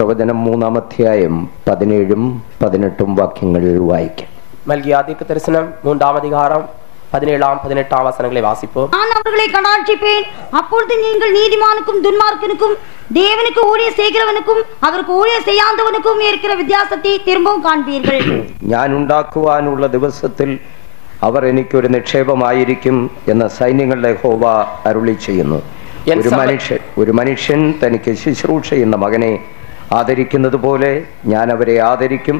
പ്രവചനം 3-ാം അധ്യായം 17-18 വാക്യങ്ങൾ വായിക്കാം. மல்கியா தீர்க்கதரிசனம் 3-ஆம் அதிகாரம் 17-18 வசனங்களை வாசிப்போம். நான் அவர்களை கடாட்சிப்பேன், அப்பொழுது நீங்கள் நீதிமானுக்கும் துன்மார்க்கனுக்கும் தேவனுக்கு ஊழியம் செய்கிறவனுக்கும் அவருக்கு ஊழியம் செய்யாதவனுக்கும் இருக்கிற வித்தியாசத்தை திரும்பவும் காண்பீர்கள். ഞാൻ ഉണ്ടാക്കുവാനുള്ള ദിവസത്തിൽ അവർ എനിക്കൊരു നിക്ഷേപമായിരിക്കും എന്ന സൈന്യങ്ങളുടെ യഹോവ അരുളി ചെയ്യുന്നു. ഒരു മനുഷ്യൻ തനിക്ക് ശുശ്രൂഷ ചെയ്യുന്ന മകനെ ആദരിക്കുന്നത് പോലെ ഞാൻ അവരെ ആദരിക്കും.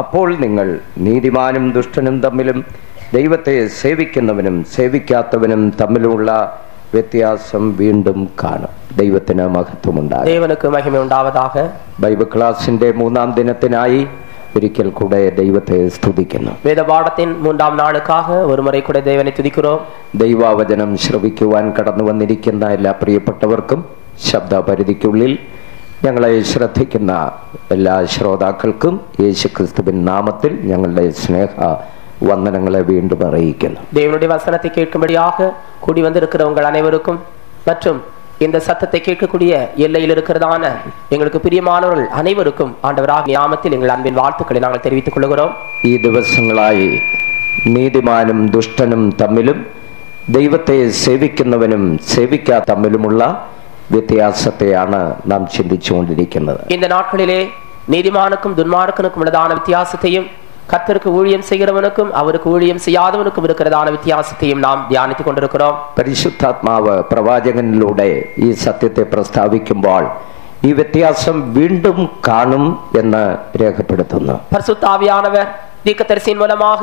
അപ്പോൾ നിങ്ങൾ നീതിമാനും ദുഷ്ടനും തമ്മിലും ദൈവത്തെ സേവിക്കുന്നവനും സേവിക്കാത്തവനും തമ്മിലുള്ള വ്യത്യാസം വീണ്ടും കാണും. ദൈവത്തിന് മഹത്വമുണ്ടാകട്ടെ. ബൈബിൾ ക്ലാസിന്റെ 3-ാം ദിനത്തിനായി ഒരിക്കൽ കൂടെ ദൈവത്തെ സ്തുതിക്കുന്നു. വേദപാഠത്തിൻ 3-ാം നാളുക്കാக ഒരു മുறை കൂടെ ദൈവനെ തുതിக்கிறோம். ദൈവവചനം ശ്രവിക്കുവാൻ കടന്നു വന്നിരിക്കുന്ന എല്ലാ പ്രിയപ്പെട്ടവർക്കും ശബ്ദപരിധിക്കുള്ളിൽ ഞങ്ങളെ ശ്രദ്ധിക്കുന്ന എല്ലാ ശ്രോതാക്കൾക്കും യേശുക്രിസ്തുവിൻ നാമത്തിൽ ഞങ്ങളുടെ സ്നേഹ വന്ദനങ്ങളെ വീണ്ടും അറിയിക്കുന്നു. தேவனுடைய வசனத்தை கேட்கும்படியாக கூடி வந்திருக்கிற உங்கள் அனைவருக்கும் மற்றும் இந்த சத்தத்தை கேட்கக்கூடிய எல்லையில் இருக்கிறதான எங்களுக்கு பிரியமானவர்கள் அனைவருக்கும் ஆண்டவராகிய நாமத்தில் எங்கள் அன்பின் வாழ்த்துக்களை நாங்கள் தெரிவித்துக் கொள்கிறோம். ഈ ദിവസങ്ങളായി നീതിമാനും ദുഷ്ടനും തമ്മിലും ദൈവത്തെ സേവിക്കുന്നവനും സേവിക്കാത്ത തമ്മിലുമുള്ള വ്യത്യാസത്തെയാണ് നാം ചിന്തിച്ചുകൊണ്ടിരിക്കുന്നത്. இந்த நாட்களிலே நீதிமானுக்கும் துன்மார்க்கனுக்கும் உள்ளதான வித்தியாசத்தையும் கர்த்தருக்கு ஊழியம் செய்கிறவனுக்கும் அவருக்கு ஊழியம் செய்யாதவனுக்கும் இருக்கிறதான வித்தியாசத்தையும் நாம் தியானித்துக் கொண்டிருக்கிறோம். പരിശുദ്ധാത്മാവ് പ്രവാചകനിലൂടെ ഈ സത്യത്തെ പ്രസ്താവിക്കുമ്പോൾ ഈ വ്യത്യാസം വീണ്ടും കാണും എന്ന് രേഖപ്പെടുത്തുന്നു. பரிசுத்த ஆவியானவர் தீர்க்கதரிசியின் மூலமாக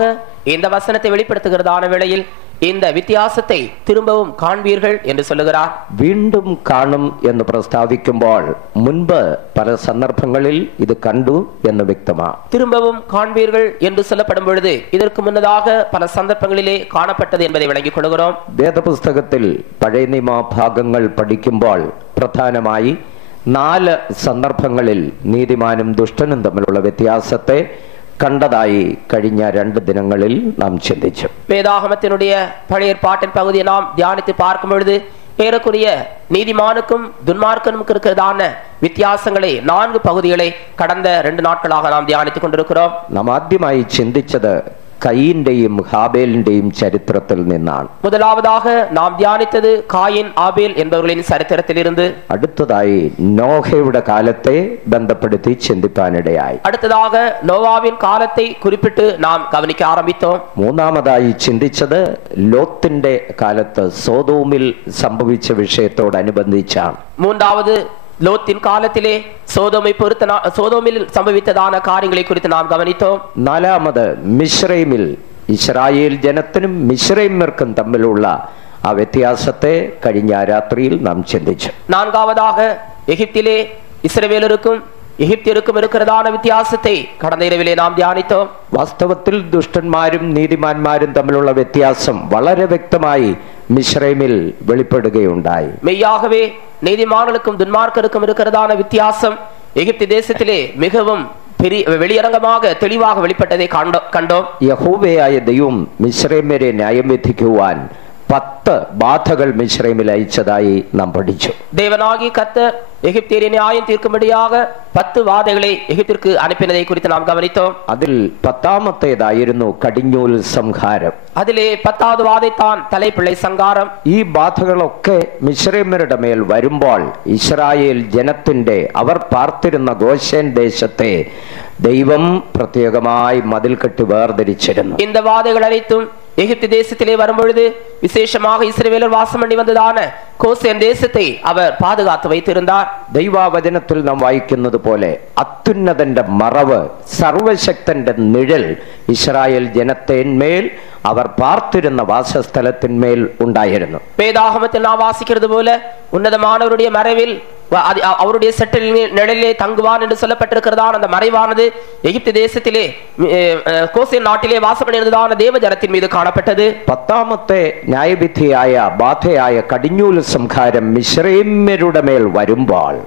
இந்த வசனத்தை வெளிப்படுத்துகிறதான வேளையில் இந்த வித்தியாசத்தை திரும்பவும் காண்பீர்கள் என்று சொல்லுகிறார். വീണ്ടും കാണും എന്ന് പ്രസ്താവിക്കുമ്പോൾ മുൻപ് പല സന്ദർഭങ്ങളിൽ ഇത് കണ്ടു എന്ന് വ്യക്തമാണ്. திரும்பவும் காண்பீர்கள் என்று சொல்லப்படும் பொழுது இதற்கு முன்னதாக பல சந்தர்ப்பங்களிலே காணப்பட்டது என்பதை விளங்கிக் கொள்கிறோம். വേദപുസ്തകത്തിൽ പഴയ നിയമ ഭാഗങ്ങൾ പഠിക്കുമ്പോൾ പ്രധാനമായി 4 സന്ദർഭങ്ങളിൽ നീതിമാനും ദുഷ്ടനും തമ്മിലുള്ള വ്യത്യാസത്തെ കണ്ടതായി കഴിഞ്ഞ 2 ദിനങ്ങളിൽ നാം ചിന്തിച്ചു. வேதாகமத்தினுடைய பழைய ஏற்பாட்டின் பகுதியை நாம் தியானித்து பார்க்கும் பொழுது ஏறக்குறைய நீதிமானுக்கும் துன்மார்க்கனுக்கும் இருக்கிறதான வித்தியாசங்களை 4 பகுதிகளை கடந்த 2 நாட்களாக நாம் தியானித்துக் கொண்டிருக்கிறோம். നാം ആദ്യമായി ചിന്തിച്ചത് കയീന്റെയും ഹാബേലിന്റെയും ചരിത്രത്തിൽ നിന്നാണ്. முதலாவதாக நாம் தியானித்தது காயின் ஆபேல் என்பவர்களின் சரித்திரத்தில் இருந்து. അടുത്തതായി നോഹയുടെ കാലത്തെ ബന്ധപ്പെടുത്തി ചിന്തിക്കാനിടയായി. அடுத்ததாக நோவாவின் காலத்தை குறிப்பிட்டு நாம் கவனிக்க ஆரம்பித்தோம். മൂന്നാമതായി ചിന്തിച്ചത് ലോത്തിന്റെ കാലത്ത് സോദോമിൽ സംഭവിച്ച വിഷയത്തോടനുബന്ധിച്ചാണ്. மூன்றாவது லோத்தின் காலத்திலே சோதோமில் சம்பவித்ததான காரியங்களை குறித்து நாம் கவனித்தோம். നാലാമത് മിശ്രൈമിൽ ഇസ്രായേൽ ജനത്തിനും മിശ്രൈമ്യർക്കും തമ്മിലുള്ള ആ വ്യത്യാസത്തെ കഴിഞ്ഞ രാത്രിയിൽ നാം ചിന്തിച്ചു. நான்காவதாக எகிப்திலே இஸ்ரவேலருக்கும் எகிப்தியருக்கும் இருக்கிறதான வித்தியாசத்தை கடந்த இரவிலே நாம் தியானித்தோம். വാസ്തവത്തിൽ ദുഷ്ടന്മാരും നീതിമാന്മാരും തമ്മിലുള്ള വ്യത്യാസം വളരെ വ്യക്തമായി മിശ്രൈമിൽ വെളിപ്പെടുകയുണ്ടായി. மெய்யாகவே நீதிமான்களுக்கும் துன்மார்க்கருக்கும் இருக்கிறதான வித்தியாசம் எகிப்து தேசத்திலே மிகவும் வெளியரங்கமாக தெளிவாக வெளிப்பட்டதை கண்டோம். യഹോവയായ ദൈവം മിശ്രൈമ്യരെ ന്യായം വിധിക്കുവാൻ 10 ബാധകൾ മിശ്രൈമിൽ അയച്ചതായി നാം പഠിച്ചു. தேவனாகி கர்த்தர் எகிப்தியரை நியாயம் தீர்க்கும்படியாக 10 வாதைகளை எகிப்திற்கு அனுப்பினதை குறித்து நாம் கவனித்தோம். അതിൽ 10ാമത്തേതായിരുന്നു കടിഞ്ഞൂൽ സംഹാരം. അതിലെ 10வது വാதைத்தான் തലൈപ്പിള്ളை സംഹാരം. ഈ ബാധകളൊക്കെ മിശ്രൈമ്യരുടെ മേൽ വരുമ്പോൾ ഇസ്രായേൽ ജനത്തിന്റെ അവർ പാർത്തിരുന്ന ഗോശേൻ ദേശത്തെ ദൈവം പ്രത്യേകമായി മതിൽ കെട്ടി വേർതിരിച്ചിരുന്നു. இந்த வாதைகள் அனைத்தும் எகிப்து தேசத்திலே வரும்பொழுது விசேஷமாக இஸ்ரவேலர் வாசம் பண்ணி வந்ததான கோசேன் தேசத்தை அவர் பாதுகாத்து வைத்திருந்தார். ദൈവവചനത്തിൽ നാം വായിക്കുന്നത് പോലെ അത്യുന്നതന്റെ മറവ്, സർവശക്തന്റെ നിഴൽ ഇസ്രായേൽ ജനത്തിന്മേൽ അവർ പാർത്തിരുന്ന വാസസ്ഥലത്തിന്മേൽ ഉണ്ടായിരുന്നു. வேதாகமத்தில் நாம் வாசிக்கிறது போல உன்னதமானவருடைய மறைவில் அவருடைய செட்டில் நிழலிலே தங்குவான் என்று சொல்லப்பட்டிருக்கிறதான அந்த மறைவானது எகிப்து தேசத்திலே கோசேன் நாட்டிலே வாசம் பண்ணியிருந்ததான தேவ ஜனத்தின் மீது காணப்பட்டது. 10ാമത്തെ ന്യായവിധിയായ ബാധയായ കടിഞ്ഞൂൽ സംഹാരം മിശ്രൈമ്യരുടെ മേൽ വരുമ്പോൾ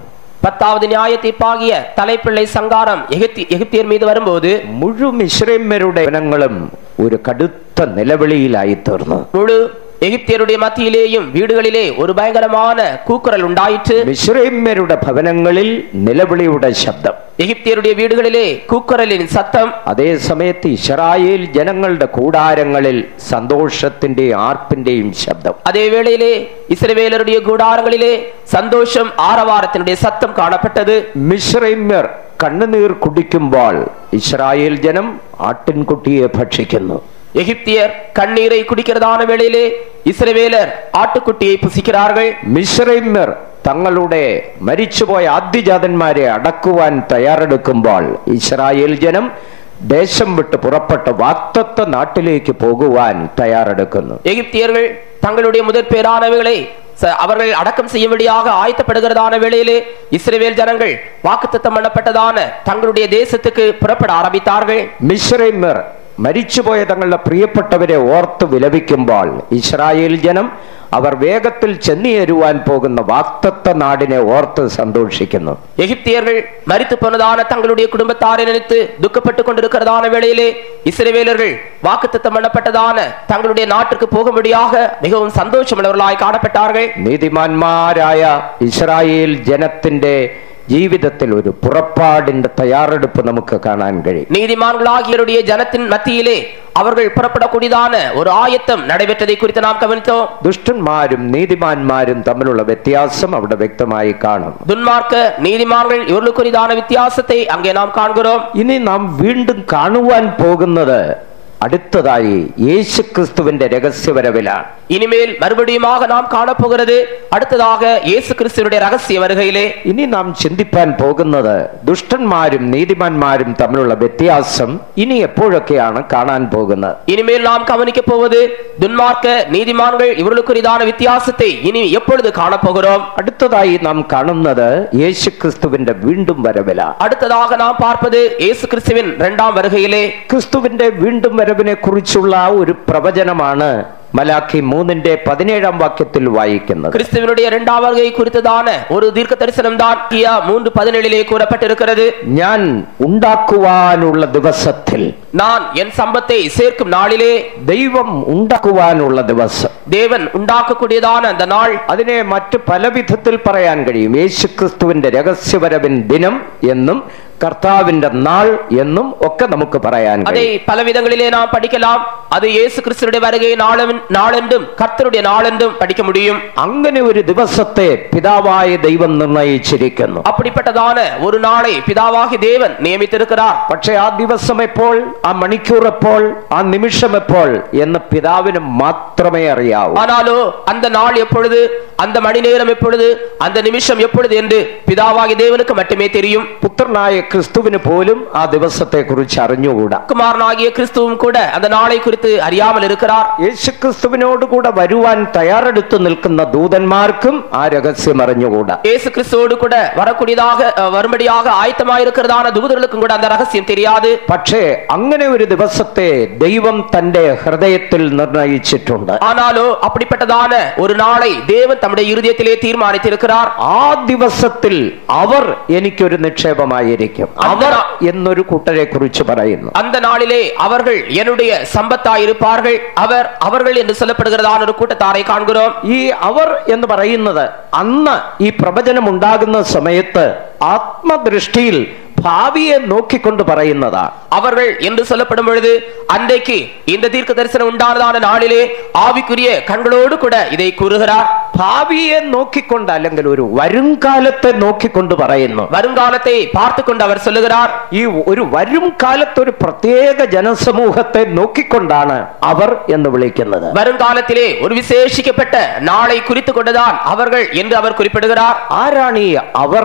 10வது நியாய தீர்ப்பாகிய தலைப்பிள்ளை சங்காரம் எகிப்தியர் மீது வரும்போது മുഴു മിശ്രൈമ്യരുടെ ജനങ്ങളും ഒരു കടുത്ത നിലവിളിയിലായി തീർന്നു. முழு எகிப்தியருடைய மத்தியிலேயும் வீடுகளிலே ஒரு பயங்கரமான கூக்குரல் உண்டாயிற்று. മിസ്രൈമ്യരുടെ ഭവനങ്ങളിൽ നിലവിളിയുടെ ശബ്ദം, எகிப்தியருடைய வீடுகளிலே கூக்குரலின் சத்தம். അതേ സമയത്ത് ഇസ്രായേൽ ജനങ്ങളുടെ കൂടാരങ്ങളിൽ സന്തോഷത്തിന്റെയും ആർപ്പിന്റെയും ശബ്ദം. அதே வேளையிலே இஸ்ரவேலருடைய கூடாரங்களிலே சந்தோஷம் ஆரவாரத்தினுடைய சத்தம் காணப்பட்டது. മിസ്രൈമ്യർ കണ്ണുനീർ കുടിക്കുമ്പോൾ ഇസ്രായേൽ ജനം ആട്ടിൻകുട്ടിയെ ഭക്ഷിക്കുന്നു. எகிப்தியர் கண்ணீரை குடிக்கிறதான வேளையிலே இஸ்ரவேலர் ஆட்டுக்குட்டியை புசிக்கிறார்கள். മിസ്രൈമ്യർ തങ്ങളുടെ മരിച്ചുപോയ ആദ്യജാതന്മാരെ അടക്കുവാൻ തയ്യാറെടുക്കുമ്പോൾ ഇസ്രായേൽ ജനം ദേശം വിട്ട് പുറപ്പെട്ട് വാഗ്ദത്ത നാട്ടിലേക്ക് പോകുവാൻ തയ്യാറെടുക്കുന്നു. எகிப்தியர்கள் தங்களுடைய முதற் பேரானவைகளை அவர்கள் அடக்கம் செய்யும்படியாக ஆயத்தப்படுகிறதான வேளையிலே இஸ்ரவேல் ஜனங்கள் வாக்குத்தத்தம் பண்ணப்பட்டதான தங்களுடைய தேசத்துக்கு புறப்பட ஆரம்பித்தார்கள். മിസ്രൈമ്യർ മരിച്ചുപോയ തങ്ങളുടെ പ്രിയപ്പെട്ടവരെ ഓർത്ത് വിലപിക്കുമ്പോൾ ഇസ്രായേൽ ജനം അവർ വേഗത്തിൽ ചെന്നേരുവാൻ പോകുന്ന വാഗ്ദത്ത നാടിനെ ഓർത്ത് സന്തോഷിക്കുന്നു. எகிப்தியர்கள் மரித்து போனதான தங்களுடைய குடும்பத்தாரை நினைத்து துக்கப்பட்டு கொண்டிருக்கிறதான வேளையிலே இஸ்ரவேலர்கள் வாக்குத்தத்தம் பண்ணப்பட்டதான தங்களுடைய நாட்டிற்கு போகும்படியாக மிகவும் சந்தோஷமுள்ளவர்களாய் காணப்பட்டார்கள். നീതിമാന്മാരായ ഇസ്രായേൽ ജനത്തിന്റെ ജീവിതത്തിൽ ഒരു പുറപ്പാടിന്റെ തയ്യാറെടുപ്പ് നമുക്ക് കാണാൻ കഴിയും. நீதிமான்களாகியோருடைய ஜனத்தின் மத்தியிலே அவர்கள் புறப்படக்கூடியதான ஒரு ஆயத்தம் நடைபெற்றதை குறித்து நாம் கவனித்தோம். ദുഷ്ടന്മാരും നീതിമാന്മാരും തമ്മിലുള്ള വ്യത്യാസം അവിടെ വ്യക്തമായി കാണും. துன்மார்க்க நீதிமான்கள் இவர்களுக்குரியதான வித்தியாசத்தை அங்கே நாம் காண்கிறோம். ഇനി നാം വീണ്ടും കാണുവാൻ പോകുന്നത് അടുത്തതായി യേശുക്രിസ്തുവിന്റെ രഹസ്യവരവിലാണ്. இனிமேல் மறுபடியுமாக நாம் காணப்போகிறது அடுத்ததாக இயேசு கிறிஸ்துவினுடைய ரகசிய வருகையிலே. ഇനി നാം ചിന്തിപ്പാൻ പോകുന്നത് ദുഷ്ടന്മാരും നീതിമാന്മാരും തമ്മിലുള്ള വ്യത്യാസം ഇനി എപ്പോഴൊക്കെയാണ് കാണാൻ പോകുന്നത്. இனிமேல் நாம் கவனிக்க போவது துன்மார்க்க நீதிமான்கள் இவர்களுக்குரியதான வித்தியாசத்தை இனி எப்பொழுது காணப்போகிறோம். അടുത്തതായി നാം കാണുന്നത് യേശുക്രിസ്തുവിന്റെ വീണ്ടും വരവിലാണ്. அடுத்ததாக நாம் பார்ப்பது இயேசு கிறிஸ்துவின் இரண்டாம் வருகையிலே. ക്രിസ്തുവിന്റെ വീണ്ടും വരവിനെ കുറിച്ചുള്ള ഒരു പ്രവചനമാണ് മലാഖി 3:17 വാക്യത്തിൽ വായിക്കുന്നത്. கிறிஸ்துவினுடைய இரண்டாம் வருகை குறித்ததான ஒரு தீர்க்க தரிசனம் தான் 3:17 கூறப்பட்டிருக்கிறது. ഞാൻ ഉണ്ടാക്കുവാനുള്ള ദിവസത്തിൽ, நான் என் சம்பத்தை சேர்க்கும் நாளிலே, ദൈവം ഉണ്ടാക്കുവാനുള്ള ദിവസം, தேவன் ഉണ്ടാക്കக்கூடியதான அந்த நாள். അതിനെ മറ്റ് പല വിധത്തിൽ പറയാൻ കഴിയും. യേശുക്രിസ്തുവിന്റെ രഹസ്യവരവിൻ ദിനം എന്നും കർത്താവിന്റെ നാൾ എന്നും ഒക്കെ നമുക്ക് പറയാൻ அதை കഴിയും. பல விதங்களிலே நாம் படிக்கலாம். அது இயேசு கிறிஸ்துவினுடைய வருகை நாளென்றும் கர்த்தருடைய நாளென்றும் படிக்க முடியும். അങ്ങനെ ഒരു ദിവസത്തെ പിതാവായ ദൈവം നിർണയിച്ചിരിക്കുന്നു. அப்படிப்பட்டதான ஒரு நாளை பிதாவாகி தேவன் நியமித்திருக்கிறார். പക്ഷേ ആ ദിവസം എപ്പോൾ, ആ മണിക്കൂർ എപ്പോൾ, ആ നിമിഷം എപ്പോൾ എന്ന് പിതാവിന് മാത്രമേ അറിയാവൂ. ஆனாலோ அந்த நாள் எப்பொழுது, அந்த மணி நேரம் எப்பொழுது, அந்த நிமிஷம் எப்பொழுது என்று பிதாவாகி தேவனுக்கு மட்டுமே தெரியும். പുത്രനായ ക്രിസ്തുവിന് പോലും ആ ദിവസത്തെ കുറിച്ച് അറിഞ്ഞുകൂടാ. குமாரனாகிய கிறிஸ்துவும் கூட அந்த நாளை குறித்து அறியாமல் இருக்கிறார். യേശുക്രിസ്തുവിനോട് കൂടെ വരുവാൻ തയ്യാറെടുത്തു നിൽക്കുന്ന ദൂതന്മാർക്കും ആ രഹസ്യം അറിഞ്ഞുകൂടാ. இயேசு கிறிஸ்துவோடு கூட வரக்கூடியதாக வரும்படியாக ஆயத்தமாயிருக்கிறதான தூதர்களுக்கும் கூட அந்த ரகசியம் தெரியாது. പക്ഷേ അങ്ങനെ ഒരു ദിവസത്തെ ദൈവം തന്റെ ഹൃദയത്തിൽ നിർണയിച്ചിട്ടുണ്ട്. ஆனாலோ அப்படிப்பட்டதான ஒரு நாளை தேவன் தம்முடைய இருதயத்திலே தீர்மானித்திருக்கிறார். ആ ദിവസത്തിൽ അവർ എനിക്കൊരു നിക്ഷേപമായിരിക്കും. അവർ എന്നൊരു കൂട്ടരെ കുറിച്ച് പറയുന്നു. அந்த நாளிலே அவர்கள் என்னுடைய சம்பத்தாய் இருப்பார்கள். அவர்கள் என்று சொல்லப்படுகிறதான ஒரு கூட்டத்தாரை காண்கிறோம். ഈ അവർ എന്ന് പറയുന്നത് അന്ന് ഈ പ്രവചനം ഉണ്ടാകുന്ന സമയത്ത് ആത്മദൃഷ്ടിയിൽ ഭാവിയെ നോക്കിക്കൊണ്ട് പറയുന്നതാണ്. அவர்கள் என்று சொல்லப்படும் பொழுது அன்றைக்கு இந்த தீர்க்க தரிசனம் உண்டானதான நாளிலே ஆவிக்குரிய கண்களோடு கூட இதை கூறுகிறார். ഭാവിയെ നോക്കിക്കൊണ്ട്, അല്ലെങ്കിൽ ഒരു വരുംകാലത്തെ നോക്കിക്കൊണ്ട് പറയുന്നു. வருங்காலத்தை பார்த்துக்கொண்டு அவர் சொல்லுகிறார். ഈ ഒരു വരും കാലത്ത് ഒരു പ്രത്യേക ജനസമൂഹത്തെ നോക്കിക്കൊണ്ടാണ് അവർ എന്ന് വിളിക്കുന്നത്. வருங்காலத்திலே ஒரு விசேஷிக்கப்பட்ட நாளை குறித்து கொண்டுதான் அவர்கள் என்று அவர் குறிப்பிடுகிறார். ആരാണ് ഈ അവർ?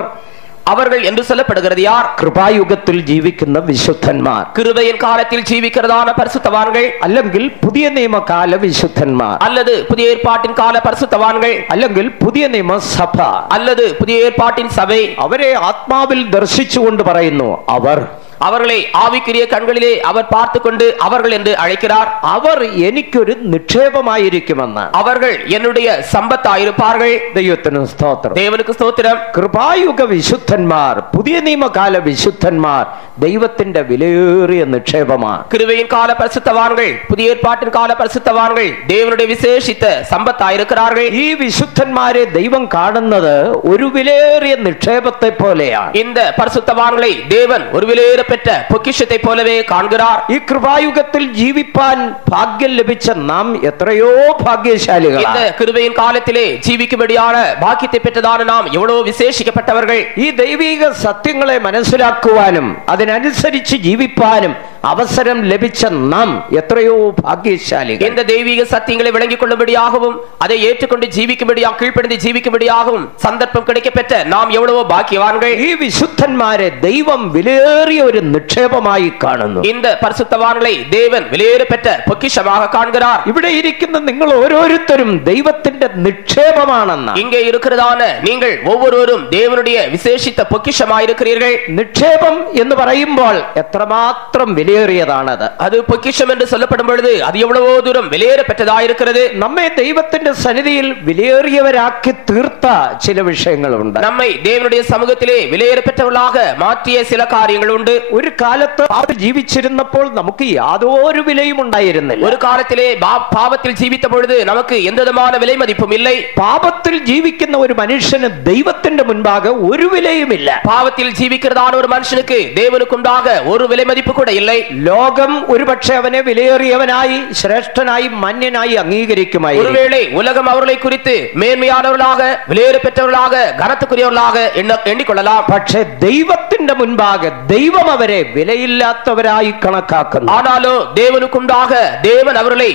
அவர்கள் என்று சொல்லப்படுகிறது யார்? കൃപായുഗത്തിൽ ജീവിക്കുന്ന വിശുദ്ധന്മാർ, கிருபையின் காலத்தில் ஜீவிக்கிறதான பரிசுத்தவான்கள், അല്ലെങ്കിൽ പുതിയ നിയമകാല വിശുദ്ധന്മാർ, அல்லது புதிய ஏற்பாட்டின் கால பரிசுத்தவான்கள், അല്ലെങ്കിൽ പുതിയ നിയമസഭ, அல்லது புதிய ஏற்பாட்டின் சபை. അവരെ ആത്മാവിൽ ദർശിച്ചുകൊണ്ട് പറയുന്നു അവർ அவர்களை ஆவிக்குரிய கண்களிலே அவர் பார்த்து கொண்டு அவர்கள் என்று அழைக்கிறார். അവർ എനിക്കൊരു നിക്ഷേപമായിരിക്കുമെന്ന്. அவர்கள் என்னுடைய സമ്പത്തായിരിப்பார்கள். ദൈവത്തിന് സ്തോത്രം. தேவனுக்கு ஸ்தோத்திரம். കൃപായുഗ വിശുദ്ധന്മാർ, പുതിയ നിയമകാല വിശുദ്ധന്മാർ ദൈവത്തിന്റെ വിലയേറിയ നിക്ഷേപമാണ്. கிருபையின் கால பரிசுத்தவான்கள், புதிய ஏற்பாட்டின் கால பரிசுத்தவான்கள் தேவனுடைய விசேஷித்த சம்பத்தாயிருக்கிறார்கள். ഈ വിശുദ്ധന്മാരെ ദൈവം കാണുന്നത് ഒരു വിലയേറിയ നിക്ഷേപത്തെ പോലെയാണ്. இந்த பரிசுத்தவான்களை தேவன் ஒரு விலையேற பெற்ற பொக்கிஷத்தை போலவே காண்கிறார். ഈ കൃപായുഗത്തിൽ ജീവിപ്പാൻ ഭാഗ്യം ലഭിച്ച നാം എത്രയോ ഭാഗ്യശാലികളാണ്. இந்த கிருபையின் காலத்திலே ஜீவிக்கும்படியான பாக்கியத்தை பெற்றதான நாம் எவ்வளவு விசேஷிக்கப்பட்டவர்கள். ഈ ദൈവിക സത്യങ്ങളെ മനസ്സിലാക്കുവാനും അതിനനുസരിച്ച് ജീവിപ്പാനും അവസരം ലഭിച്ച നാം എത്രയോ ഭാഗ്യശാലികൾ. இந்த தெய்வீக சத்தியங்களை விளங்கிக் கொள்ளும்படியாகவும் அதை ஏற்றுக்கொண்டு ஜீவிக்கும்படியாக கீழ்ப்படிந்து ஜீவிக்கும்படியாகவும் சந்தர்ப்பம் கிடைக்கப்பெற்ற நாம் எவ்வளவோ பாக்கியவான்கள். ഈ വിശുദ്ധന്മാരെ ദൈവം വിലയേറിയ ഒരു നിക്ഷേപമായി കാണുന്നു. இந்த பரிசுத்தவான்களை தேவன் விலையேற பெற்ற பொக்கிஷமாக காண்கிறார். ഇവിടെ ഇരിക്കുന്ന നിങ്ങൾ ഓരോരുത്തരും ദൈവത്തിന്റെ നിക്ഷേപമാണെന്ന്. இங்கே இருக்கிறதான நீங்கள் ஒவ்வொருவரும் தேவனுடைய விசேஷித்த பொக்கிஷமாயிருக்கிறீர்கள். നിക്ഷേപം എന്ന് പറയുമ്പോൾ എത്രമാത്രം വിലയേറിയതാണത്. அது பொக்கிஷம் என்று சொல்லப்படும் பொழுது அது எவ்வளவோ தூரம் விலையேற பெற்றதாயிருக்கிறது. നമ്മെ ദൈവത്തിന്റെ സന്നിധിയിൽ വിലയേറിയവരാക്കി തീർത്ത ചില വിഷയങ്ങളുണ്ട്. நம்மை தேவனுடைய சமூகத்திலே விலையேற பெற்றவர்களாக மாற்றிய சில காரியங்கள் உண்டு. ഒരു കാലത്ത് ജീവിച്ചിരുന്നപ്പോൾ നമുക്ക് യാതൊരു വിലയും ഉണ്ടായിരുന്നില്ല. ஒரு காலத்திலே பாவத்தில் ஜீவித்த பொழுது நமக்கு எந்த விதமான விலை மதிப்பும் இல்லை. പാപത്തിൽ ജീവിക്കുന്ന ഒരു മനുഷ്യന് ദൈവത്തിന്റെ മുൻപാകെ ഒരു വിലയുമില്ല. பாவத்தில் ஜீவிக்கிறதான ஒரு மனுஷனுக்கு தேவனுக்கு உண்டாக ஒரு விலை மதிப்பு கூட இல்லை. ലോകം ഒരുപക്ഷെ അവനെ വിലയേറിയവനായി ശ്രേഷ്ഠനായി മാന്യനായി അംഗീകരിക്കുമായിരുന്നു. ஒருவேளை உலகம் அவர்களை குறித்து மேன்மையானவர்களாக விலையேற பெற்றவர்களாக கனத்துக்குரியவர்களாக எண்ணிக்கொள்ளலாம். പക്ഷേ ദൈവത്തിന്റെ മുൻപാകെ ദൈവം അവരെ വിലയില്ലാത്തവരായി കണക്കാക്കുന്നു. ஆனாலோ தேவனுக்குண்டாக தேவன் அவர்களை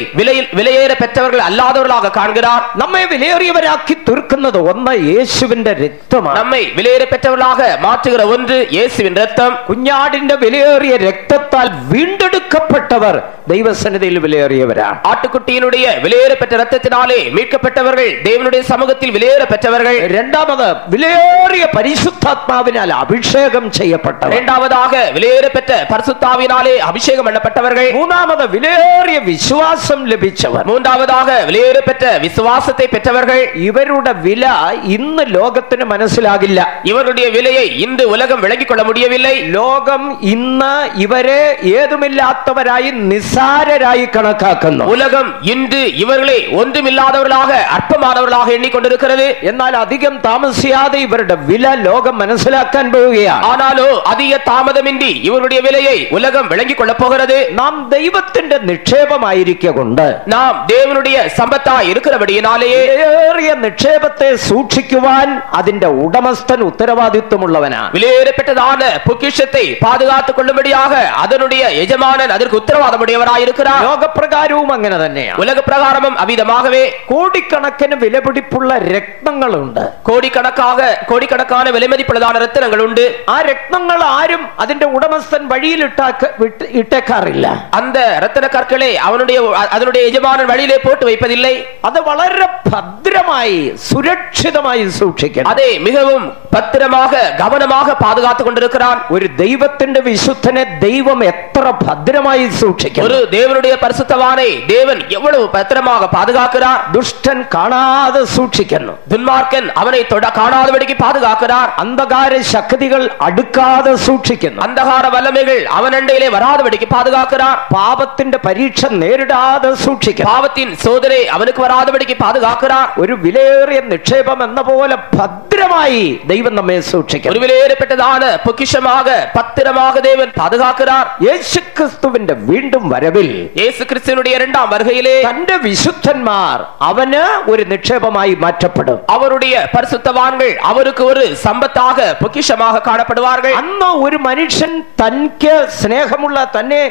விலையேற பெற்றவர்கள் அல்லாதவர்களாக காண்கிறார். നമ്മെ വിലയേറിയവരാക്കി തീർക്കുന്നത് ഒന്ന് യേശുവിന്റെ രക്തമാണ്. நம்மை விலையேற பெற்றவர்களாக மாற்றுகிற ஒன்று இயேசுவின் ரத்தம். കുഞ്ഞാടിന്റെ വിലയേറിയ രക്തത്താൽ വീണ്ടെടുക്കപ്പെട്ടവർ ദൈവസന്നിധിയിൽ വിലയേറിയവരാണ്. ஆட்டுக்குட்டியினுடைய விலையேற பெற்ற ரத்தத்தினாலே மீட்கப்பட்டவர்கள் தேவனுடைய சமூகத்தில் விலையேற பெற்றவர்கள். രണ്ടാമത് വിലയേറിയ പരിശുദ്ധാത്മാവിനാൽ അഭിഷേകം ചെയ്യപ്പെട്ടവർ. இரண்டாவதாக விலையேற பெற்ற பரிசுத்தாவினாலே அபிஷேகம் பண்ணப்பட்டவர்கள். മൂന്നാമത് വിലയേറിയ വിശ്വാസം ലഭിച്ചവർ. மூன்றாவதாக விலையேற பெற்ற விசுவாசத்தை பெற்றவர்கள். ഇവരുടെ വില ഇന്ന് ലോകത്തിന് മനസ്സിലാകില്ല. இவர்களுடைய விலையை இன்று உலகம் விளங்கிக் கொள்ள முடியவில்லை. ലോകം ഇന്ന് ഇവരെ ഏതുമില്ലാത്തവരായി നിസ്സാരരായി കണക്കാക്കുന്നു. உலகம் இன்று இவர்களை ஒன்றுமில்லாதவர்களாக அற்பமானவர்களாக எண்ணிக்கொண்டிருக்கிறது. എന്നാൽ അധികം താമസിയാതെ ഇവരുടെ വില ലോകം മനസ്സിലാക്കാൻ പോവുകയാണ്. ஆனாலோ அதிக தாமதமின்றி இவருடைய விலையை உலகம் விளங்கிக் கொள்ளப் போகிறது. നാം ദൈവത്തിന്റെ നിക്ഷേപമായിരിക്കൊണ്ട് நாம் தேவனுடைய சம்பத்தாய் இருக்கிறபடியினாலேயே വിലയേറിയ നിക്ഷേപത്തെ സൂക്ഷിക്കുവാൻ അതിന്റെ ഉടമസ്ഥൻ ഉത്തരവാദിത്വമുള്ളവനാണ്. விலையேறப்பட்டதான பொக்கிஷத்தை பாதுகாத்துக் கொள்ளும்படியாக அதனுடைய எஜமானன் அதற்கு உத்தரவாதமுடையவராயிருக்கிறார். ലോകപ്രകാരവും അങ്ങനെ തന്നെയാണ്. உலக பிரகாரமும் அவ்விதமாகவே കോടിക്കണക്കിന് വിലപിടിപ്പുള്ള രത്നങ്ങളുണ്ട്. கோடிக்கணக்கான விலைமதிப்புள்ளதான ரத்தினங்கள் உண்டு. ആ രത്നങ്ങൾ ആരും അതിന്റെ ഉടമസ്ഥൻ വഴിയിൽ ഇട്ടേക്കാറില്ല. அந்த ரத்தின கற்களை அதனுடைய எஜமானன் வழியிலே போட்டு வைப்பதில்லை. അത് വളരെ ഭദ്രമായി സുരക്ഷിതമായി സൂക്ഷിക്കണം. அதை மிகவும் பத்திரமாக கவனமாக பாதுகாத்துக் கொண்டிருக்கிறான். ഒരു ദൈവത്തിന്റെ വിശുദ്ധനെ ദൈവം എത്ര ഭദ്രമായി സൂക്ഷിക്കും. ஒரு தேவனுடைய பரிசுத்தவானை தேவன் எவ்வளவு பத்திரமாக பாதுகாக்கிறார். ദുഷ്ടൻ കാണാതെ സൂക്ഷിക്കുന്നു. துன்மார்க்கன் அவனை காணாதபடிக்கு பாதுகாக்கிறார். അന്ധകാര ശക്തികൾ അടുക്കാതെ സൂക്ഷിക്കുന്നു. அந்தகார வல்லமைகள் அவன் அண்டையிலே வராதபடிக்கு பாதுகாக்கிறார். പാപത്തിന്റെ പരീക്ഷ നേരിടാതെ സൂക്ഷിക്കുന്നു. பாவத்தின் சோதனை அவனுக்கு வராதபடிக்கு பாதுகாக்கிறார். ഒരു വിലയേറിയ നിക്ഷേപം എന്ന പോലെ ഭദ്രമായി ദൈവം നമ്മെ സൂക്ഷിക്കും. ஒரு விலையேறப்பட்டதான பொக்கிஷமாக பத்திரமாக தேவன் பாதுகாக்கிறார். യേശുക്രിസ്തുവിന്റെ വീണ്ടും വരവിൽ இயேசு கிறிஸ்துவினுடைய இரண்டாம் வருகையிலே തന്റെ വിശുദ്ധന്മാർ അവന് ഒരു നിക്ഷേപമായി മാറ്റപ്പെടും. அவருடைய பரிசுத்தவான்கள் அவருக்கு ஒரு சம்பத்தாக பொக்கிஷமாக காணப்படுவார்கள். അന്ന് ഒരു മനുഷ്യൻ തനിക്ക് സ്നേഹമുള്ള തന്നെ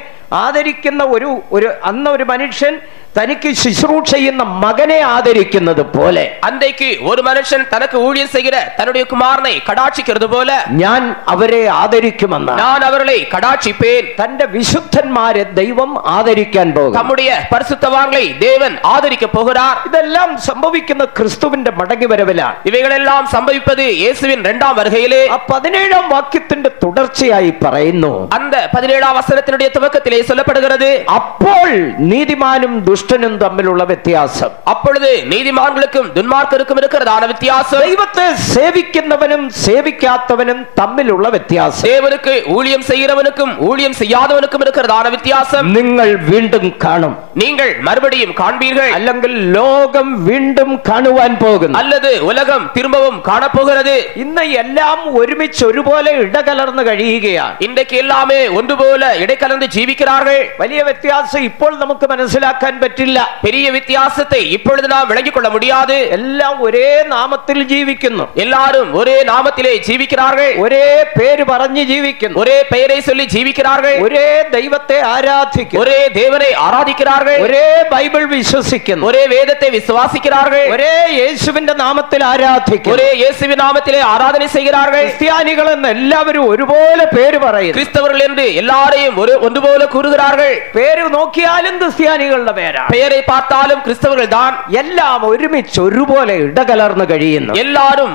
ആദരിക്കുന്ന ഒരു മനുഷ്യൻ തനിക്ക് ശുശ്രൂഷ ചെയ്യുന്ന മകനെ ആദരിക്കുന്നത് പോലെ அன்றைக்கு ஒரு மனுஷன் தனக்கு ஊழியம் செய்கிற தன்னுடைய குமாரனை கடாட்சிக்கிறது போல ഞാൻ അവരെ ആദരിക്കുമെന്നാണ്. நான் அவர்களை கடாட்சிப்பேன். തന്റെ വിശുദ്ധന്മാരെ ദൈവം ആദരിക്കാൻ പോകും. தம்முடைய பரிசுத்தவான்களை தேவன் ஆதரிக்க போகிறார். ഇതെല്ലാം സംഭവിക്കുന്ന ക്രിസ്തുവിന്റെ മടങ്ങിവരവിലാണ്. இவைகளெல்லாம் சம்பவிப்பது இயேசுவின் இரண்டாம் வருகையிலே. ആ 17-ാം വാക്യത്തിന്റെ തുടർച്ചയായി പറയുന്നു, அந்த 17ஆம் வசனத்தினுடைய துவக்கத்திலே சொல்லப்படுகிறது, അപ്പോൾ നീതിമാനും ദുഷ്ടനും തമ്മിലുള്ള വ്യത്യാസം. அப்பொழுது நீதிமான்களுக்கும் துன்மார்க்கருக்கும் இருக்கிறதான வித்தியாசம், ദൈവത്തെ സേവിക്കുന്നവനും സേവിക്കാത്തവനും തമ്മിലുള്ള വ്യത്യാസം, தேவனுக்கு ஊழியம் செய்கிறவனுக்கும் ஊழியம் செய்யாதவனுக்கும் இருக்கிறதான வித்தியாசம் നിങ്ങൾ വീണ്ടും കാണും. நீங்கள் மறுபடியும் காண்பீர்கள். അല്ലെങ്കിൽ ലോകം വീണ്ടും കാണുവാൻ പോകുന്നു. அல்லது உலகம் திரும்பவும் காணப்போகிறது. ഇന്ന് എല്ലാം ഒരുമിച്ച് ഒരുപോലെ ഇടകലർന്ന് കഴിയുകയാണ്. இன்றைக்கு எல்லாமே ஒன்று போல இடைக்கலந்து ஜீவிக்கிறார்கள். വലിയ വ്യത്യാസം ഇപ്പോൾ നമുക്ക് മനസ്സിലാക്കാൻ പറ്റില്ല. பெரிய வித்தியாசத்தை இப்பொழுது நாம் விளங்கிக் கொள்ள முடியாது. എല്ലാം ഒരേ നാമത്തിൽ ജീവിക്കുന്നു. எல்லாரும் ஒரே நாமத்திலே ஜீவிக்கிறார்கள். ഒരേ പേര് പറഞ്ഞ് ജീവിക്കുന്നു. ஒரே பெயரை சொல்லி ஜீவிக்கிறார்கள். ഒരേ ദൈവത്തെ ആരാധിക്കുന്നു. ஒரே தேவனை ஆராதிக்கிறார்கள். ഒരേ ബൈബിൾ വിശ്വസിക്കുന്നു. ஒரே வேதத்தை விசுவாசிக்கிறார்கள். ഒരേ യേശുവിന്റെ നാമത്തിൽ ആരാധിക്കുന്നു. ஒரே இயேசுவின் நாமத்திலே ஆராதனை செய்கிறார்கள். ക്രിസ്ത്യാനികൾ എന്ന് എല്ലാവരും ഒരുപോലെ പേര് പറയുന്നു. கிறிஸ்தவர்கள் என்று எல்லாரையும் ஒன்று போல கூறுகிறார்கள். പേര് നോക്കിയാലും ക്രിസ്ത്യാനികളുടെ പേരാണ്. பெயரை பார்த்தாலும் கிறிஸ்தவர்கள் தான். എല്ലാം ഒരുമിച്ച് ഒരുപോലെ ഇടകലർന്ന് കഴിയുന്നു. எல்லாரும்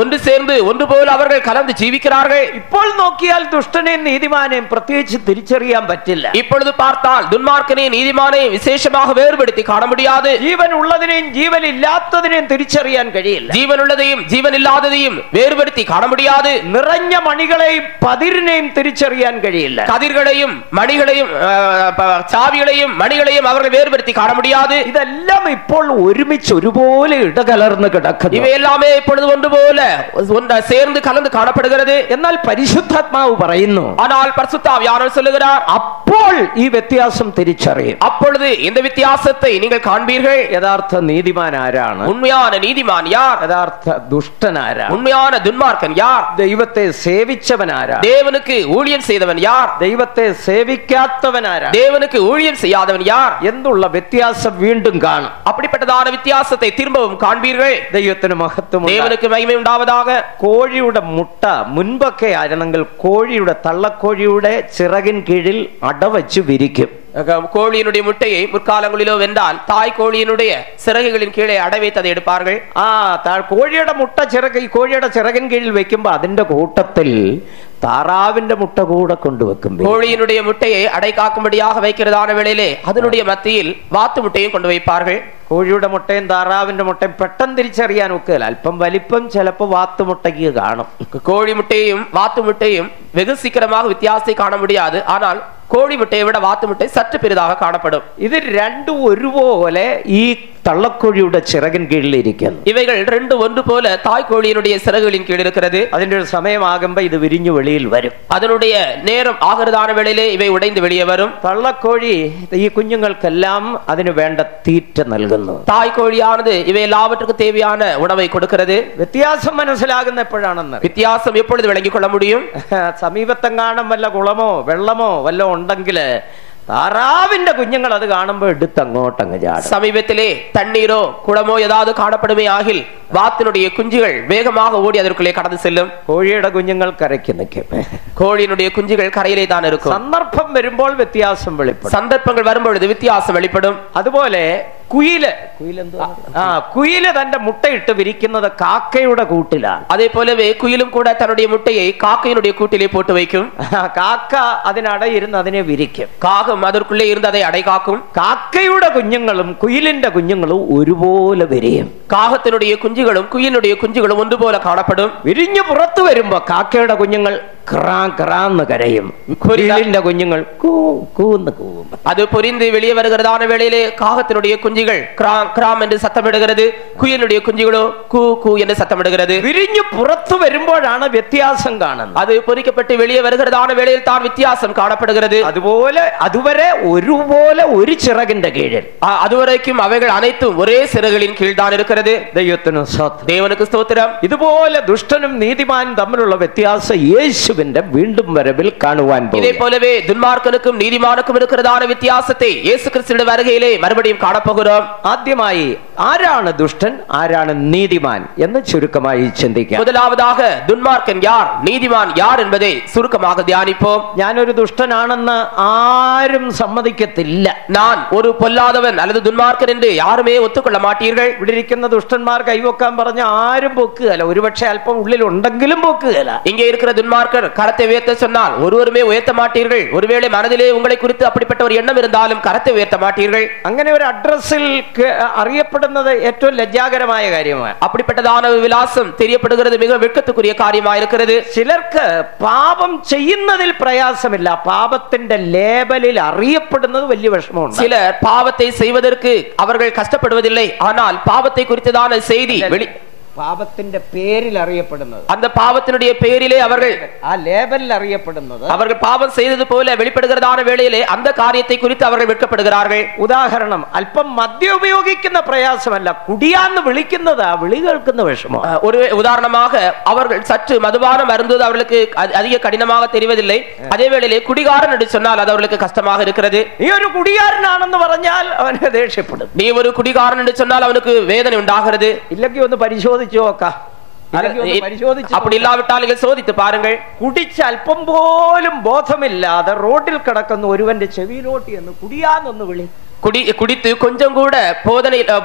ஒன்று சேர்ந்து ஒன்று போல அவர்கள் கலந்து ஜீவிக்கிறார்கள். ഇപ്പോൾ നോക്കിയാൽ ദുഷ്ടനെയും നീതിമാനെയും പ്രത്യേകിച്ച് തിരിച്ചറിയാൻ പറ്റില്ല. இப்பொழுது பார்த்தால் துன்மார்க்கனையும் நீதிமானையும் விசேஷமாக வேறுபடுத்தி காண முடியாது. ജീവൻ ഉള്ളതിനെയും ജീവൻ ഇല്ലാത്തതിനെയും തിരിച്ചറിയാൻ കഴിയില്ല. ஜீவன் உள்ளதையும் ஜீவன் இல்லாததையும் வேறுபடுத்தி காண முடியாது. നിറഞ്ഞ മണികളെയും പതിരിനെയും തിരിച്ചറിയാൻ കഴിയില്ല. கதிர்களையும் மணிகளையும் சாவிகளையும் மணிகளையும் அவர்கள் வேறுபடுத்தி காண முடியாது. ഇതെല്ലാം ഇപ്പോൾ ഒരുമിച്ച് ഒരുപോലെ ഇടകലർന്ന് കിടക്കുന്നു. இவை எல்லாமே இப்பொழுது ஒன்று போல சேர்ந்து கலந்து காணப்படுகிறது. എന്നാൽ പരിശുദ്ധാത്മാവ് പറയുന്നു, ஆனால் பரிசுத்த ஆவியானவர் சொல்லுகிறார், അപ്പോൾ ഈ വ്യത്യാസം തിരിച്ചറിയും. அப்பொழுது இந்த வித்தியாசத்தை நீங்கள் காண்பீர்கள். യഥാർത്ഥ നീതിമാൻ ആരാണ്? உண்மையான நீதிமான் யார்? യഥാർത്ഥ ദുഷ്ടൻ ആരാണ്? உண்மையான துன்மார்க்கன் யார்? ദൈവത്തെ സേവിച്ചവൻ ആരാണ്? தேவனுக்கு ஊழியம் செய்தவன் யார்? ദൈവത്തെ സേവിക്കാത്തവൻ ആരാണ്? தேவனுக்கு ஊழியம் செய்யாதவன் யார் എന്നുള്ള വ്യത്യാസം വീണ്ടും കാണും. அப்படிப்பட்டதான வித்தியாசத்தை திரும்பவும் காண்பீர்கள். ദൈവത്തിന് മഹത്വം. தேவனுக்கு மகிமை உண்டாவதாக. കോഴിയുടെ മുട്ട മുൻപൊക്കെ ആയിരുന്നെങ്കിൽ കോഴിയുടെ തള്ളക്കോഴിയുടെ ചിറകിൻ കീഴിൽ അടവച്ചു വിരിക്കും. கோழியினுடைய முட்டையை முற்காலங்களிலோ வென்றால் தாய் கோழியினுடைய சிறகுகளின் கீழே அடைவைத்ததை எடுப்பார்கள். കോഴിയുടെ മുട്ട കോഴിയുടെ ചിറകിൻ കീഴിൽ വെക്കുമ്പോ അതിന്റെ കൂട്ടത്തിൽ താറാവിന്റെ മുട്ട കൂടെ കൊണ്ടുവെക്കും. கோழியினுடைய முட்டையை அடை காக்கும்படியாக வைக்கிறதான வேளையிலே அதனுடைய மத்தியில் வாத்து முட்டையும் கொண்டு வைப்பார்கள். കോഴിയുടെ മുട്ടയും താറാവിന്റെ മുട്ടയും പെട്ടെന്ന് തിരിച്ചറിയാൻ ഒക്കില്ല. അല്പം വലിപ്പം ചിലപ്പോ വാത്തുമുട്ടയ്ക്ക് കാണും. கோழி முட்டையும் வாத்து முட்டையும் வெகு சீக்கிரமாக வித்தியாசத்தை காண முடியாது. ஆனால் கோழி முட்டையை விட வாத்து முட்டை சற்று பெரிதாக காணப்படும். ഇത് രണ്ടും ഒരുപോലെ ഈ തള്ളക്കോഴിയുടെ ചിറകിൻ കീഴിൽ ഇരിക്കുന്നു. இவைகள் ரெண்டு ஒன்று போல தாய் கோழியினுடைய சிறகுகளின் கீழ் இருக்கிறது. അതിന്റെ ഒരു സമയമാകുമ്പോ ഇത് വിരിഞ്ഞു വെളിയിൽ വരും. அதனுடைய நேரம் ஆகிறதான வேளையிலே இவை உடைந்து வெளியே வரும். തള്ളക്കോഴി ഈ കുഞ്ഞുങ്ങൾക്കെല്ലാം അതിന് വേണ്ട തീറ്റ നൽകുന്നു. தாய் கோழியானது இவை எல்லாவற்றுக்கும் தேவையான உணவை கொடுக்கிறது. വ്യത്യാസം മനസ്സിലാകുന്ന എപ്പോഴാണെന്ന്? வித்தியாசம் எப்பொழுது விளங்கிக் கொள்ள முடியும்? സമീപത്തെങ്ങാനും വല്ല കുളമോ വെള്ളമോ വല്ല ഉണ്ടെങ്കിൽ താറാവിന്റെ കുഞ്ഞുങ്ങൾ അത് കാണുമ്പോ എടുത്ത് അങ്ങോട്ടങ്ങ് ചാടും. சமீபத்திலே தண்ணீரோ குளமோ ஏதாவது காணப்படுமே ஆகில் வாத்தினுடைய குஞ்சுகள் வேகமாக ஓடி அதற்குள்ளே கடந்து செல்லும். കോഴിയുടെ കുഞ്ഞുങ്ങൾ കരയ്ക്ക് നിൽക്കും. கோழியினுடைய குஞ்சுகள் கரையிலே தான் இருக்கும். സന്ദർഭം വരുമ്പോൾ വ്യത്യാസം വെളിപ്പെടും. சந்தர்ப்பங்கள் வரும்பொழுது வித்தியாசம் வெளிப்படும். അതുപോലെ കുയില് തന്റെ മുട്ടയിട്ട് വിരിക്കുന്നത് കാക്കയുടെ കൂട്ടിലാണ്. அதே போலவே குயிலும் கூட தன்னுடைய முட்டையை காக்கையினுடைய கூட்டிலே போட்டு வைக்கும். കാക്ക അതിനടയിരുന്ന് അതിനെ വിരിക്കും. காகம் அதற்குள்ளே இருந்து அதை அடை காக்கும். കാക്കയുടെ കുഞ്ഞുങ്ങളും കുയിലിന്റെ കുഞ്ഞുങ്ങളും ഒരുപോലെ വിരിയും. காகத்தினுடைய குஞ்சுகளும் குயிலுடைய குஞ்சுகளும் ஒன்று போல காணப்படும். വിരിഞ്ഞു പുറത്തു വരുമ്പോ കാക്കയുടെ കുഞ്ഞുങ്ങൾ ക്രാന്ന് കരയും. കുയിലിന്റെ കുഞ്ഞുങ്ങൾ കൂന്ന് കൂവും. அது பொரிந்து வெளியே வருகிறதான வேளையிலே காகத்தினுடைய குஞ்சுகள் கிராம் என்று சத்தமிடுகிறது. குயிலுடைய குஞ்சுகளோ கூ கூ என்று சத்தமிடுகிறது. വിരിഞ്ഞു പുറത്തു വരുമ്പോഴാണ് വ്യത്യാസം കാണുന്നത്. அது பொரிக்கப்பட்டு வெளியே வருகிறதான வேளையில் தான் வித்தியாசம் காணப்படுகிறது. അതുവരെ ഒരുപോലെ ഒരു ചിറകിന്റെ കീഴിൽ, அதுவரைக்கும் அவைகள் அனைத்தும் ஒரே சிறகுகளின் கீழ் தான் இருக்கிறது. ദൈവത്തിന് സ്തോത്രം. தேவனுக்கு ஸ்தோத்திரம். ഇതുപോലെ ദുഷ്ടനും നീതിമാനും തമ്മിലുള്ള വ്യത്യാസം യേശുവിൽ യേശുവിന്റെ വീണ്ടും വരവിൽ കാണുവാൻ இதே പോകുന്നു. போலவே துன்மார்க்கனுக்கும் நீதிமானுக்கும் இருக்கிறதான வித்தியாசத்தை இயேசு கிறிஸ்துவின் வருகையிலே மறுபடியும் காணப்போகிறோம். ആദ്യമായി ആരാണ് ദുഷ്ടൻ, ആരാണ് നീതിമാൻ എന്ന് ചുരുക്കമായി ചിന്തിക്കാം. முதலாவதாக துன்மார்க்கன் யார், நீதிமான் யார் என்பதை சுருக்கமாக தியானிப்போம். ഞാനൊരു ദുഷ്ടനാണെന്ന് ആരും സമ്മതിക്കത്തില്ല. நான் ஒரு பொல்லாதவன் அல்லது துன்மார்க்கன் என்று யாருமே ஒத்துக்கொள்ள மாட்டீர்கள். ഇവിടെ ഇരിക്കുന്ന ദുഷ്ടന്മാർ കൈവക്കാൻ പറഞ്ഞ ആരും പൊക്കുകയല്ല. ഒരുപക്ഷെ അല്പം ഉള്ളിൽ ഉണ്ടെങ്കിലും പൊക്കുകയല്ല. இங்கே இருக்கிற துன்மார்க்கர் கரத்தை உயர்த்த சொன்னால் ஒருவருமே உயர்த்த மாட்டீர்கள். ஒருவேளை மனதிலே உங்களை குறித்து அப்படிப்பட்ட ஒரு எண்ணம் இருந்தாலும் கரத்தை உயர்த்த மாட்டீர்கள். അങ്ങനെ ഒരു അഡ്രസ്സിൽ അറിയപ്പെടുന്നത് ഏറ്റവും ലജ്ജാകരമായ കാര്യമാണ്. அப்படிப்பட்டதான விலாசம் தெரியப்படுகிறது மிக வெட்கத்துக்குரிய காரியமாக இருக்கிறது. ചിലർക്ക് പാപം ചെയ്യുന്നതിൽ പ്രയാസമില്ല, പാപത്തിന്റെ ലേബലിൽ അറിയപ്പെടുന്നത് വലിയ വിഷമമുണ്ട്. சிலர் பாவத்தை செய்வதற்கு அவர்கள் கஷ்டப்படுவதில்லை, ஆனால் பாவத்தை குறித்ததான செய்தி പാപത്തിന്റെ പേരിൽ അറിയപ്പെടുന്നത്, அந்த பாவத்தினுடைய பெயரிலே அவர்கள் ആ ലേബലിൽ അറിയപ്പെടുന്നത്, அவர்கள் பாவம் செய்தது போல வெளிப்படுகிறதான வேளையிலே அந்த காரியத்தை குறித்து அவர்கள் வெட்கப்படுகிறார்கள். ഉദാഹരണം, അല്പം മദ്യം ഉപയോഗിക്കുന്ന പ്രയാസമല്ല, കുടിയാന്ന് വിളിക്കുന്നത് ആ വിളി കേൾക്കുന്ന വിഷമം. ஒரு உதாரணமாக அவர்கள் சற்று மதுபானம் அருந்துவது அவர்களுக்கு அதிக கடினமாக தெரிவதில்லை. அதே வேளையிலே குடிகாரன் என்று சொன்னால் அது அவர்களுக்கு கஷ்டமாக இருக்கிறது. നീ ഒരു കുടിയാരനാണെന്ന് പറഞ്ഞാൽ അവന് ദേഷ്യപ്പെടും. நீ ஒரு குடிகாரன் என்று சொன்னால் அவனுக்கு வேதனை உண்டாகிறது. ഇല്ലെങ്കിൽ ഒന്ന് പരിശോധിച്ചു നോക്കാം. அப்படி இல்லாவிட்டால் நீங்கள் சோதித்து பாருங்கள். കുടിച്ച് അല്പം പോലും ബോധമില്ലാതെ റോഡിൽ കിടക്കുന്ന ഒരുവന്റെ ചെവിയിലോട്ട് എന്ന് കുടിയാന്നൊന്ന് വിളി. குடித்து கொஞ்சம் கூட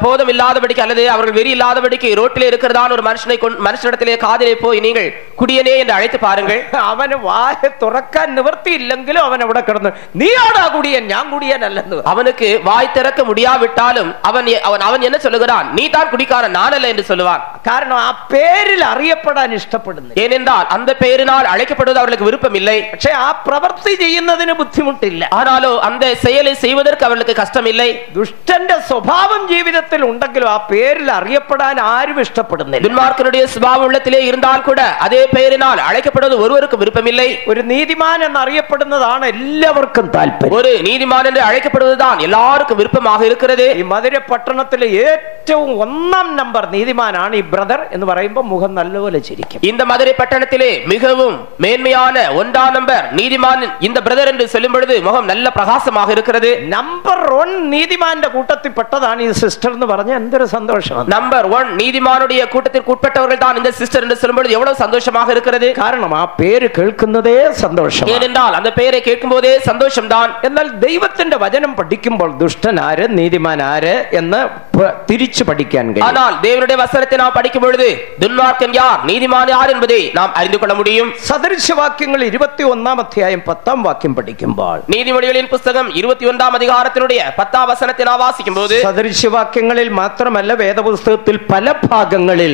போதம் இல்லாதபடிக்கு அல்லது அவர்கள் வெறி இல்லாதபடிக்கு ரோட்டிலே இருக்கிறதான ஒரு மனுஷனிடத்திலே காதிலே போய் நீங்கள் குடியனே என்று அழைத்து பாருங்கள். അവന് വായ തുറക്കാൻ നിവൃത്തിയില്ലെങ്കിലും അവൻ അവിടെ കിടന്നു നീയാടാ കുടിയൻ, ഞാൻ കുടിയനല്ലെന്ന്. அவனுக்கு வாய் திறக்க முடியாவிட்டாலும் அவன் என்ன சொல்லுகிறான், நீ தான் குடிக்காரன், நான் அல்ல என்று சொல்லுவான். കാരണം ആ പേരിൽ അറിയപ്പെടാൻ ഇഷ്ടപ്പെടുന്നു. ஏனென்றால் அந்த பெயரினால் அழைக்கப்படுவது அவர்களுக்கு விருப்பம் இல்லை. പക്ഷെ ആ പ്രവൃത്തി ചെയ്യുന്നതിന് ബുദ്ധിമുട്ടില്ല. ஆனாலும் அந்த செயலை செய்வதற்கு அவர்களுக்கு கஷ்டம் இல்லை. ദുഷ്ടന്റെ സ്വഭാവം ജീവിതത്തിൽ ഉണ്ടെങ്കിലും ആ പേരിൽ അറിയപ്പെടാൻ ആരും ഇഷ്ടപ്പെടുന്നില്ല. துன்மார்க்கனுடைய சுபாவம் உள்ளத்திலே இருந்தால் கூட அதே பெயரினால் அழைக்கப்படுவது ஒருவருக்கும் விருப்பம் இல்லை. ഒരു നീതിമാൻ എന്നറിയപ്പെടുന്നതാണ് എല്ലാവർക്കും താല്പര്യം. ஒரு நீதிமான் என்று அழைக்கப்படுவதுதான் எல்லாருக்கும் விருப்பமாக இருக்கிறது. ഈ മധുര പട്ടണത്തിലെ ഏറ്റവും ഒന്നാം നമ്പർ നീതിമാനാണ് ഈ ബ്രദർ എന്ന് പറയുമ്പോൾ മുഖം നല്ലപോലെ ചിരിക്കും. இந்த மதுரை பட்டணத்திலே மிகவும் மேன்மையான ஒன்றாம் நம்பர் நீதிமான் இந்த பிரதர் என்று சொல்லும் பொழுது முகம் நல்ல பிரகாசமாக இருக்கிறது. നമ്പർ 1 നീതിമാന്റെ കൂട്ടത്തിൽ പെട്ടതാണ് ഈ സിസ്റ്റർ എന്ന് പറഞ്ഞ എന്തൊരു സന്തോഷമാണ്. நம்பர் 1 நீதிமானுடைய கூட்டத்திற்கு உட்பட்டவர்கள் தான் இந்த சிஸ்டர் என்று சொல்லும் பொழுது எவ்வளவு சந்தோஷமாக இருக்கிறது. കാരണം ആ പേര് കേൾക്കുന്നതേ സന്തോഷം. ஏனென்றால் அந்த பெயரை கேட்கும் போதே சந்தோஷம் தான். എന്നാൽ ദൈവത്തിന്റെ വചനം പഠിക്കുമ്പോൾ ദുഷ്ടൻ ആര് നീതിമാൻ ആര് എന്ന് തിരിച്ചു പഠിക്കാൻ കഴിയും. ஆனால் தேவனுடைய வசனத்தை நாம் படிக்கும் பொழுது துன்மார்க்கன் யார், நீதிமான் யார் என்பதை நாம் அறிந்து கொள்ள முடியும். സദൃശവാക്യങ്ങൾ 21 അധ്യായം 10 വാക്യം പഠിക്കുമ്പോൾ, நீதிமொழிகளின் புத்தகம் 21 அதிகாரத்தினுடைய 10 வசனத்தை நாம் வாசிக்கும் போது, സദൃശവാക്യങ്ങളിൽ മാത്രമല്ല വേദപുസ്തകത്തിൽ പല ഭാഗങ്ങളിൽ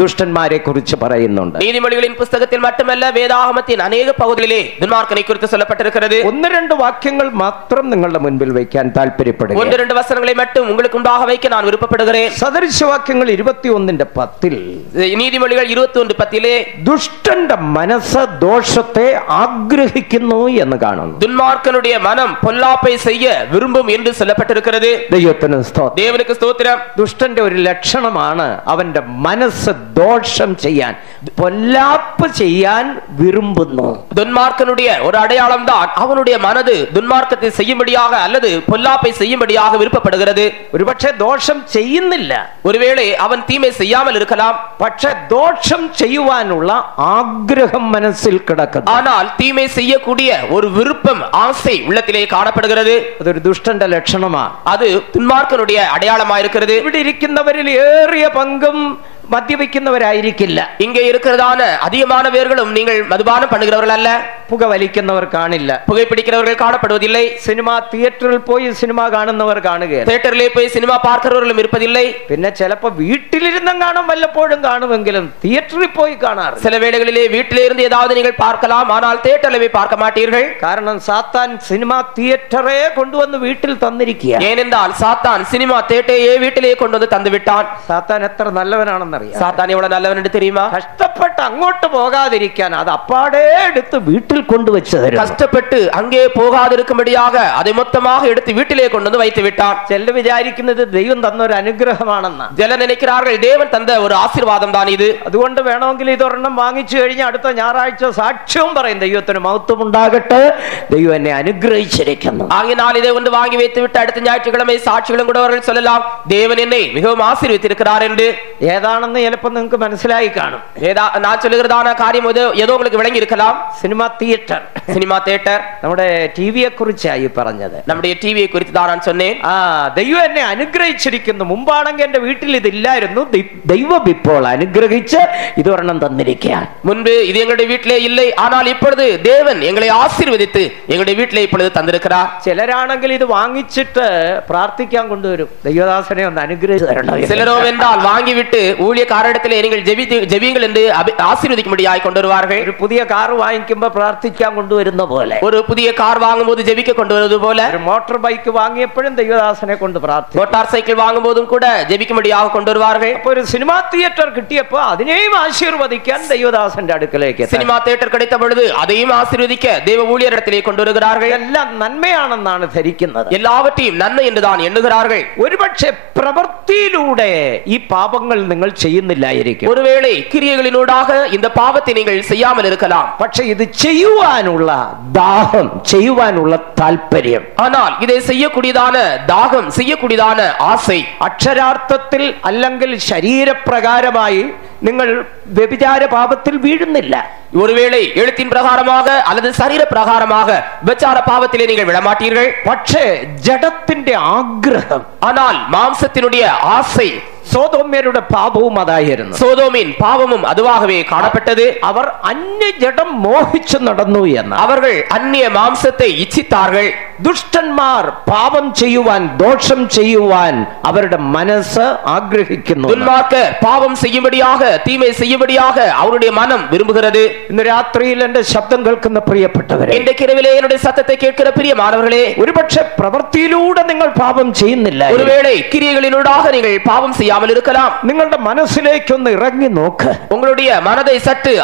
ദുഷ്ടന്മാരെ കുറിച്ച് പറയുന്നുണ്ട്. நீதிமொழிகளின் புத்தகத்தில் மட்டுமல்ல வேதாகமத்தின் அநேக பகுதிகளிலே துன்மார்க்கனை குறித்து சொல்லப்பட்டிருக்கிறது. 1-2 വാക്യങ്ങൾ മാത്രം നിങ്ങളുടെ മുൻപിൽ വയ്ക്കാൻ താല്പര്യപ്പെടുന്നു. 1-2 வசனங்களை மட்டும் உங்களுக்கு முன்பாக வைக்க நான் விருப்பப்படுகிறேன். സദൃശവാക്യങ്ങൾ 21:10 நீதிமொழிகள் 21:10 ദുഷ്ടന്റെ മനസ്സ് ദോഷത്തെ ആഗ്രഹിക്കുന്നു എന്ന് കാണുന്നു. துன்மார்க்கனுடைய மனம் பொல்லாப்பை செய்ய விரும்பும் என்று சொல்லப்பட்டிருக்கிறது. ദൈവത്തിന് സ്തോത്രം. தேவனுக்கு ஸ்தோத்திரம். ദുഷ്ടന്റെ ഒരു ലക്ഷണമാണ് അവന്റെ മനസ്സ് ദോഷം ചെയ്യാൻ, പൊല്ലാപ്പ് ചെയ്യാൻ വിരുമ്പുന്നു. துன்மார்க்கனுடைய ஒரு அடையாளம் தான் அவனுடைய மனது துன்மார்க்கத்தை செய்யும்படியாக அல்லது பொல்லாப்பை செய்யும்படியாக விருப்பப்படுகிறது. ഒരുപക്ഷെ ദോഷം ചെയ്യുന്നില്ല, ஒருவேளை அவன் தீமை செய்யாமல் இருக்கலாம், പക്ഷെ ദോഷം ചെയ്യുവാനുള്ള ആഗ്രഹം മനസ്സിൽ കിടക്കുന്നു. ஆனால் தீமை செய்யக்கூடிய ஒரு விருப்பம் ஆசை உள்ளத்திலே காணப்படுகிறது. അതൊരു ദുഷ്ടന്റെ ലക്ഷണമാണ്. அது துன்மார்க்கனுடைய அடையாளமாக இருக்கிறது. ഇവിടെ ഇരിക്കുന്നവരിൽ ഏറിയ പങ്കും മദ്യപിക്കുന്നവരായിരിക്കില്ല. இங்கே இருக்கிறதான அதிகமான பேர்களும் நீங்கள் மதுபானம் பண்ணுகிறவர்கள் அல்ல. പുകവലിക്കുന്നവർ കാണില്ല. புகைப்பிடிக்கிறவர்கள் காணப்படுவதில்லை. സിനിമ തിയേറ്ററിൽ പോയി സിനിമ കാണുന്നവർ കാണുകയില്ല. தியேட்டரிலே போய் சினிமா பார்க்கிறவர்களும் இருப்பதில்லை. പിന്നെ ചിലപ്പോ വീട്ടിലിരുന്നും കാണും, വല്ലപ്പോഴും കാണുമെങ്കിലും തിയേറ്ററിൽ പോയി കാണാറ്. சில வேளைகளிலே வீட்டிலே இருந்து ஏதாவது நீங்கள் பார்க்கலாம், ஆனால் தியேட்டரில் போய் பார்க்க மாட்டீர்கள். കാരണം സാത്താൻ സിനിമ തിയേറ്ററെ കൊണ്ടുവന്ന് വീട്ടിൽ തന്നിരിക്കുക. ஏனென்றால் சாத்தான் சினிமா தியேட்டரையே வீட்டிலே கொண்டு வந்து தந்து விட்டான். സാത്താൻ എത്ര നല്ലവനാണെന്നറിയാം. சாத்தான் எவ்வளவு நல்லவன் என்று தெரியுமா? കഷ്ടപ്പെട്ട് അങ്ങോട്ട് പോകാതിരിക്കാൻ അത് അപ്പാടെ എടുത്ത് വീട്ടിൽ വീട്ടിൽ കൊണ്ടുവച്ചു തരും. கஷ்டப்பட்டு அங்கே போகாதிருக்கும்படியாக அதை மொத்தமாக எடுத்து வீட்டிலே கொண்டு வந்து வைத்து விட்டார். ചിലർ വിചാരിക്കുന്നത് ദൈവം തന്ന ഒരു അനുഗ്രഹമാണെന്ന്. சிலர் நினைக்கிறார்கள் தேவன் தந்த ஒரு ஆசீர்வாதம் தான் இது. അതുകൊണ്ട് വേണമെങ്കിൽ ഇതൊരെണ്ണം വാങ്ങിച്ചു കഴിഞ്ഞാൽ അടുത്ത ഞായറാഴ്ച സാക്ഷ്യവും പറയും, ദൈവത്തിന് മഹത്വം ഉണ്ടാകട്ടെ, ദൈവം എന്നെ അനുഗ്രഹിച്ചിരിക്കുന്നു. ஆகினால் இதை ஒன்று வாங்கி வைத்து விட்டு அடுத்த ஞாயிற்றுக்கிழமை சாட்சிகளும் கூட அவர்கள் சொல்லலாம், தேவன் என்னை மிகவும் ஆசீர்வதித்திருக்கிறார் என்று. ഏതാണെന്ന് ചിലപ്പോൾ നിങ്ങൾക്ക് മനസ്സിലായി കാണും. நான் சொல்லுகிறதான காரியம் ஏதோ உங்களுக்கு விளங்கி இருக்கலாம். Cinema theatre, cinema theatre. നമ്മുടെ ടിവിയെ കുറിച്ചായി പറഞ്ഞത്. நம்முடைய டிவியை குறித்து தான் நான் சொன்னேன். ദൈവം എന്നെ അനുഗ്രഹിച്ചിരിക്കുന്നു. മുമ്പാണെങ്കിൽ എന്റെ വീട്ടിൽ ഇതില്ലായിരുന്നു, ദൈവം ഇപ്പോൾ അനുഗ്രഹിച്ച് ഇതൊരെണ്ണം തന്നിരിക്കുകയാണ്. முன்பு இது எங்களுடைய வீட்டிலே இல்லை, ஆனால் இப்பொழுது தேவன் எங்களை ஆசீர்வதித்து எங்களுடைய வீட்டிலே இப்பொழுது தந்திருக்கிறார். ചിലരാണെങ്കിൽ ഇത് വാങ്ങിച്ചിട്ട് പ്രാർത്ഥിക്കാൻ കൊണ്ടുവരും, ദൈവദാസനെ ഒന്ന് അനുഗ്രഹിച്ചു തരണം. சிலரோ என்றால் வாங்கிவிட்டு ஊழியக்காரரிடத்திலே நீங்கள் ஜெபியுங்கள் என்று ஆசீர்வதிக்கும்படியாய் கொண்டு வருவார்கள். ഒരു പുതിയ കാർ വാങ്ങിക്കുമ്പോൾ പ്രാർത്ഥിക്കാൻ കൊണ്ടുവരുന്ന പോലെ, ஒரு புதிய கார் வாங்கும்போது ஜெபிக்க கொண்டு வருவது போல, ഒരു മോട്ടോർ ബൈക്ക് വാങ്ങിയപ്പോഴും ദൈവദാസനെ കൊണ്ട് പ്രാർത്ഥിക്കും. மோட்டார் சைக்கிள் வாங்கும் போதும் கூட ஜெபிக்கும்படியாக கொண்டு வருவார்கள். അപ്പൊ ഒരു സിനിമാ തിയേറ്റർ കിട്ടിയപ്പോ അതിനെയും ആശീർവദിക്കാൻ ദൈവദാസന്റെ അടുക്കലേക്ക്, சினிமா தியேட்டர் கிடைத்த பொழுது அதையும் ஆசீர்வதிக்க தேவ ஊழியரிடத்திலே கொண்டு வருகிறார்கள். എല്ലാം നന്മയാണെന്നാണ് ധരിക്കുന്നത്. எல்லாவற்றையும் நன்மை என்றுதான் எண்ணுகிறார்கள். ഒരുപക്ഷെ പ്രവൃത്തിയിലൂടെ ഈ പാപങ്ങൾ നിങ്ങൾ ചെയ്യുന്നില്ലായിരിക്കും. ஒருவேளை கிரியைகளினூடாக இந்த பாவத்தை நீங்கள் செய்யாமல் இருக்கலாம். പക്ഷെ ഇത് ചെയ്യുവാനുള്ള ദാഹം, ചെയ്യുവാനുള്ള താല്പര്യം, ஆனால் இதை செய்யக்கூடியதான தாகம், செய்யக்கூடியதான ஆசை, അക്ഷരാർത്ഥത്തിൽ അല്ലെങ്കിൽ ശരീരപ്രകാരമായി നിങ്ങൾ വ്യഭിചാര പാപത്തിൽ വീഴുന്നില്ല. ஒருவேளை எழுத்தின் பிரகாரமாக அல்லது சரீர பிரகாரமாக விபச்சார பாவத்திலே நீங்கள் விழமாட்டீர்கள். പക്ഷേ ജഡത്തിന്റെ ആഗ്രഹം, ஆனால் மாம்சத்தினுடைய ஆசை, സോദോമ്യരുടെ പാപവും അതായിരുന്നു. சோதோமின் பாவமும் அதுவாகவே காணப்பட்டது. അവർ അന്യജഡം മോഹിച്ചു നടന്നു എന്ന്. அவர்கள் அந்நிய மாம்சத்தை இச்சித்தார்கள். ദുഷ്ടന്മാർ പാപം ചെയ്യുവാൻ, ദോഷം ചെയ്യുവാൻ അവരുടെ മനസ്സ് ആഗ്രഹിക്കുന്നു. துன்மார்க்கர் பாவம் செய்யும்படியாக, தீமை செய்யும்படியாக அவருடைய மனம் விரும்புகிறது. ഇന്ന് രാത്രിയിൽ എന്റെ ശബ്ദം കേൾക്കുന്ന പ്രിയപ്പെട്ടവരെ, இன்றைக்கு இரவிலே என்னுடைய சத்தத்தை கேட்கிற பிரியமானவர்களே, ഒരുപക്ഷെ പ്രവൃത്തിയിലൂടെ നിങ്ങൾ പാപം ചെയ്യുന്നില്ല, ஒருவேளை கிரியைகளினூடாக நீங்கள் பாவம் செய்யாமல் இருக்கலாம். നിങ്ങളുടെ മനസ്സിലേക്കൊന്ന് ഇറങ്ങി നോക്ക്. உங்களுடைய மனதை சற்று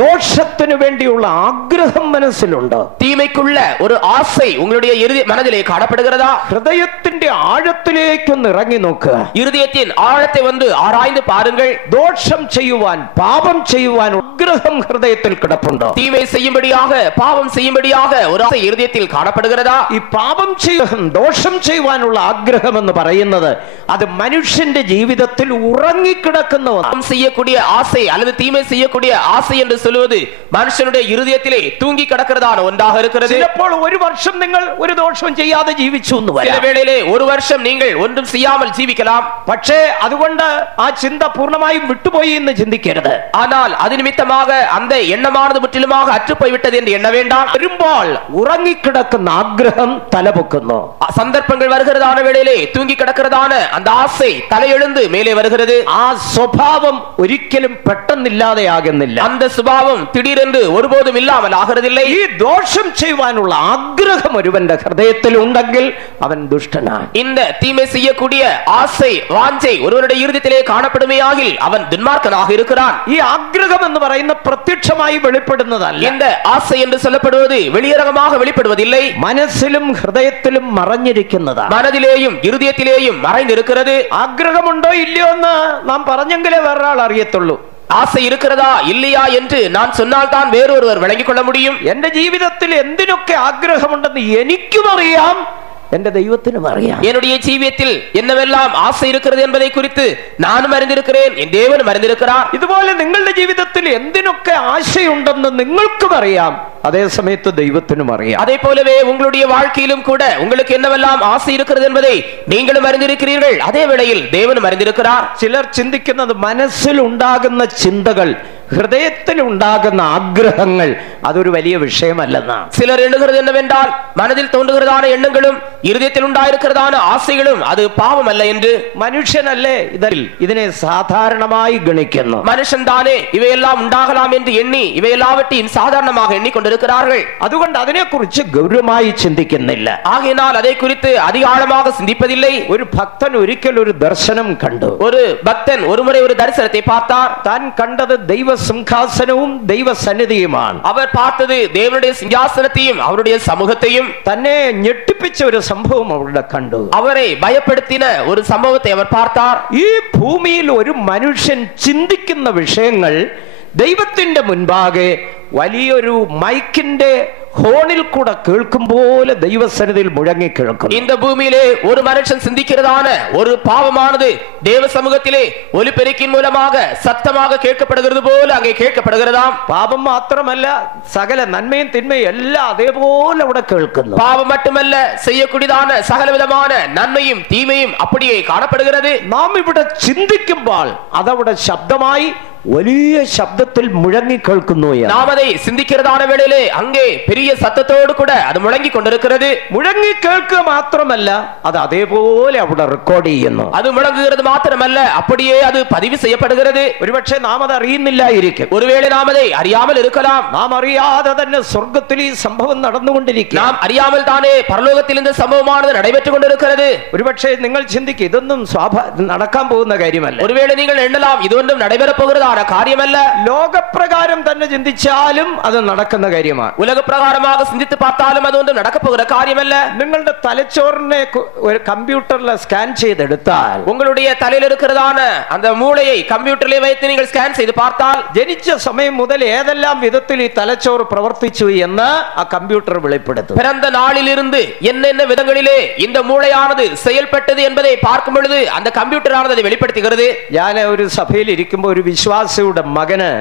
ദോഷത്തിനു വേണ്ടിയുള്ള ആഗ്രഹം മനസ്സിലുണ്ടോ? தீமைக்குள்ள ஒரு ஆசை உங்களுடைய மனதிலே காணப்படுகிறதா? ഹൃദയത്തിന്റെ ആഴത്തിലേക്കൊന്ന് ഇറങ്ങി നോക്കുക. இருதயத்தின் ஆழத்தை வந்து ஆராய்ந்து பாருங்கள். ദോഷം ചെയ്യുവാൻ, പാപം ചെയ്യുവാൻ ആഗ്രഹം ഹൃദയത്തിൽ കിടപ്പുണ്ടോ? தீமை செய்யும்படியாக, பாவம் செய்யும்படியாக ஒரு ஆசை இருதயத்தில் காணப்படுகிறதா? ഈ പാപം ചെയ്യുവാൻ, ദോഷം ചെയ്യുവാനുള്ള ആഗ്രഹം എന്ന് പറയുന്നത് അത് മനുഷ്യന്റെ ജീവിതത്തിൽ ഉറങ്ങിക്കിടക്കുന്ന பாவம் செய்யக்கூடிய ஆசை அல்லது தீமை செய்யக்கூடிய ஆசை என்று சொல்வது மனுஷனுடைய இருதயத்திலே தூங்கி கிடக்கிறதான ஒன்றாக இருக்கிறது. ചിലപ്പോൾ ഒരു വർഷം നിങ്ങൾ ഒരു ദോഷവും ചെയ്യാതെ ജീവിച്ചു എന്ന് சில വരാം. வேளையிலே ஒரு வருஷம் நீங்கள் ஒன்றும் செய்யாமல் ஜீவிக்கலாம். പക്ഷേ അതുകൊണ്ട് ആ ചിന്ത പൂർണ്ണമായും വിട്ടുപോയി എന്ന് ചിന്തിക്കരുത്. ஆனால் அது நிமித்தமாக அந்த எண்ணமானது முற்றிலுமாக அற்றுப்போய் விட்டது என்று எண்ண வேண்டாம். വരുമ്പോൾ ഉറങ്ങിക്കിടക്കുന്ന ആഗ്രഹം തലപൊക്കുന്നു. சந்தர்ப்பங்கள் வருகிறதான வேளையிலே தூங்கி கிடக்கிறதான அந்த ஆசை தலையெழுந்து மேலே வருகிறது. ആ സ്വഭാവം ഒരിക്കലും പെട്ടെന്നില്ലാതെയാകുന്നില്ല. அந்த சுபாவம் திடீரென்று ஒருபோதும் இல்லாமல் ஆகிறதில்லை. ഈ ദോഷം ചെയ്യുവാനുള്ള ആഗ്രഹം ഒരുവന്റെ ഹൃദയത്തിൽ ഉണ്ടെങ്കിൽ അവൻ ദുഷ്ടനാണ്. இந்த தீமை செய்யக்கூடிய ஆசை, வாஞ்சை ஒருவருடைய இருதயத்திலே காணப்படுமேயாகில் அவன் துன்மார்க்கனாக இருக்கிறான். ഈ ആഗ്രഹം എന്ന് പറയുന്ന പ്രത്യക്ഷമായി വെളിപ്പെടുന്നതല്ല. இந்த ஆசை என்று சொல்லப்படுவது வெளியரங்கமாக வெளிப்படுவதில்லை. മനസ്സിലും ഹൃദയത്തിലും മറഞ്ഞിരിക്കുന്നതാണ്. மனதிலேயும் இருதயத்திலேயும் மறைந்திருக்கிறது. ആഗ്രഹമുണ്ടോ ഇല്ലയോ എന്ന് നാം പറഞ്ഞെങ്കിലേ വേറൊരാൾ അറിയത്തുള്ളൂ. ஆசை இருக்கிறதா இல்லையா என்று நான் சொன்னால் தான் வேறொருவர் விளங்கிக் கொள்ள முடியும். എന്റെ ജീവിതത്തിൽ എന്തിനൊക്കെ ആഗ്രഹമുണ്ടെന്ന് എനിക്കും അറിയാം, എന്റെ ദൈവത്തിനും അറിയാം. என்னுடைய ஜீவியத்தில் என்னவெல்லாம் ஆசை இருக்கிறது என்பதை குறித்து நானும் அறிந்திருக்கிறேன், என் தேவனும் அறிந்திருக்கிறார். ഇതുപോലെ നിങ്ങളുടെ ജീവിതത്തിൽ എന്തിനൊക്കെ ആശയുണ്ടെന്ന് നിങ്ങൾക്കും അറിയാം, അതേ സമയത്ത് ദൈവത്തിനും അറിയാം. அதே போலவே உங்களுடைய வாழ்க்கையிலும் கூட உங்களுக்கு என்னவெல்லாம் ஆசை இருக்கிறது என்பதை நீங்களும் அறிந்திருக்கிறீர்கள், அதே வேளையில் தேவனும் அறிந்திருக்கிறார். ചിലർ ചിന്തിക്കുന്നത് മനസ്സിൽ ഉണ്ടാകുന്ന ചിന്തകൾ, ഹൃദയത്തിൽ ഉണ്ടാകുന്ന ആഗ്രഹങ്ങൾ അതൊരു വലിയ വിഷയമല്ലെന്നാണ്. சிலர் எண்ணுகிறது என்னவென்றால் மனதில் தோன்றுகிறதான எண்ணங்களும் இருதயத்தில் உண்டாயிருக்கிறதான ஆசைகளும் அது பாவம் அல்ல என்று. മനുഷ്യനല്ലേ ഇതിനെ സാധാരണമായി ഗണിക്കുന്നു. மனுஷன் தானே இவையெல்லாம் உண்டாகலாம் என்று எண்ணி இவையெல்லாவற்றையும் சாதாரணமாக எண்ணிக்கொண்டிருக்கிறார்கள். അതുകൊണ്ട് അതിനെക്കുറിച്ച് ഗൗരവമായി ചിന്തിക്കുന്നില്ല. ஆகையினால் அதை குறித்து அதிக ஆழமாக சிந்திப்பதில்லை. ഒരു ഭക്തൻ ഒരിക്കൽ ഒരു ദർശനം കണ്ടു. ஒரு பக்தன் ஒருமுறை ஒரு தரிசனத்தை பார்த்தார். താൻ കണ്ടത് ദൈവ ദൈവസിംഹാസനവും ദൈവസന്നിധിയുമാണ്. அவர் பார்த்தது தேவனுடைய சிங்காசனத்தையும் அவருடைய சமூகத்தையும். തന്നെ ഞെട്ടിപ്പിച്ച ഒരു സംഭവം അവിടെ കണ്ടു. அவரை பயப்படுத்தின ஒரு சம்பவத்தை அவர் பார்த்தார். ഈ ഭൂമിയിൽ ഒരു മനുഷ്യൻ ചിന്തിക്കുന്ന വിഷയങ്ങൾ ദൈവത്തിന്റെ മുൻപാകെ വലിയൊരു മൈക്കിന്റെ ഹോണിൽ കൂടെ കേൾക്കും പോലെ ദൈവസന്നിധിയിൽ മുഴങ്ങി കേൾക്കും. இந்த பூமியிலே ஒரு மனுஷன் சிந்திக்கிறதான ஒரு பாவமானது தேவ சமூகத்திலே ஒலிபெருக்கின் மூலமாக சத்தமாக கேட்கப்படுகிறது போல அங்கே கேட்கப்படுகிறதாம். പാപം മാത്രമല്ല, സകല നന്മയും തിന്മയും എല്ലാം അതേപോലെ അവിടെ കേൾക്കുന്നു. பாவம் மட்டுமல்ல, செய்யக்கூடியதான சகலவிதமான நன்மையும் தீமையும் அப்படியே காணப்படுகிறது. നാം ഇവിടെ ചിന്തിക്കുമ്പോൾ അതവിടെ ശബ്ദമായി വലിയ ശബ്ദത്തിൽ മുഴങ്ങി കേൾക്കുന്നു. നാം அதை சிந்திக்கிறதான வேளையிலே அங்கே பெரிய சத்தத்தோடு கூட அது முழங்கி கொண்டிருக்கிறது. മുഴങ്ങി കേൾക്കുക മാത്രമല്ല, അത് അതേപോലെ അവിടെ റെക്കോർഡ് ചെയ്യുന്നു. அது முழங்குகிறது மாத்திரமல்ல, அப்படியே அது பதிவு செய்யப்படுகிறது. ഒരുപക്ഷെ നാം അത് അറിയുന്നില്ലായിരിക്കും. ஒருவேளை நாம் அதை அறியாமல் இருக்கலாம். നാം അറിയാതെ തന്നെ സ്വർഗത്തിൽ ഈ സംഭവം നടന്നുകൊണ്ടിരിക്കും. நாம் அறியாமல் தானே பரலோகத்தில் இந்த சம்பவமானது நடைபெற்றுக் கொண்டிருக்கிறது. ഒരുപക്ഷെ നിങ്ങൾ ചിന്തിക്കും, ഇതൊന്നും നടക്കാൻ പോകുന്ന കാര്യമല്ല. ஒருவேளை நீங்கள் எண்ணலாம், இது ஒன்றும் நடைபெற போகிறதா காரியமல்ல. ലോകപ്രകാരം തന്നെ ചിന്തിച്ചാലും അത് നടക്കുന്ന കാര്യമാണ്. உலக பிரகாரமாக சிந்தித்து பார்த்தாலும் அது ஒன்றும் நடக்க போகிற காரியமல்ல. നിങ്ങളുടെ തലച്ചോറിനെ ഒരു കമ്പ്യൂട്ടറിൽ സ്കാൻ ചെയ്തെടുത്താൽ, உங்களுடைய தலையில் இருக்கிறதான அந்த மூளையை கம்ப்யூட்டரிலே வைத்து நீங்கள் ஸ்கேன் செய்து பார்த்தால், ജനിച്ച സമയം മുതൽ ഏതെല്ലാം വിധത്തിൽ ഈ തലച്ചോറ് പ്രവർത്തിച്ചു എന്ന് ആ കമ്പ്യൂട്ടർ വെളിപ്പെടുത്തും. பிறந்த நாளிலிருந்து என்னென்ன விதங்களிலே இந்த மூளையானது செயல்பட்டது என்பதை பார்க்கும் பொழுது அந்த கம்ப்யூட்டரானது அதை வெளிப்படுத்துகிறது. ഞാൻ ഒരു സഭയിൽ ഇരിക്കുമ്പോൾ ഒരു വിശ്വാസിയുടെ മകന്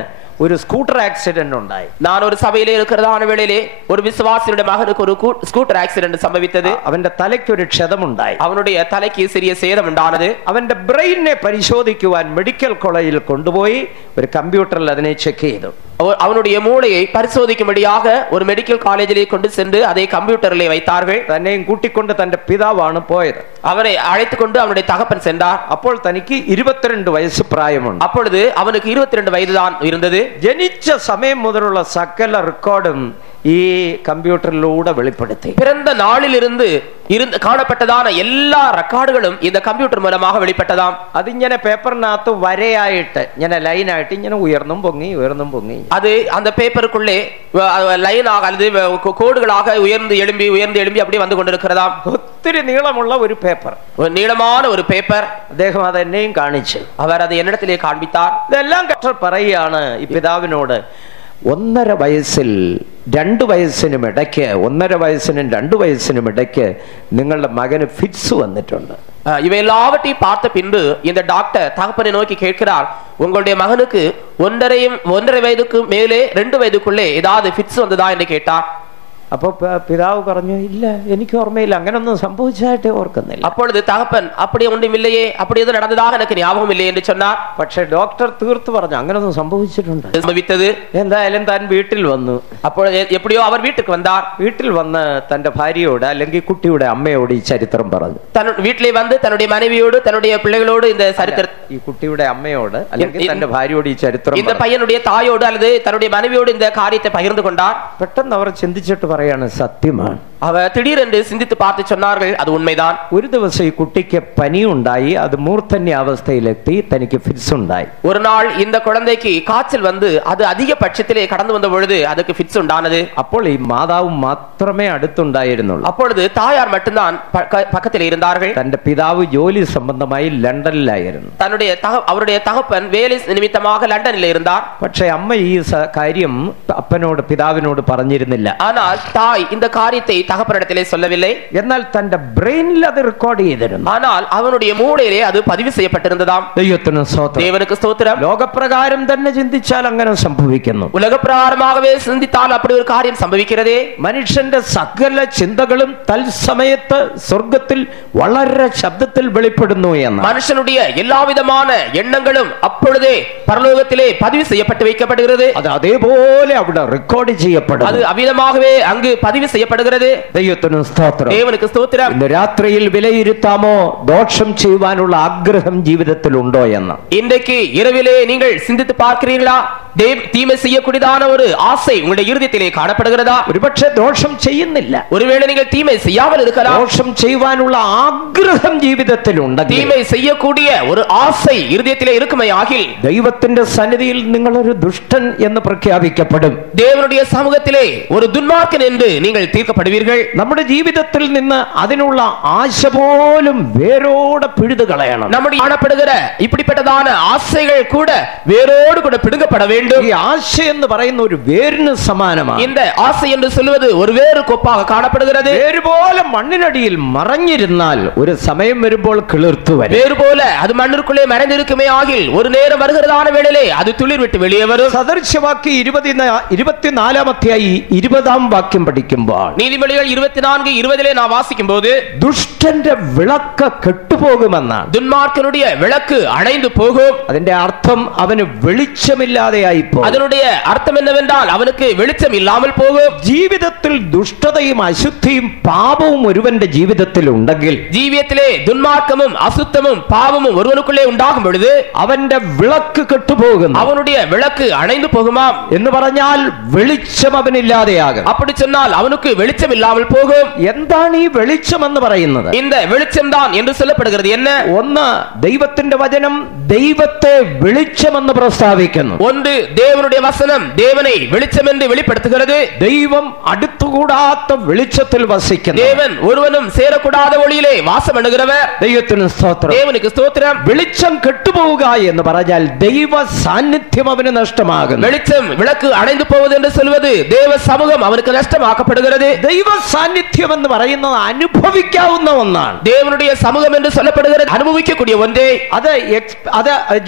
ഒരു സ്കൂട്ടർ ആക്സിഡന്റ് ഉണ്ടായി. நான் ஒரு சபையிலே இருக்கிறதான வேளையிலே ஒரு விசுவாசியுடைய மகனுக்கு ஒரு ஸ்கூட்டர் ஆக்சிடென்ட் சம்பவித்தது. അവന്റെ തലയ്ക്ക് ഒരു ക്ഷതമുണ്ടായി. அவனுடைய தலைக்கு சிறிய சேதம் உண்டானது. അവന്റെ ബ്രെയിനെ പരിശോധിക്കുവാൻ മെഡിക്കൽ കോളേജിൽ കൊണ്ടുപോയി ഒരു കമ്പ്യൂട്ടറിൽ അതിനെ ചെക്ക് ചെയ്തു. அவனுடைய மூளையை பரிசோதிக்கும்படியாக ஒரு மெடிக்கல் காலேஜிலே கொண்டு சென்று அதை கம்ப்யூட்டரிலே வைத்தார்கள். തന്നെയും കൂട്ടിക്കൊണ്ട് തന്റെ പിതാവാണ് പോയത്. அவரை அழைத்துக் கொண்டு அவனுடைய தகப்பன் சென்றார். അപ്പോൾ തനിക്ക് 22 വയസ്സ് പ്രായമുണ്ട്. அப்பொழுது அவனுக்கு 22 வயதுதான் இருந்தது. ജനിച്ച സമയം മുതലുള്ള സകല റെക്കോർഡും ഈ കമ്പ്യൂട്ടറിലൂടെ വെളിപ്പെടുത്തി. பிறந்த நாளிலிருந்து காணப்பட்டதான எல்லா ரெக்கார்டுகளும் இந்த கம்ப்யூட்டர் மூலமாக வெளிப்பட்டதாம். അതിങ്ങനെ പേപ്പറിനകത്ത് വരയായിട്ട് ഇങ്ങനെ ലൈനായിട്ട് ഇങ്ങനെ ഉയർന്നും പൊങ്ങി ഉയർന്നും പൊങ്ങി. அது அந்த பேப்பருக்குள்ளே லைனாக அல்லது கோடுகளாக உயர்ந்து எழும்பி அப்படியே வந்து கொண்டிருக்கிறதாம். ഒത്തിരി നീളമുള്ള ഒരു പേപ്പർ, ஒரு நீளமான ஒரு பேப்பர். അദ്ദേഹം അത് എന്നെയും കാണിച്ചു. அவர் அதை என்னிடத்திலே காண்பித்தார். ഇതെല്ലാം കഷ്ട പറയുകയാണ് ഈ പിതാവിനോട്. 1.5 വയസ്സിൽ 2 വയസ്സിനും ഇടയ്ക്ക് 1.5 വയസ്സിനും 2 വയസ്സിനും ഇടയ്ക്ക് നിങ്ങളുടെ മകന് ഫിറ്റ്സ് വന്നിട്ടുണ്ട്. இவை எல்லாவற்றையும் பார்த்த பின்பு இந்த டாக்டர் தகப்பனை நோக்கி கேட்கிறார், உங்களுடைய மகனுக்கு 1.5 வயதுக்கு மேலே 2 வயதுக்குள்ளே ஏதாவது ஃபிட்ஸ் வந்ததா என்று கேட்டார். അപ്പൊ പിതാവ് പറഞ്ഞു, ഇല്ല, എനിക്ക് ഓർമ്മയില്ല, അങ്ങനൊന്നും സംഭവിച്ചായിട്ടേ ഓർക്കുന്നില്ല. அப்பொழுது தகப்பன், அப்படி ஒன்றும் இல்லையே, அப்படி எதுவும் நடந்ததாக எனக்கு ஞாபகம் இல்லை என்று சொன்னார். പക്ഷെ ഡോക്ടർ തീർത്തു പറഞ്ഞു, അങ്ങനൊന്നും സംഭവിച്ചിട്ടുണ്ട്. സംഭവിத்தது. എന്തായാലും താൻ വീട്ടിൽ വന്നു. അപ്പോൾ எப்படியோ அவர் வீட்டுக்கு வந்தார். വീട്ടിൽ വന്ന് തന്റെ ഭാര്യയോട് അല്ലെങ്കിൽ കുട്ടിയുടെ അമ്മയോട് ഈ ചരിത്രം പറഞ്ഞു. வீட்டிலே வந்து தன்னுடைய மனைவியோடு தன்னுடைய பிள்ளைகளோடு இந்த சரித்திரம், ഈ കുട്ടിയുടെ അമ്മയോട് അല്ലെങ്കിൽ തന്റെ ഭാര്യയോട് ഈ ചരിത്രം, இந்த பையனுடைய தாயோடு அல்லது தன்னுடைய மனைவியோடு இந்த காரியத்தை பகிர்ந்து கொண்டார். പെട്ടെന്ന് അവർ ചിന്തിച്ചിട്ട് പറയാണ്, സത്യമാണ്. அவர் திடீரென்று சிந்தித்து பார்த்து சொன்னார்கள், அது உண்மைதான். ഒരു ദിവസം ഈ കുട്ടിക്ക് പനി ഉണ്ടായി. അത് മൂർധന്യാവസ്ഥയിലെത്തി. തനിക്ക് ഫിറ്റ്സ് ഉണ്ടായി. ஒரு நாள் இந்த குழந்தைக்கு காய்ச்சல் வந்து அது அதிக பட்சத்திலே கடந்து வந்த பொழுது அதுக்கு ஃபிட்ஸ் உண்டானது. അപ്പോൾ ഈ മാതാവ് മാത്രമേ അടുത്തുണ്ടായിരുന്നുള്ളൂ. அப்பொழுது தாயார் மட்டும்தான் பக்கத்தில் இருந்தார்கள். തന്റെ പിതാവ് ജോലി സംബന്ധമായി ലണ്ടനിലായിരുന്നു. அவருடைய தகப்பன் வேலை நிமித்தமாக லண்டனில் இருந்தார். പക്ഷെ അമ്മ ഈ കാര്യം അപ്പനോട് പിതാവിനോട് പറഞ്ഞിരുന്നില്ല. ஆனால் தாய் இந்த காரியத்தை தகப்பனிடத்திலே சொல்லவில்லை. എന്നാൽ തന്റെ ബ്രെയിനിൽ അത് റെക്കോർഡ് ചെയ്തിരുന്നു. ஆனால் அவனுடைய மூளையிலே அது பதிவு செய்யப்பட்டிருந்ததாம். ദൈവത്തിന് സ്തോത്രം. தேவனுக்கு ஸ்தோத்திரம். ലോകപ്രകാരം തന്നെ ചിന്തിച്ചാൽ അങ്ങനെ സംഭവിക്കുന്നു. உலக பிரகாரமாகவே சிந்தித்தால் அப்படி ஒரு காரியம் சம்பவிக்கிறதே. മനുഷ്യന്റെ സകല ചിന്തകളും തൽസമയത്ത് സ്വർഗത്തിൽ വളരെ ശബ്ദത്തിൽ വെളിപ്പെടുന്നു എന്ന്. மனுஷனுடைய எல்லா விதமான எண்ணங்களும் அப்பொழுதே பரலோகத்திலே பதிவு செய்யப்பட்டு வைக்கப்படுகிறது. അത് അതേപോലെ അവിടെ റെക്കോർഡ് ചെയ്യപ്പെടും. அது அவ்விதமாகவே அங்கு பதிவு செய்யப்படுகிறது. ദൈവത്തിന് സ്തോത്രം. தேவனுக்கு ஸ்தோத்திரம். ഇന്ന് രാത്രിയിൽ വിലയിരുത്താമോ ദോഷം ചെയ്യുവാനുള്ള ആഗ്രഹം ജീവിതത്തിൽ ഉണ്ടോ എന്ന്. இன்றைக்கு இரவிலே நீங்கள் சிந்தித்து பார்க்கிறீர்களா, தீமை செய்யக்கூடியதான ஒரு ஆசை உங்களுடைய இருதயத்திலே காணப்படுகிறதா? ഒരുപക്ഷെ ദോഷം ചെയ്യുന്നില്ല, ஒருவேளை நீங்கள் தீமை செய்யாமல் இருக்கலாம். ദോഷം ചെയ്യുവാനുള്ള ആഗ്രഹം ജീവിതത്തിൽ ഉണ്ടെങ്കിൽ, தீமை செய்யக்கூடிய ஒரு ஆசை இருதயத்திலே இருக்குமையாகில், ദൈവത്തിന്റെ സന്നിധിയിൽ നിങ്ങളൊരു ദുഷ്ടൻ എന്ന് പ്രഖ്യാപിക്കപ്പെടും. தேவனுடைய சமூகத்திலே ஒரு துன்மார்க்கன் என்று நீங்கள் தீர்க்கப்படுவீர்கள். നമ്മുടെ ജീവിതത്തിൽ നിന്ന് അതിനുള്ള ആശ പോലും വേരോടെ പിഴുതു കളയണം. நம்முடைய காணப்படுகிற இப்படிப்பட்டதான ஆசைகள் கூட வேரோடு கூட பிடுங்கப்பட வேண்டும். ഈ ആശ എന്ന് പറയുന്ന ഒരു വേരിന് സമാനമാണ്. இந்த ஆசை என்று சொல்வது ஒரு வேறு கொப்பாக காணப்படுகிறது. വേര് പോലെ മണ്ണിനടിയിൽ മറഞ്ഞിരുന്നാൽ ഒരു സമയം വരുമ്പോൾ കിളിർത്തു വരും. வேறு போல அது மண்ணிற்குள்ளே மறைந்திருக்குமே ஆகில் ஒரு நேரம் வருகிறதான வேளையிலே அது துளிர் விட்டு வெளியே வரும். സദൃശവാക്യം 24 വാക്യം പഠിക്കുമ്പോൾ, நீதிமொழிகள் 24:20 நாம் வாசிக்கும் போது, ദുഷ്ടന്റെ വിളക്ക് കെട്ടുപോകുമെന്നാണ്. துன்மார்க்கனுடைய விளக்கு அணைந்து போகும். അതിന്റെ അർത്ഥം അവന് വെളിച്ചമില്ലാതെയായി പോകും. அதனுடைய அர்த்தம் என்னவென்றால் அவனுக்கு வெளிச்சம் இல்லாமல் போகும். ജീവിതത്തിൽ ദുഷ്ടതയും അശുദ്ധിയും പാപവും ഒരുവന്റെ ജീവിതത്തിൽ ഉണ്ടെങ്കിൽ, ஜீவியத்திலே துன்மார்க்கமும் அசுத்தமும் பாவமும் ஒருவனுக்குள்ளே உண்டாகும் பொழுது അവന്റെ വിളക്ക് കെട്ടുപോകുന്നു. அவனுடைய விளக்கு அணைந்து போகுமாம். എന്ന് പറഞ്ഞാൽ വെളിച്ചം അവനില്ലാതെയാകും. அப்படி சொன்னால் அவனுக்கு வெளிச்சம் இல்லாமல் போகும். എന്താണ് ഈ വെളിച്ചം എന്ന് പറയുന്നത്? இந்த வெளிச்சம் தான் என்று சொல்லப்படுகிறது. என்ன? ഒന്ന്, ദൈവത്തിന്റെ വചനം ദൈവത്തെ വെളിച്ചമെന്ന് പ്രസ്താവിക്കുന്നു. ஒன்று, தேவனுடைய வசனம் தேவனை வெளிச்சம் என்று வெளிப்படுத்துகிறது. ദൈവം അടുത്തുകൂടാത്ത വെളിച്ചത്തിൽ വസിക്കുന്നു. தேவன் ஒருவனும் சேரக்கூடாத ஒளியிலே வாசம் பண்ணுகிறவர். ദൈവത്തിന് സ്തോത്രം. தேவனுக்கு ஸ்தோத்திரம். വെളിച്ചം കെട്ടുപോവുക എന്ന് പറഞ്ഞാൽ ദൈവ സാന്നിധ്യം അവന് നഷ്ടമാകുന്നു. வெளிச்சம் விளக்கு அணைந்து போவது என்று சொல்வது தேவ சமூகம் அவனுக்கு நஷ்டமாக்கப்படுகிறது. ദൈവ സാന്നിധ്യം എന്ന് പറയുന്നത് അനുഭവിക്കാവുന്ന ഒന്നാണ്. தேவனுடைய சமூகம் என்று சொல்லப்படுகிறது அனுபவிக்கக்கூடிய ஒன்றே. അത്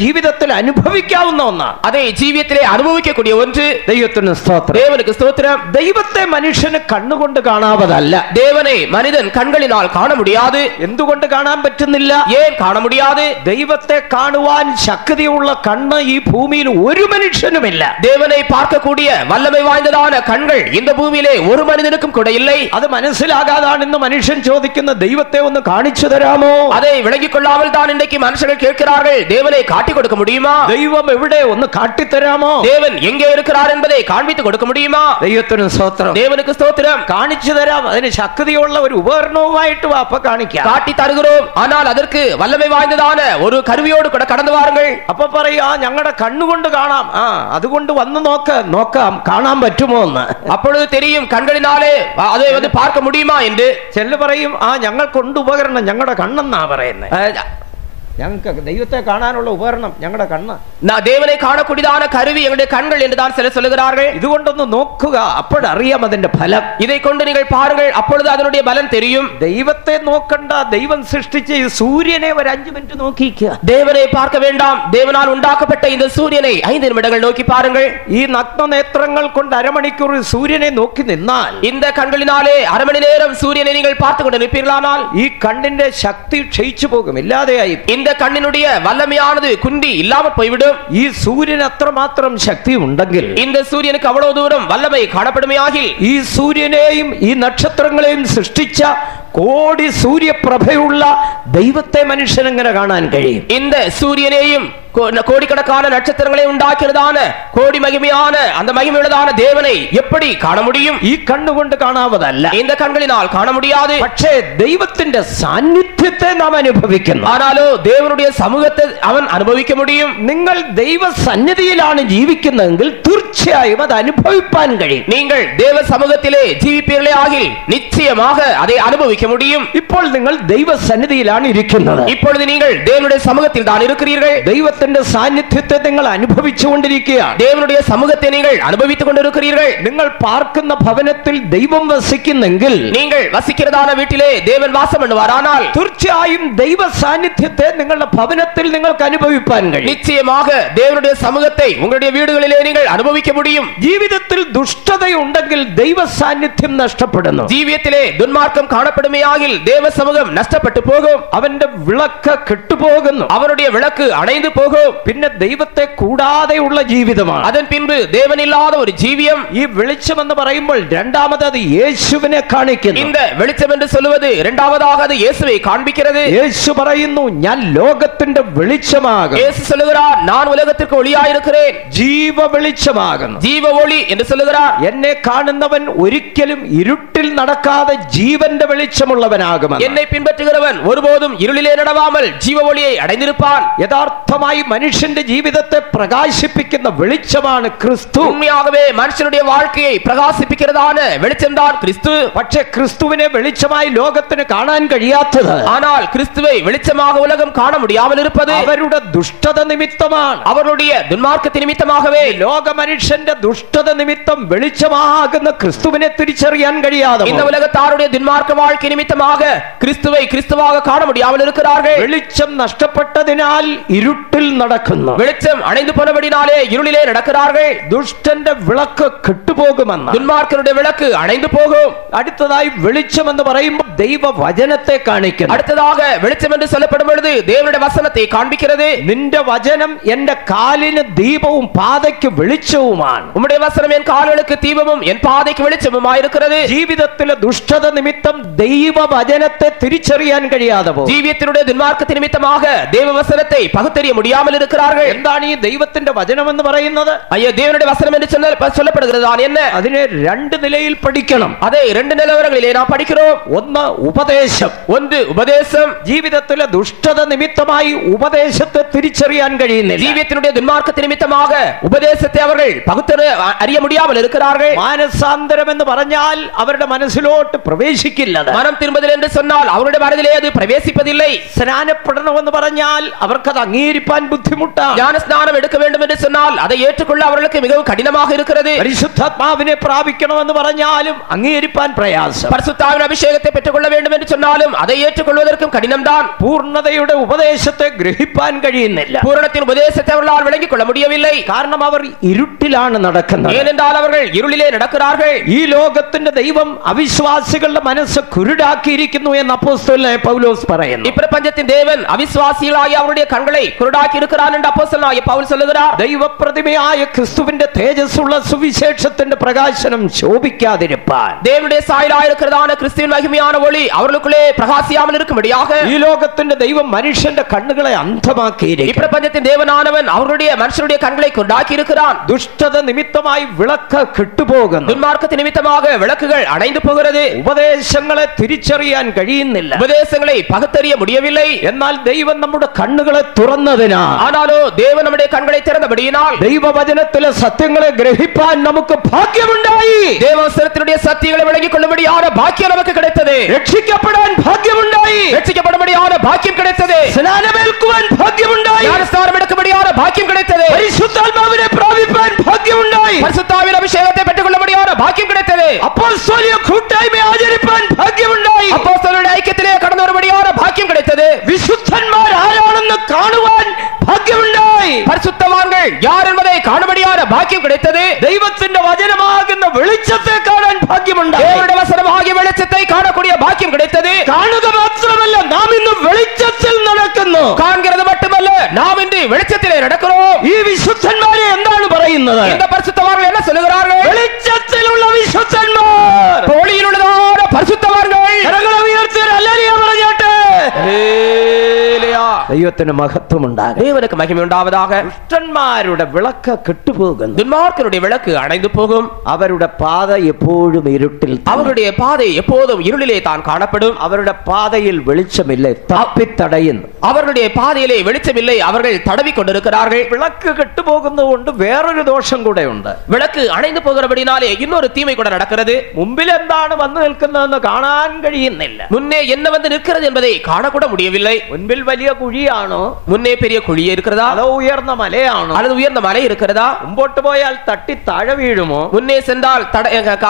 ജീവിതത്തിൽ അനുഭവിക്കാവുന്ന ഒന്നാണ്. அதை ஜீவியத்திலே அனுபவிக்கக்கூடிய ஒன்று. ദൈവത്തിന് സ്തോത്രം. தேவனுக்கு ஸ்தோத்திரம். ദൈവത്തെ മനുഷ്യന് കണ്ണുകൊണ്ട് കാണാവതല്ല. தேவனை மனிதன் கண்களினால் காண முடியாது. എന്തുകൊണ്ട് കാണാൻ പറ്റുന്നില്ല? ஏன் காண முடியாது? ദൈവത്തെ കാണുവാൻ ശക്തിയുള്ള കണ്ണ് ഈ ഭൂമിയിൽ ഒരു മനുഷ്യനുമില്ല. தேவனை பார்க்கக்கூடிய வல்லமை வாய்ந்ததான கண்கள் இந்த பூமியிலே ஒரு மனிதனுக்கும் கூட இல்லை. അത് മനസ്സിലാകാതാണ് ഇന്ന് മനുഷ്യൻ ചോദിക്കുന്ന, ദൈവത്തെ ഒന്ന് കാണിച്ചു തരാമോ? அதை விளங்கிக் கொள்ளாமல் தான் இன்றைக்கு மனுஷர்கள் கேட்கிறார்கள், தேவனை காட்டிக் கொடுக்க முடியுமா? ദൈവം എവിടെ, ഒന്ന് കാട്ടിത്തരാമോ? தேவன் எங்கே இருக்கிறார் என்பதை காண்பித்து கொடுக்க முடியுமா? ദൈവത്തിന് സ്തോത്രം. தேவனுக்கு ஸ்தோத்திரம். കാണിച്ചു തരാം. അതിന് ശക്തിയുള്ള ഒരു ഉപകരണവുമായിട്ട് വാപ്പ കാണിക്കാം. காட்டி தருகிறோம், ஆனால் அதற்கு வல்லமை வாய்ந்ததான ஒரு கருவியோடு கூட கடந்து வாருங்கள். അപ്പൊ പറയാ, ഞങ്ങളുടെ കണ്ണുകൊണ്ട് കാണാം. അതുകൊണ്ട് വന്ന് നോക്കാം കാണാൻ പറ്റുമോ എന്ന്. அப்பொழுது தெரியும், കண்களினாலே அதை வந்து பார்க்க முடியுமா என்று. ചെല്ലു പറയും, ഞങ്ങൾക്കുണ്ട് ഉപകരണം, ഞങ്ങളുടെ കണ്ണെന്നാ പറയുന്നത്. ഞങ്ങൾക്ക് ദൈവത്തെ കാണാനുള്ള ഉപകരണം ഞങ്ങളുടെ കണ്ണ്, தேவனை காணக்கூடியதான கருவி எங்களுடைய கண்கள் என்று தான் சிலர் சொல்லுகிறார்கள். ഇതുകൊണ്ടൊന്ന് നോക്കുക, അപ്പോഴറിയാം അതിന്റെ ഫലം. இதை கொண்டு நீங்கள் பாருங்கள், அப்பொழுது அதனுடைய பலன் தெரியும். ദൈവത്തെ നോക്കണ്ട, ദൈവം സൃഷ്ടിച്ച ഈ സൂര്യനെ ഒരു 5 മിനിറ്റ് നോക്കിക്കുക. தேவனை பார்க்க வேண்டாம், தேவனால் உண்டாக்கப்பட்ட இந்த சூரியனை 5 நிமிடங்கள் நோக்கி பாருங்கள். ഈ നഗ്നനേത്രങ്ങൾ കൊണ്ട് അരമണിക്കൂർ സൂര്യനെ നോക്കി നിന്നാൽ, இந்த കண்களினாலே അര മണി നേരം സൂര്യനെ നിങ്ങൾ பார்த்து கொண்டு நிற்பீர்களானால், ഈ കണ്ണിന്റെ ശക്തി ക്ഷയിച്ചു പോകും, ഇല്ലാതെയായി. இந்த கண்ணினுடைய வல்லமையானது குண்டி இல்லாமல் போய்விடும். ഈ സൂര്യന് അത്രമാത്രം ശക്തി ഉണ്ടെങ്കിൽ, இந்த சூரியனுக்கு அவ்வளவு தூரம் வல்லமை காணப்படுமையாகில், ഈ സൂര്യനെയും ഈ നക്ഷത്രങ്ങളെയും സൃഷ്ടിച്ച കോടി സൂര്യപ്രഭയുള്ള ദൈവത്തെ മനുഷ്യൻ എങ്ങനെ കാണാൻ കഴിയും? இந்த சூரியனையும் கோடிக்கணக்கான நட்சத்திரங்களை உண்டாக்கிறதான கோடி மகிமையான அந்த மகிமையுள்ளதான தேவனை எப்படி காண முடியும்? ഈ കണ്ണുകൊണ്ട് കാണാവതല്ല, இந்த கண்களினால் காண முடியாது. പക്ഷേ ദൈവത്തിന്റെ സാന്നിധ്യത്തെ നാം അനുഭവിക്കുന്നു. ஆனாலோ தேவனுடைய சமூகத்தை அவன் அனுபவிக்க முடியும். നിങ്ങൾ ദൈവ സന്നിധിയിലാണ് ജീവിക്കുന്നതെങ്കിൽ തീർച്ചയായും അത് അനുഭവിപ്പാൻ കഴിയും. நீங்கள் தேவ சமூகத்திலே ஜீவிப்பீர்களே ஆகில் நிச்சயமாக அதை அனுபவிக்க முடியும். ഇപ്പോൾ നിങ്ങൾ ദൈവ സന്നിധിയിലാണ് ഇരിക്കുന്നത്. இப்பொழுது நீங்கள் தேவனுடைய சமூகத்தில் தான் இருக்கிறீர்கள். ദൈവത്തിന്റെ സാന്നിധ്യത്തെ നിങ്ങൾ അനുഭവിച്ചുകൊണ്ടിരിക്കുകയാണ്. தேவனுடைய சமூகத்தை நீங்கள் அனுபவித்துக் கொண்டிருக்கிறீர்கள். നിങ്ങൾ പാർക്കുന്ന ഭവനത്തിൽ ദൈവം വസിക്കുന്നെങ്കിൽ, நீங்கள் வசிக்கிறதான வீட்டிலே தேவன் வாசம் பண்ணுவாரானால், തീർച്ചയായും ദൈവ സാന്നിധ്യത്തെ നിങ്ങളുടെ ഭവനത്തിൽ നിങ്ങൾക്ക് അനുഭവിപ്പാൻ കഴിയും. நிச்சயமாக தேவனுடைய சமூகத்தை உங்களுடைய வீடுகளிலே நீங்கள் அனுபவிக்க முடியும். ജീവിതത്തിൽ ദുഷ്ടതയുണ്ടെങ്കിൽ ദൈവ സാന്നിധ്യം നഷ്ടപ്പെടുന്നു. ஜீவியத்திலே துன்மார்க்கம் காணப்படும் இருக்குமேயாகில் தேவ சமூகம் நஷ்டப்பட்டு போகும். അവന്റെ വിളക്ക് കെട്ടുപോകുന്നു. அவருடைய விளக்கு அணைந்து போகும். പിന്നെ ദൈവത്തെ കൂടാതെയുള്ള ജീവിതമാണ്. அதன் பின்பு தேவன் இல்லாத ஒரு ஜீவியம். ഈ വെളിച്ചം എന്ന് പറയുമ്പോൾ രണ്ടാമത് അത് യേശുവിനെ കാണിക്കുന്നു. இந்த வெளிச்சம் என்று சொல்லுவது இரண்டாவதாக அது இயேசுவை காண்பிக்கிறது. യേശു പറയുന്നു ഞാൻ ലോകത്തിന്റെ വെളിച്ചമാകും. இயேசு சொல்லுகிறார் நான் உலகத்திற்கு ஒளியாயிருக்கிறேன். ജീവ വെളിച്ചമാകുന്നു. ஜீவ ஒளி என்று சொல்லுகிறார். എന്നെ കാണുന്നവൻ ഒരിക്കലും ഇരുട്ടിൽ നടക്കാതെ ജീവന്റെ വെളിച്ചമുള്ളവനാകും. என்னை பின்பற்றுகிறவன் ஒருபோதும் இருளிலே நடவாமல் ஜீவ ஒளியை அடைந்திருப்பான். യഥാർത്ഥമായി മനുഷ്യന്റെ ജീവിതത്തെ പ്രകാശിപ്പിക്കുന്ന വെളിച്ചമാണ് ക്രിസ്തു. உண்மையாகவே மனுஷனுடைய வாழ்க்கையை பிரகாசிப்பிக்கிறதான வெளிச்சம்தான் கிறிஸ்து. പക്ഷേ ക്രിസ്തുവിനെ വെളിച്ചമായി ലോകത്തിന് കാണാൻ കഴിയാത്തത്, ஆனால் கிறிஸ்துவை வெளிச்சமாக உலகம் காண முடியாமல் இருப்பது അവരുടെ ദുഷ്ടത നിമിത്തമാണ്. அவருடைய துன்மார்க்கத்தின் நிமித்தமாகவே. ലോക മനുഷ്യന്റെ ദുഷ്ടത നിമിത്തം വെളിച്ചമാകുന്ന ക്രിസ്തുവിനെ തിരിച്ചറിയാൻ കഴിയാതെ இந்த உலகத்தாருடைய துன்மார்க்க வாழ்க்கை நிமித்தமாக கிறிஸ்துவை கிறிஸ்துவாக காண முடியாமல் இருக்கிறார்கள். വെളിച്ചം നഷ്ടപ്പെട്ടതിനാൽ ഇരുട്ടിൽ നടക്കുന്നു. வெளிச்சம் அணைந்து போனபடினாலே இருளிலே நடக்கிறார்கள். ദുഷ്ടന്റെ വിളക്ക് കെട്ടുപോകുമെന്ന്. துன்மார்க்கனுடைய விளக்கு அணைந்து போகும். അടുത്തതായി വെളിച്ചം എന്ന് പറയുമ്പോൾ ദൈവവചനത്തെ കാണിക്കുന്നു. அடுத்ததாக வெளிச்சம் என்று சொல்லப்படும் பொழுது தேவனுடைய வசனத்தை காண்பிக்கிறது. നിന്റെ വചനം എന്റെ കാലിന് ദീപവും പാതയ്ക്ക് വെളിച്ചവുമാണ്. உம்முடைய வசனம் என் கால்களுக்கு தீபமும் என் பாதைக்கு வெளிச்சமுமாயிருக்கிறது. ജീവിതത്തിലെ ദുഷ്ടത നിമിത്തം ദൈവവചനത്തെ തിരിച്ചറിയാൻ കഴിയാതെ പോകും. ஜீவியத்தினுடைய துன்மார்க்கத்தின் நிமித்தமாக தேவ வசனத்தை பகுத்தறிய முடியாமல் இருக்கிறார்கள். എന്താണ് ഈ ദൈവത്തിന്റെ വചനം എന്ന് പറയുന്നത്? ஐயா தேவனுடைய வசனம் என்று சொல்லப்படுகிறது என்ன? അതിനെ രണ്ട് നിലയിൽ പഠിക്കണം. அதை இரண்டு நிலவரங்களிலே நாம் படிக்கிறோம். ഒന്ന് ഉപദേശം. ஒன்று உபதேசம். ജീവിതത്തിലെ ദുഷ്ടത നിമിത്തമായി ഉപദേശത്തെ തിരിച്ചറിയാൻ കഴിയുന്നില്ല. ஜீவியத்தினுடைய துன்மார்க்கத்தின் நிமித்தமாக உபதேசத்தை அவர்கள் அறிய முடியாமல் இருக்கிறார்கள். മാനസാന്തരം എന്ന് പറഞ്ഞാൽ അവരുടെ മനസ്സിലോട്ട് പ്രവേശിക്കില്ല. மனம் திரும்புதல் என்று சொன்னால் அவருடைய மனதிலே அது பிரவேசிப்பதில்லை. സ്നാനപ്പെടണമെന്ന് പറഞ്ഞാൽ അവർക്കത് അംഗീകരിക്കാൻ ബുദ്ധിമുട്ടാണ്. ஞான ஸ்நானம் எடுக்க வேண்டும் என்று சொன்னால் அதை ஏற்றுக்கொள்ள அவர்களுக்கு மிகவும் கடினமாக இருக்கிறது. പരിശുദ്ധാത്മാവിനെ പ്രാപിക്കണമെന്ന് പറഞ്ഞാലും അംഗീകരിക്കാൻ പ്രയാസം. பரிசுத்தாவின் அபிஷேகத்தை பெற்றுக்கொள்ள வேண்டும் என்று சொன்னாலும் அதை ஏற்றுக்கொள்வதற்கும் கடினம்தான். പൂർണ്ണതയുടെ ഉപദേശത്തെ ഗ്രഹിപ്പാൻ കഴിയുന്നില്ല. பூரணத்தின் உபதேசத்தை அவர்களால் விளங்கிக் கொள்ள முடியவில்லை. കാരണം അവർ ഇരുട്ടിലാണ് നടക്കുന്നത്. ஏனென்றால் அவர்கள் இருளிலே நடக்கிறார்கள். ഈ ലോകത്തിന്റെ ദൈവം അവിശ്വാസികളുടെ മനസ്സ് കുരുടാക്കിയിരിക്കുന്നു എന്ന് അപ്പോസ്തലനായ പൗലോസ് പറയുന്നു. இப்பிரபஞ்சத்தின் தேவன் அவிசுவாசிகளாகிய அவருடைய கண்களை குருடாக்கி இருக்கிறார் என்று அப்போஸ்தலனாகிய பவுல் சொல்லுகிறார். ദൈവപ്രതിമയായ ക്രിസ്തുവിന്റെ തേജസ്സുള്ള സുവിശേഷത്തിന്റെ പ്രകാശനം ശോഭിക്കാതിരിപ്പാൻ, தேவனுடைய சாயலாய் இருக்கிறதான கிறிஸ்துவின் மகிமையான ஒளி அவர்களுக்குள்ளே பிரகாசியாமல் இருக்கும்படியாக ഈ ലോകത്തിന്റെ ദൈവം മനുഷ്യന്റെ കണ്ണുകളെ അന്ധമാക്കിയിരിക്കുന്നു. இப்பிரபஞ்சத்தின் தேவனானவன் அவருடைய மனுஷருடைய கண்களை கொண்டாக்கி இருக்கிறான். ദുഷ്ടത നിമിത്തമായി വിളക്ക് കെട്ടുപോകുന്നു. துன்மார்க்கத்தின் நிமித்தமாக விளக்குகள் அணைந்து போகிறது. ഉപദേശങ്ങളെ തിരിച്ചറിയാൻ കഴിയുന്നില്ല. உபதேசங்களை பகுத்தறிய முடியவில்லை. എന്നാൽ ദൈവം നമ്മുടെ കണ്ണുകളെ തുറന്നതിനാൽ, ஆனாலோ தேவன் நம்முடைய கண்களை திறந்தபடியினால் ദൈവവചനത്തിലെ സത്യങ്ങളെ ഗ്രഹിപ്പാൻ നമുക്ക് ഭാഗ്യമുണ്ടായി. தேவவசனத்தினுடைய சத்தியங்களை விளங்கிக் கொள்ளும்படியான பாக்கியம் நமக்கு கிடைத்தது. രക്ഷിക്കപ്പെടാൻ ഭാഗ്യമുണ്ടായി. ரட்சிக்கப்படும்படியான பாக்கியம் கிடைத்தது. സ്നാനമേൽക്കുവാൻ ഭാഗ്യമുണ്ടായി. ஞானஸ்நானம் எடுக்கும்படியான பாக்கியம் கிடைத்தது. പരിശുദ്ധാത്മാവിനെ പ്രാപിപ്പാൻ ഭാഗ്യമുണ്ടായി. பரிசுத்தாவின் அபிஷேகத்தை பெற்றுக்கொள்ளும்படியான பாக்கியம் கிடைத்தது. അപ്പോസ്തലിക കൂട്ടായ്മ ആചരിപ്പാൻ ഭാഗ്യമുണ്ടായി. அப்போஸ்தலருடைய ஐக்கியத்திலே கடந்து வரும்படியான பாக்கியம் கிடைத்தது. വിശുദ്ധന്മാർ ആരാണെന്ന് കാണുവാൻ ഭാഗ്യമുണ്ടായി. பரிசுத்தவான்கள் யார் என்பதை காணும்படியான பாக்கியம் கிடைத்தது. ദൈവത്തിന്റെ വചനമാകുന്ന വെളിച്ചത്തെ കാണാൻ ഭാഗ്യമുണ്ടായി. தேவனுடைய வசனமாகிய வெளிச்சத்தை காணக்கூடிய பாக்கியம் கிடைத்தது. കാണുക മാത്രമല്ല, നാം ഇന്ന് വെളിച്ചത്തിൽ നടക്കുന്നു. காண்கிறது மட்டுமல்ல, நாம் இன்று வெளிச்சத்திலே நடக்கிறோம். ഈ വിശുദ്ധന്മാരെ എന്താണ് പറയുന്നത്? இந்த பரிசுத்தவான்கள் என்ன சொல்லுகிறார்கள்? വെളിച്ചത്തിലുള്ള വിശുദ്ധന്മാർ, ஒளியில் உள்ளதான பரிசுத்தவான்கள். കരങ്ങളെ ഉയർത്തി ഹല്ലേലൂയ പറഞ്ഞോട്ടെ. ஹல்லேலூயா. ദൈവത്തിന് മഹത്വം ഉണ്ടാകട്ടെ. தேவனுக்கு மகிமை உண்டாவதாக. ദുഷ്ടന്മാരുടെ വിളക്ക് കെട്ടുപോകുന്നു. துன்மார்க்கருடைய விளக்கு அணைந்து போகும். അവരുടെ പാത എപ്പോഴും ഇരുട്ടിൽ. அவருடைய பாதை எப்போதும் இருளிலே தான் காணப்படும். അവരുടെ പാതയിൽ വെളിച്ചമില്ല, തപ്പിത്തടയുന്നു. அவர்களுடைய பாதையிலே வெளிச்சம் இல்லை, அவர்கள் தடவி கொண்டிருக்கிறார்கள். വിളക്ക് കെട്ടുപോകുന്നതുകൊണ്ട് വേറൊരു ദോഷം കൂടെ ഉണ്ട്. விளக்கு அணைந்து போகிறபடினாலே இன்னொரு தீமை கூட நடக்கிறது. മുമ്പിൽ എന്താണ് വന്നു നിൽക്കുന്നതെന്ന് കാണാൻ കഴിയുന്നില്ല. முன்னே என்ன வந்து நிற்கிறது என்பதை காணக்கூட முடியவில்லை. മുൻപിൽ വലിയ കുഴി കുഴിയാണോ, முன்னே பெரிய குழி இருக்கிறதா, അതോ ഉയർന്ന മലയാണോ, அல்லது உயர்ந்த மலை இருக்கிறதா? മുമ്പോട്ട് പോയാൽ തട്ടി താഴെ വീഴുമോ, முன்னே சென்றால்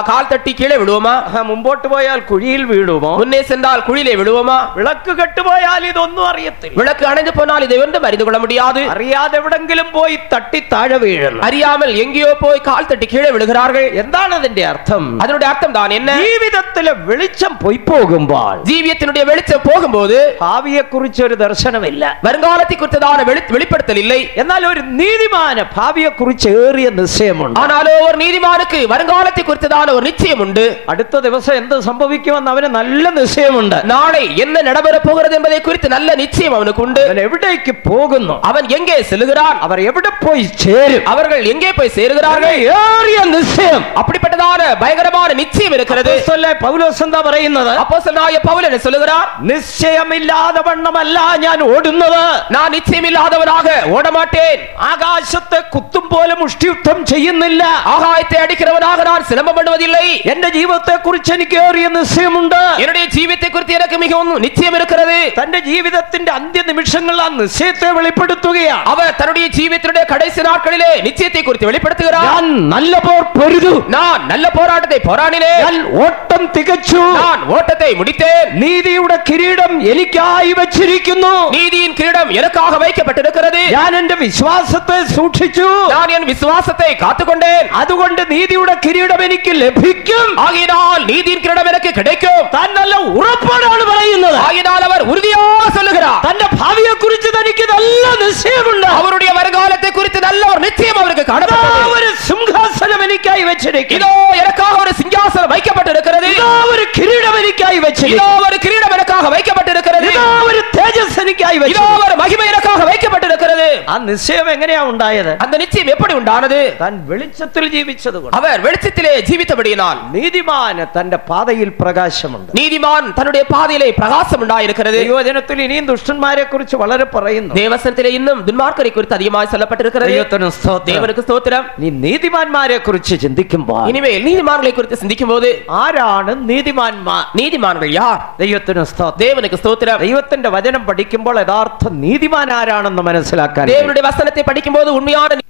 கால் தட்டி கீழே விழுவோமா, മുമ്പോട്ട് പോയാൽ കുഴിയിൽ വീഴുമോ, முன்னே சென்றால் குழியிலே விழுவோமா? വിളക്ക് കെട്ടുപോയാൽ ഇതൊന്നും അറിയത്തില്ല. விளக்கு அணைந்து போனால் இதை ஒன்றும் அறிந்து கொள்ள முடியாது. അറിയാതെ എവിടെങ്കിലും പോയി തട്ടി താഴെ വീഴുന്നു. அறியாமல் எங்கேயோ போய் கால் தட்டி கீழே விழுகிறார்கள். എന്താണ് അതിന്റെ അർത്ഥം? அதனுடைய அர்த்தம் தான் என்ன? ജീവിതത്തിലെ വെളിച്ചം പോയി പോകുമ്പോൾ, ஜீவியத்தினுடைய வெளிச்சம் போகும்போது ഭാവിയെ കുറിച്ച് ഒരു ദർശനമില്ല, வருங்காலத்தை குறித்ததான வெளிப்படுத்தல் இல்லை. എന്നാൽ ഒരു നീതിമാന് ഭാവിയെ കുറിച്ച് ഏറിയ നിശ്ചയമുണ്ട്. ஆனாலும் ஒரு நீதிமானுக்கு வருங்காலத்தை குறித்ததான ஒரு நிச்சயம் உண்டு. അടുത്ത ദിവസം എന്ത് സംഭവിക്കുമെന്ന് അവന് നല്ല നിശ്ചയമുണ്ട്. நாளை என்ன நடைபெற போகிறது என்பதை குறித்து நல்ல நிச்சயம் அவனுக்கு உண்டு. അവൻ എവിടേക്ക് പോകുന്നു, அவன் எங்கே செல்கிறான், അവർ എവിടെ പോയി ചേരും, அவர்கள் எங்கே போய் சேருகிறார்கள், ഏറിയ നിശ്ചയം, அப்படிப்பட்டதான பயங்கரமான நிச்சயம் இருக்கிறது. പൗലോസ് എന്താ പറയുന്നത്? அப்போஸ்தலனாகிய பவுல் என்ன சொல்லுகிறார்? നിശ്ചയമില്ലാതെ വണ്ണമല്ല ഞാൻ ഓടുന്നത്, நான் நிச்சயமில்லாதவனாக ஓட மாட்டேன். ആകാശത്തെ കുത്തും പോലെ മുഷ്ടിയുദ്ധം ചെയ്യുന്നില്ല, ஆகாயத்தை அடிக்கிறவனாக நான் சிலம்பம் பண்ணுவதில்லை. എന്റെ ജീവിതത്തെ കുറിച്ച് എനിക്ക് ഏറിയ നിശ്ചയമുണ്ട്. என்னுடைய ஜீவியத்தை குறித்து எனக்கு மிகவும் நிச்சயம் இருக்கிறது. തന്റെ ജീവിതത്തിന്റെ അന്ത്യ നിമിഷങ്ങളിൽ ആ നിശ്ചയത്തെ വെളിപ്പെടുത്തുകയാണ്. அவர் தன்னுடைய ஜீவியத்தினுடைய கடைசி நாட்களிலே நிச்சயத்தை குறித்து வெளிப்படுத்துகிறார். ഞാൻ നല്ല പോർ പൊരുതു, நான் நல்ல போராட்டத்தை போராடினேன், ഞാൻ ഓട്ടം തികച്ചു, நான் ஓட்டத்தை முடித்தேன், നീതിയുടെ കിരീടം എനിക്കായി വെച്ചിരിക്കുന്നു, நீதியின் கிரீடம் எனக்காக வைக்கப்பட்டிருக்கிறது, ഞാൻ എന്റെ വിശ്വാസത്തെ സൂക്ഷിച്ചു, நான் என் விசுவாசத்தை காத்துக்கொண்டேன், അതുകൊണ്ട് നീതിയുടെ കിരീടം എനിക്ക് ലഭിക്കും. ஆகினால் நீதியின் கிரீடம் எனக்கு கிடைக்கும். താൻ നല്ല ഉറപ്പോടാണ് പറയുന്നത്. ஆகினால் அவர் உறுதியாக சொல்லுகிறார். തന്റെ ഭാവിയെ കുറിച്ച് തനിക്ക് നല്ല നിശ്ചയമുണ്ട്. அவருடைய வருங்காலத்தை குறித்து நல்ல ஒரு நிச்சயம் அவருக்கு காணப்பட்டது. ഒരു സിംഹാസനം എനിക്കായി വെച്ചിരിക്കുന്നു, இதோ எனக்காக ஒரு சிங்காசனம் வைக்கப்பட்டிருக்கிறது, ഇതോ ഒരു കിരീടം എനിക്കായി இதோ വെച്ചിരിക്കുന്നു, ஒரு கிரீடம் எனக்காக வைக்கப்பட்டிருக்கிறது, ഇതോ ഒരു തേജസ് എനിക്കായി இதோ വെച്ചിരിക്കുന്നു. ஒரு மகிமை எனக்காக வைக்கப்பட்டிருக்கிறது. ആ നിശ്ചയം എങ്ങനെയാ ഉണ്ടായത്? அந்த நிச்சயம் எப்படி உண்டானது? താൻ വെളിച്ചത്തിൽ ജീവിച്ചതുകൊണ്ട്. அவர் வெளிச்சத்திலே ஜீவித்தபடியினால் നീതിമാന് തന്റെ പാതയിൽ പ്രകാശമുണ്ട്. நீதிமான் தன்னுடைய பாதையிலே பிரகாசம் உண்டாயிருக்கிறது. ദൈവവചനത്തിൽ ഇനിയും ദുഷ്ടന്മാരെ കുറിച്ച് വളരെ പറയുന്നു. தேவசனத்திலே இன்னும் துன்மார்க்கரை குறித்து அதிகமாக சொல்லப்பட்டிருக்கிறது. ദൈവത്തിന് സ്തോത്രം. தேவனுக்கு ஸ்தோத்திரம். നീ നീതിമാന്മാരെ കുറിച്ച് ചിന്തിക്കുമ്പോൾ இனிமேல் நீதிமான்களை குறித்து சிந்திக்கும்போது ആരാണ് നീതിമാന്മാർ? நீதிமான்கள் யார்? ദൈവത്തിന് സ്തോത്രം. தேவனுக்கு ஸ்தோத்திரம். ദൈവത്തിന്റെ വചനം പഠിക്കുമ്പോൾ യഥാർത്ഥ നീതിമാൻ ആരാണെന്ന് മനസ്സിലാക്കാൻ தேவனுடைய வசனத்தை படிக்கும்போது உண்மையான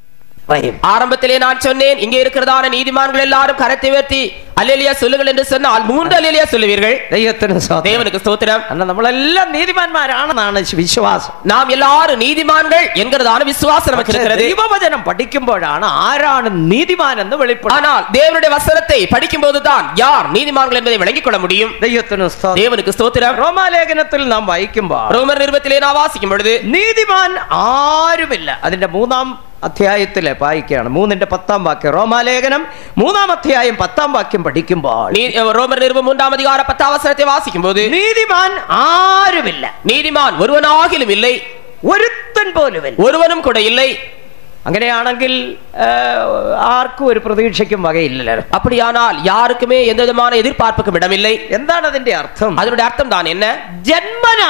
ஆரம்பத்திலே நான் சொன்னேன், இங்கே இருக்கிறதான நீதிமான்கள் எல்லாரும் கரத்தை உயர்த்தி அல்லேலியா சொல்லுங்கள் என்று சொன்னால் 3 அல்லேலியா சொல்லுவீர்கள். ദൈവത്തിന് സ്തോത്രം. தேவனுக்கு ஸ்தோத்திரம். അല്ല, നമ്മളെല്ലാം നീതിമാന്മാരാണെന്നാണ് വിശ്വാസം. நாம் எல்லாரும் நீதிமான்கள் என்கிறதான விசுவாசம் நமக்கு இருக்கிறது. ദൈവവചനം പഠിക്കുമ്പോഴാണ് ആരാണ് നീതിമാൻ എന്ന് വെളിപ്പെടുന്നത്. ஆனால் தேவனுடைய வசனத்தை படிக்கும்போது தான் யார் நீதிமான்கள் என்பதை விளங்கிக் கொள்ள முடியும். ദൈവത്തിന് സ്തോത്രം. தேவனுக்கு ஸ்தோத்திரம். റോമാലേഖനത്തിൽ നാം വായിക്കുമ്പോൾ ரோமர் நிருபத்திலே நாம் வாசிக்கும் பொழுது നീതിമാൻ ആരുമില്ല. അതിന്റെ 3-ാം അധ്യായത്തിലെ വായിക്കുകയാണ്, 3-ന്റെ 10-ാം വാക്യം. റോമാലേഖനം 3-ാം അധ്യായം 10-ാം വാക്യം പഠിക്കുമ്പോൾ ரோமர் நிருபம் 3-ாம் அதிகாரம் 10-ாம் வசனத்தை வாசிக்கும் போது നീതിമാൻ ആരുമില്ല, நீதிமான் ஒருவனாகிலும் இல்லை, ഒരുത്തൻ പോലുമില്ല. ஒருவனும் கூட இல்லை. അങ്ങനെയാണെങ്കിൽ ആർക്കും ഒരു പ്രതീക്ഷയ്ക്കും വകയില്ലല്ലോ. அப்படியானால் யாருக்குமே எந்த விதமான எதிர்பார்ப்புக்கும் இடமில்லை. എന്താണ് അതിന്റെ അർത്ഥം? அதனுடைய அர்த்தம் தான் என்ன? ജന്മനാ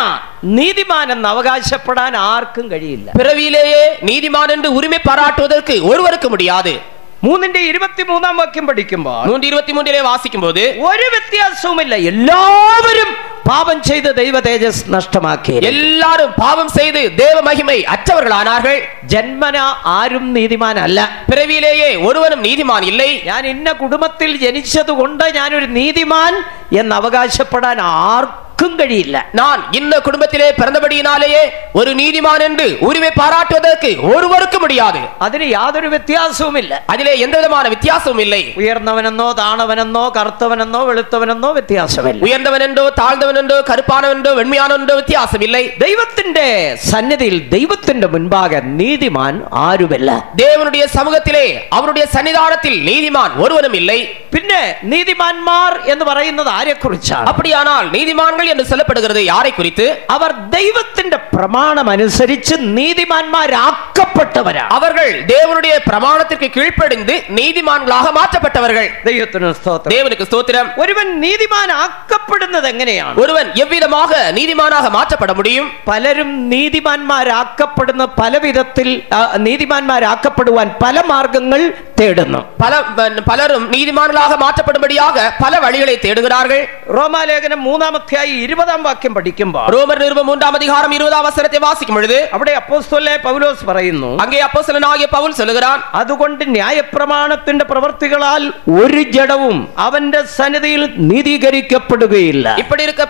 നീതിമാൻ എന്ന് അവകാശപ്പെടാൻ ആർക്കും കഴിയില്ല. பிறவியிலேயே நீதிமான் என்று உரிமை பாராட்டுவதற்கு ஒருவருக்கு முடியாது. 3-ന്റെ 23-ാം വാക്യം പഠിക്കുമ്പോൾ 3:23 வாசிக்கும் போது ഒരു വ്യത്യാസവുമില്ല, എല്ലാവരും പാപം ചെയ്ത് ദൈവ തേജസ് നഷ്ടമാക്കി, எல்லாரும் பாவம் செய்து தேவ மகிமை அற்றவர்களானார்கள். ജന്മന ആരും നീതിമാനല്ല. பிறவியிலேயே ஒருவனும் நீதிமான் இல்லை. ഞാൻ ഇന്ന കുടുംബത്തിൽ ജനിച്ചതുകൊണ്ട് ഞാനൊരു നീതിമാൻ എന്ന് അവകാശപ്പെടാൻ ആർക്കും കഴിയില്ല. நான் இந்த குடும்பத்திலே பிறந்தபடியினாலேயே ஒரு நீதிமான் என்று உரிமை பாராட்டுவதற்கு ஒருவருக்கு முடியாது. അതിന് യാതൊരു വ്യത്യാസവുമില്ല. அதிலே எந்த விதமான வித்தியாசமும் இல்லை. ഉയർന്നവനെന്നോ താണവനെന്നോ കറുത്തവനെന്നോ വെളുത്തവനെന്നോ വ്യത്യാസമില്ല. உயர்ந்தவன் என்றோ தாழ்ந்தவன் என்றோ கருப்பானவன் என்றோ வெண்மையானவன் என்றோ வித்தியாசம் இல்லை. ദൈവത്തിന്റെ സന്നിധിയിൽ ദൈവത്തിന്റെ മുൻപാകെ നീതിമാൻ ആരുമില്ല. தேவனுடைய சமூகத்திலே அவருடைய சன்னிதானத்தில் நீதிமான் ஒருவனும் இல்லை. പിന്നെ നീതിമാന്മാർ എന്ന് പറയുന്നത് ആരെക്കുറിച്ചാണ്? அப்படியானால் நீதிமான்கள் என்று சொல்லப்படுகிறது யாரை குறித்து? അവർ ദൈവത്തിന്റെ പ്രമാണം അനുസരിച്ച് നീതിമാന്മാരാക്കപ്പെട്ടവരാണ്. அவர்கள் தேவனுடைய பிரமாணத்திற்கு கீழ்ப்படிந்து நீதிமான்களாக மாற்றப்பட்டவர்கள். ദൈവത്തിന് സ്തോത്രം. தேவனுக்கு ஸ்தோத்திரம். ഒരുവൻ നീതിമാനാക്കപ്പെടുന്നത് എങ്ങനെയാണ്? ஒருவன் எவ்விதமாக நீதிமானாக மாற்றப்பட முடியும்? പലരും നീതിമാന്മാരാക്കപ്പെടുന്ന പല വിധത്തിൽ നീതിമാന്മാരാക്കപ്പെടുവാൻ പല മാർഗങ്ങൾ തേടുന്നു. பலரும் நீதிமான்களாக மாற்றப்படும்படியாக பல வழிகளை தேடுகிறார்கள். റോമാലേഖനം 3-ാം അധ്യായം ഈ 20-ാം വാക്യം പഠിക്കുമ്പോൾ ரோமர் நிருபம் 3ஆம் அதிகாரம் 20ஆம் வசனத்தை வாசிக்கும் பொழுது അവിടെ അപ്പോസ്തലനായ പൗലോസ് പറയുന്നു, அங்கே அப்போஸ்தலனாகிய பவுல் சொல்லுகிறான், അതുകൊണ്ട് ന്യായപ്രമാണത്തിന്റെ പ്രവൃത്തികളാൽ ഒരു ജഡവും അവന്റെ സന്നിധിയിൽ നീതീകരിക്കപ്പെടുകയില്ല. இப்படி இருக்க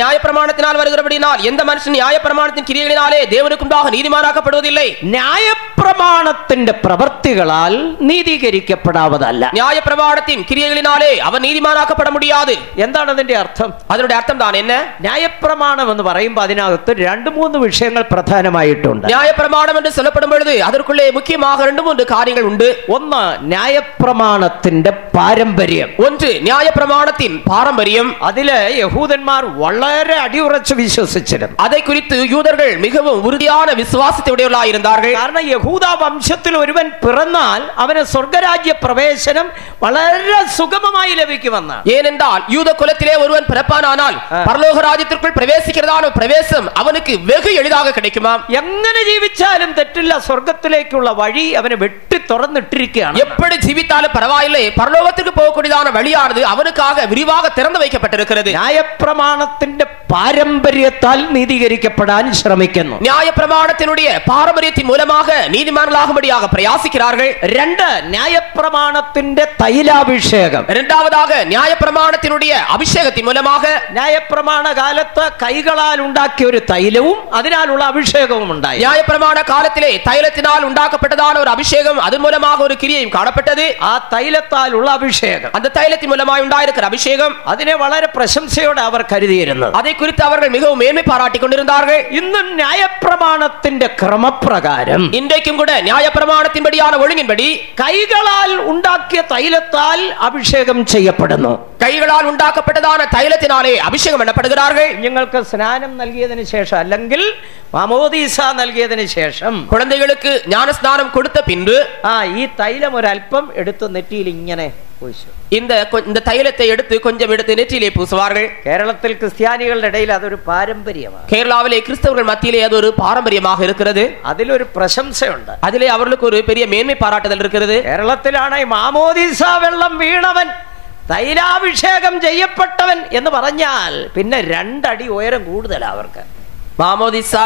நியாயப்பிரமாணத்தினால் வருகிறபடினால் எந்த மனுஷன் நியாயப்பிரமாணத்தின் கிரியைகளினாலே தேவனுக்கு முன்பாக நீதிமானாக்கப்படுவதில்லை. ന്യായപ്രമാണത്തിന്റെ പ്രവൃത്തികളാൽ നീതീകരിക്കപ്പെടാവതല്ല. நியாயப்பிரமாணத்தின் கிரியைகளினாலே அவன் நீதிமானாக்கப்பட முடியாது. എന്താണ് അതിന്റെ അർത്ഥം? அதனுடைய அர்த்தம் தான் என்ன? ന്യായപ്രമാണം എന്ന് പറയുമ്പോൾ അതിനകത്ത് 2-3 വിഷയങ്ങൾ പ്രധാനമായിട്ടുണ്ട്. நியாயப்பிரமாணம் என்று சொல்லப்படும் பொழுது அதற்குள்ளே முக்கியமாக 2-3 காரியங்கள் உண்டு. ഒന്ന്, ന്യായപ്രമാണത്തിന്റെ പാരമ്പര്യം. ஒன்று, நியாயப்பிரமாணத்தின் பாரம்பரியம். അതില് യഹൂദന്മാർ വളരെ അടിയുറച്ച് വിശ്വസിച്ചിരുന്നു. அதை குறித்து யூதர்கள் மிகவும் உறுதியான விசுவாசத்தை உடையவர்களாக இருந்தார்கள். കാരണം യഹൂദ വംശത്തിൽ ഒരുവൻ പിറന്നാൽ അവന് സ്വർഗരാജ്യ പ്രവേശനം വളരെ സുഗമമായി ലഭിക്കുമെന്നാണ്. ஏனென்றால் யூத குலத்திலே ஒருவன் பிறப்பானால் பரலோக ராஜ்யத்திற்குள் பிரவேசிக்கிறதான பிரவேசம் அவனுக்கு வெகு எளிதாக கிடைக்குமா? എങ്ങനെ ജീവിച്ചാലും തെറ്റില്ല, സ്വർഗത്തിലേക്കുള്ള വഴി അവന് വെട്ടി തുറന്നിട്ടിരിക്കുകയാണ്. எப்படி ஜீவித்தாலும் பரவாயில்லை, பரலோகத்துக்கு போகக்கூடியதான வழியானது அவனுக்காக விரிவாக திறந்து வைக்கப்பட்டிருக்கிறது. ന്യായപ്രമാണത്തിന്റെ പാരമ്പര്യത്താൽ നീതീകരിക്കപ്പെടാൻ ശ്രമിക്കുന്നു. நியாயப்பிரமாணத்தினுடைய பாரம்பரியத்தின் மூலமாக நீதிமான்களாகும்படியாக பிரயாசிக்கிறார்கள். 2, ന്യായപ്രമാണത്തിന്റെ തൈലാഭിഷേകം. இரண்டாவதாக நியாயப்பிரமாணத்தினுடைய அபிஷேகத்தின் மூலமாக, ന്യായപ്രമാണ കാലത്ത് കൈകളാൽ ഉണ്ടാക്കിയ ഒരു തൈലവും അതിനാലുള്ള അഭിഷേകവും ഉണ്ടായി. நியாயப்பிரமாண காலத்திலே தைலத்தினால் உண்டாக்கப்பட்டதான ஒரு அபிஷேகம், அதன் மூலமாக ஒரு கிரியையும் காணப்பட்டது. ആ തൈലത്താലുള്ള അഭിഷേകം, அந்த தைலத்தின் மூலமாய் உண்டாயிருக்கிற அபிஷேகம், അതിനെ വളരെ പ്രശംസയോടെ അവർ കരുതിയിരുന്നത്. அதை குறித்து அவர்கள் மிகவும் மேன்மை பாராட்டிக் கொண்டிருந்தார்கள். ഇന്നും ന്യായപ്രമാണത്തിന്റെ ക്രമപ്രകാരം இன்றைக்கும் கூட நியாயப்பிரமாணத்தின்படியான ஒழுங்கின்படி കൈകളാൽ ഉണ്ടാക്കിയ തൈലത്താൽ അഭിഷേകം ചെയ്യപ്പെടുന്നു. கைகளால் உண்டாக்கப்பட்டதான தைலத்தினாலே அபிஷேகம் பண்ணப்படுகிறார்கள். നിങ്ങൾക്ക് സ്നാനം നൽകിയതിനു ശേഷം അല്ലെങ്കിൽ മാമോദീസ നൽകിയതിനു ശേഷം குழந்தைகளுக்கு ஞானஸ்நானம் கொடுத்த பின்பு ഈ തൈലം ഒരല്പം എടുത്ത് നെറ്റിയിൽ ഇങ്ങനെ പൂശു. இந்த தைலத்தை எடுத்து கொஞ்சம் எடுத்து நெற்றியிலே பூசுவார்கள். കേരളത്തിൽ ക്രിസ്ത്യാനികളുടെ ഇടയിൽ അതൊരു പാരമ്പര്യമാണ്. கேரளாவிலே கிறிஸ்தவர்கள் மத்தியிலே அது ஒரு பாரம்பரியமாக இருக்கிறது. അതിലൊരു പ്രശംസയുണ്ട്. அதிலே அவர்களுக்கு ஒரு பெரிய மேன்மை பாராட்டுதல் இருக்கிறது. കേരളത്തിലാണ് മാമോദീസ വെള്ളം വീണവൻ, തൈലാഭിഷേകം ചെയ്യപ്പെട്ടവൻ എന്ന് പറഞ്ഞാൽ പിന്നെ 2 അടി ഉയരം കൂടുതലാ അവർക്ക്. மாமோதிசா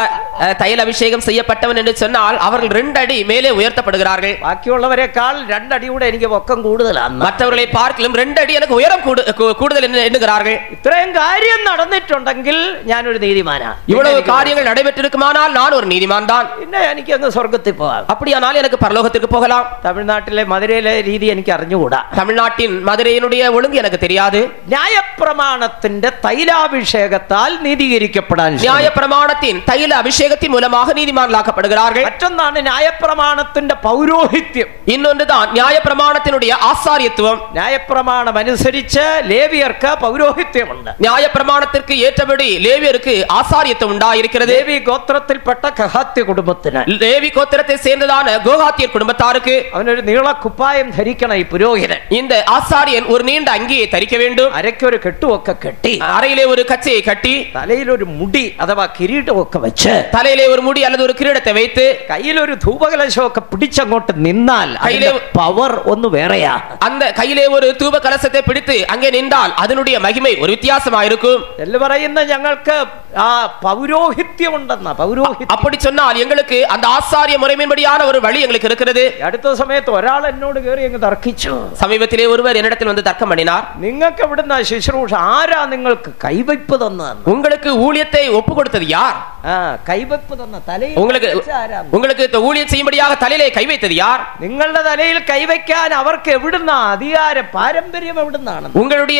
தைல அபிஷேகம் செய்யப்பட்டவன் என்று சொன்னால் அவர்கள் 2 அடி மேலே உயர்த்தப்படுகிறார்கள். ബാക്കിയുള്ളവരെക്കാൾ 2 അടി കൂടെ എനിക്ക് പൊക്കം കൂടുതലാണ്. மற்றவர்களை பார்க்கலும் 2 அடி எனக்கு உயரம் கூடுதல் என்று எண்ணுகிறார்கள். ഇത്രയും കാര്യം നടന്നിട്ടുണ്ടെങ്കിൽ ഞാനൊരു നീതിമാനാ. இவ்வளவு காரியங்கள் நடைபெற்றிருக்குமானால் நான் ஒரு நீதிமான் தான். പിന്നെ എനിക്ക് അങ്ങ് സ്വർഗത്തിൽ പോകാം. அப்படியானால் எனக்கு பரலோகத்திற்கு போகலாம். തമിഴ്നാട്ടിലെ മധുരയിലെ രീതി എനിക്ക് അറിഞ്ഞുകൂടാ. தமிழ்நாட்டின் மதுரையினுடைய ஒழுங்கு எனக்கு தெரியாது. ന്യായപ്രമാണത്തിന്റെ തൈലാഭിഷേകത്താൽ നീതീകരിക്കപ്പെടാൻ நியாயப்பிரமாணத்தின் தைல அபிஷேகத்தின் மூலமாக நீதிமான்களாக்கப்படுகிறார்கள். മറ്റൊന്നാണ് ന്യായപ്രമാണത്തിന്റെ പൗരോഹിത്യം. இன்னொன்றுதான் நியாயப்பிரமாணத்தினுடைய ஆசாரியத்துவம். ന്യായപ്രമാണം അനുസരിച്ച് ലേവിയർക്ക് പൗരോഹിത്യമുണ്ട്. நியாயப்பிரமாணத்திற்கு ஏற்றபடி லேவியருக்கு ஆசாரியத்துவம் உண்டாயிருக்கிறது. ലേവി ഗോത്രത്തിൽപ്പെട്ട കഹാത്യ കുടുംബത്തിന്, லேவி கோத்திரத்தை சேர்ந்ததான கோகாத்தியர் குடும்பத்தாருக்கு അവനൊരു നീള കുപ്പായം ധരിക്കണം. ഈ പുരോഹിതൻ, இந்த ஆசாரியன் ஒரு நீண்ட அங்கியை தரிக்க வேண்டும். അരയ്ക്കൊരു കെട്ടുമൊക്കെ കെട്ടി, அறையிலே ஒரு கச்சையை கட்டி, തലയിലൊരു മുടി അഥവാ കിരീടമൊക്കെ വെച്ച്, தலையிலே ஒரு முடி அல்லது ஒரு கிரீடத்தை வைத்து, കയ്യിലൊരു ധൂപകലശമൊക്കെ പിടിച്ചങ്ങോട്ട് നിന്നാൽ പവർ ഒന്ന് വേറെയാ. அந்த கையிலே ஒரு தூப கலசத்தை பிடித்து அங்கே நின்றால் அதனுடைய மகிமை ஒரு வித்தியாசமா இருக்கும். എന്ന് പറയുന്ന ഞങ്ങൾക്ക് ആ പൗരോഹിത്യമുണ്ടെന്ന പൗരോഹിത്യം. அப்படி சொன்னால் எங்களுக்கு அந்த ஆசாரிய முறைமையின்படியான ஒரு வழி எங்களுக்கு இருக்கிறது. അടുത്ത സമയത്ത് ഒരാൾ എന്നോട് കയറി അങ്ങ് തർക്കിച്ചു. சமீபத்திலே ஒருவர் என்னிடத்தில் வந்து தர்க்கம் பண்ணினார். നിങ്ങൾക്ക് എവിടുന്ന ശുശ്രൂഷ, ആരാ നിങ്ങൾക്ക് കൈവയ്പ് തന്നതെന്ന്? உங்களுக்கு ஊழியத்தை ஒப்பு கொடுத்தது யார்? കൈവയ്പ് തന്ന തലയിൽ உங்களுக்கு ஊழியம் செய்யும்படியாக தலையிலே கை வைத்தது யார்? നിങ്ങളുടെ തലയിൽ കൈവയ്ക്കാൻ അവർക്ക് എവിടുന്ന അധികാരം, പാരമ്പര്യം എവിടുന്നാണ്? உங்களுடைய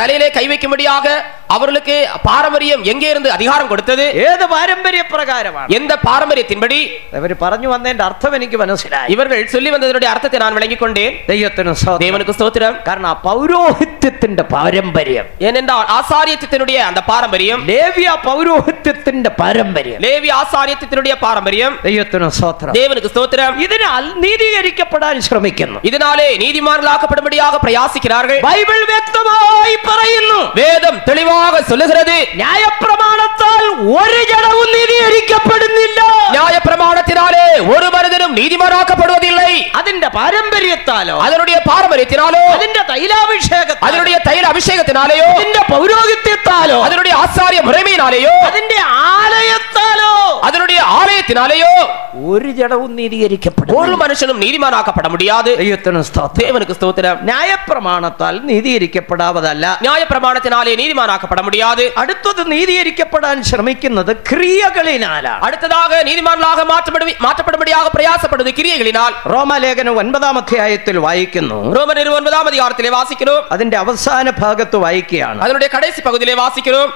தலையிலே கை வைக்கும்படியாக அவர்களுக்கு பாரம்பரியம் எங்கே இருந்து அதிகாரம் கொடுத்தது? ഏത് പാരമ്പര്യ പ്രകാരമാണ്? எந்த பாரம்பரியத்தின்படி? ഇവർ പറഞ്ഞു വന്നതിന്റെ അർത്ഥം എനിക്ക് മനസ്സിലായി. இவர்கள் சொல்லி വന്നതിന്റെ അർത്ഥത്തെ நான் விளங்கிக் கொண்டேன். ദൈവത്തിന് ஸ்தோத்திரம். കാരണം ആ പൗരോഹിത്യത്തിന്റെ പാരമ്പര്യം, ஏனென்றால் ஆசாரியத்தினுடைய அந்த பாரம்பரியம், ലേവ്യ പൗരോഹിത്യത്തിന്റെ പാരമ്പര്യം, லேவி ஆசாரியத்தினுடைய பாரம்பரியம், ദൈവത്തിന് സ്തോത്രം, தேவனுக்கு ஸ்தோத்திரம், ഇതിനാൽ നീതീകരിക്കപ്പെടാൻ ശ്രമിക്കുന്നു. இதனாலே நீதிமான்களாக்கப்படும்படியாக பிரயாசிக்கிறார்கள். ബൈബിൾ വ്യക്തമായി പറയുന്നു, வேதம் தெளிவாக சொல்லுகிறது, ന്യായപ്രമാണത്താൽ ഒരു ജഡവും നീതീകരിക്കപ്പെടുന്നില്ല. நியாயப்பிரமாணத்தினாலே ஒரு மனிதனும் நீதிமானாக்கப்படுவதில்லை. അതിന്റെ പാരമ്പര്യത്താലോ, அதனுடைய பாரம்பரியத்தினாலோ, അതിന്റെ തൈലാഭിഷേകത്താലോ, அதனுடைய தைல அபிஷேகத்தினாலேயோ, അതിന്റെ പൗരോഹിത്യത്താലോ, அதனுடைய ஆசாரிய முறைமையினாலேயோ, അതിന്റെ ആലയത്താലോ, அதனுடைய ஆலயத்தினாலேயோ ഒരു ജഡവും നീതീകരിക്കപ്പെടും. ஒரு மனுஷனும் நீதிமானாக்கப்பட முடியாது. ദൈവത്തിന് സ്തോത്രം. தேவனுக்கு ஸ்தோத்திரம். ന്യായപ്രമാണത്താൽ നീതീകരിക്കപ്പെടാവതല്ല. நியாயப்பிரமாணத்தினாலே நீதிமானாக்கப்பட முடியாது. അടുത്തത് നീതീകരിക്കപ്പെടാൻ ശ്രമിക്കുന്നത് ക്രിയകളിനാലാണ്. அடுத்ததாக நீதிமான்களாக மாற்றப்படும்படியாக பிரயாசப்படுவது கிரியைகளினால். റോമാലേഖനം 9-ാം അധ്യായത്തിൽ വായിക്കുന്നു. ரோமர் 9-ஆம் அதிகாரத்திலே வாசிக்கிறோம். അതിന്റെ അവസാന ഭാഗത്ത് വായിക്കുകയാണ്. அதனுடைய கடைசி பகுதியிலே வாசிக்கிறோம்.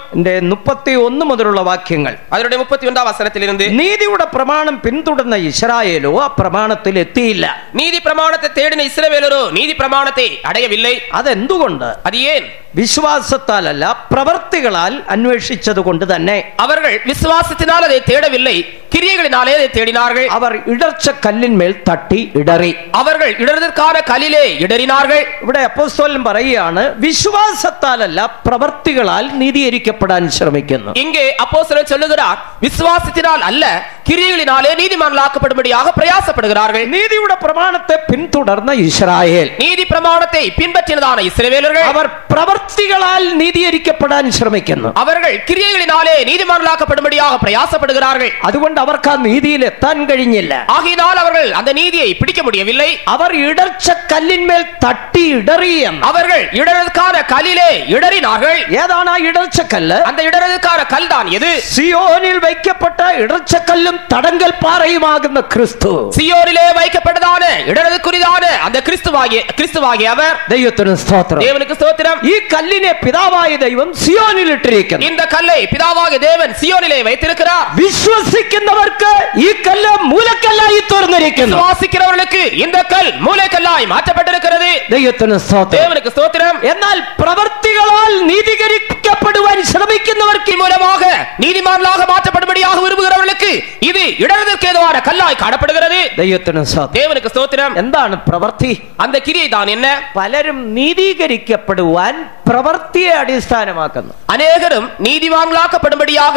31 മുതലുള്ള വാക്യങ്ങൾ. அதனுடைய 31ஆம் வசனத்திலிருந்து, നീതിയുടെ പ്രമാണം പിന്തുടർന്ന ഇസ്രായേലോ ആ പ്രമാണത്തിൽ എത്തിയില്ല. நீதி பிரமாணத்தை தேடின இஸ்ரவேலரோ நீதி பிரமாணத்தை அடையவில்லை. അതെന്തുകൊണ്ട്? அது ஏன்? വിശ്വാസത്താലല്ല, പ്രവർത്തികളാൽ അന്വേഷിച്ചത് കൊണ്ട് തന്നെ. அவர்கள் விசுவாசத்தினால் அதை தேடவில்லை, கிரியைகளினாலே அதை தேடினார்கள். അവർ ഇടർച്ച കല്ലിന്മേൽ തട്ടി ഇടറി. அவர்கள் இடறுதற்கான கல்லிலே இடறினார்கள். ഇവിടെ അപ്പോസ്തലൻ പറയുകയാണ്, വിശ്വാസത്താലല്ല പ്രവർത്തികളാൽ നീതീകരിക്കപ്പെടാൻ ശ്രമിക്കുന്നു. இங்கே அப்போஸ்தலன் சொல்லுகிறார், விசுவாசத்தினால் அல்ல கிரியைகளினாலே நீதிமான்களாக்கப்படும்படியாக பிரயாசப்படுகிறார்கள். നീതിയുടെ പ്രമാണത്തെ പിന്തുടർന്ന ഇസ്രായേൽ, நீதி பிரமாணத்தை பின்பற்றினதான இஸ்ரவேலர்கள், അവർ പ്രവർത്തികളാൽ നീതീകരിക്കപ്പെടാൻ ശ്രമിക്കുന്നു. அவர்கள் கிரியைகளினாலே நீதிமான்களாக்கப்படும்படியாக பிரயாசப்படுகிறார்கள். അതുകൊണ്ട് അവർക്ക് ആ നീതിയിൽ എത്താൻ കഴിഞ്ഞില്ല. ஆகையினால் அவர்கள் அந்த நீதியை பிடிக்க முடியவில்லை. അവർ ഇടർച്ച കല്ലിന്മേൽ തട്ടി ഇടറിയും. அவர்கள் இடறுதற்கான கல்லிலே இடறினார்கள். ഏതാണ് ആ ഇടർച്ച കല്ല്? அந்த இடறுதற்கான கல் தான் எது? സിയോനിൽ വയ്ക്കപ്പെട്ട ഇടർച്ചക്കല്ലും തടങ്കൽ പാറയുമാകുന്ന ക്രിസ്തു. சியோனிலே வைக்கப்பட்டதான இடறுதற்குரியதான அந்த கிறிஸ்துவாகிய அவர். ദൈവത്തിന് സ്തോത്രം. தேவனுக்கு ஸ்தோத்திரம். ഈ കല്ലിനെ പിതാവായ ദൈവം സിയോനിൽ ഇട്ടിരിക്കുന്നു. இந்த கல்லை பிதாவாகிய தேவன் சியோனிலே வைத்திருக்கிறார். വിശ്വസിക്കുന്നവർക്ക് ഈ കല്ല് മൂലക്കല്ലായി തീർന്നിരിക്കുന്നു. விசுவாசிக்கிறவர்களுக்கு இந்த கல் மூலைக்கல்லாய் மாற்றப்பட்டிருக்கிறது. ദൈവത്തിന് സ്തോത്രം. தேவனுக்கு ஸ்தோத்திரம். എന്നാൽ പ്രവർത്തികളാൽ നീതീകരിക്കപ്പെടുവാൻ ശ്രമിക്കുന്നവർക്ക് மூலமாக நீதிமான்களாக மாற்றப்படும்படியாக விரும்புகிறவர்களுக்கு இது இடறுதற்கு ஏதுவான கல்லாய் காணப்படுகிறது. ദൈവത്തിന് സ്തോത്രം. தேவனுக்கு ஸ்தோத்திரம். എന്താണ് പ്രവൃത്തി? அந்த கிரியை தான் என்ன? പലരും നീതീകരിക്കപ്പെടുവാൻ പ്രവൃത്തിയെ അടിസ്ഥാനമാക്കുന്നു. அநேகரும் நீதிமான்களாக்கப்படும்படியாக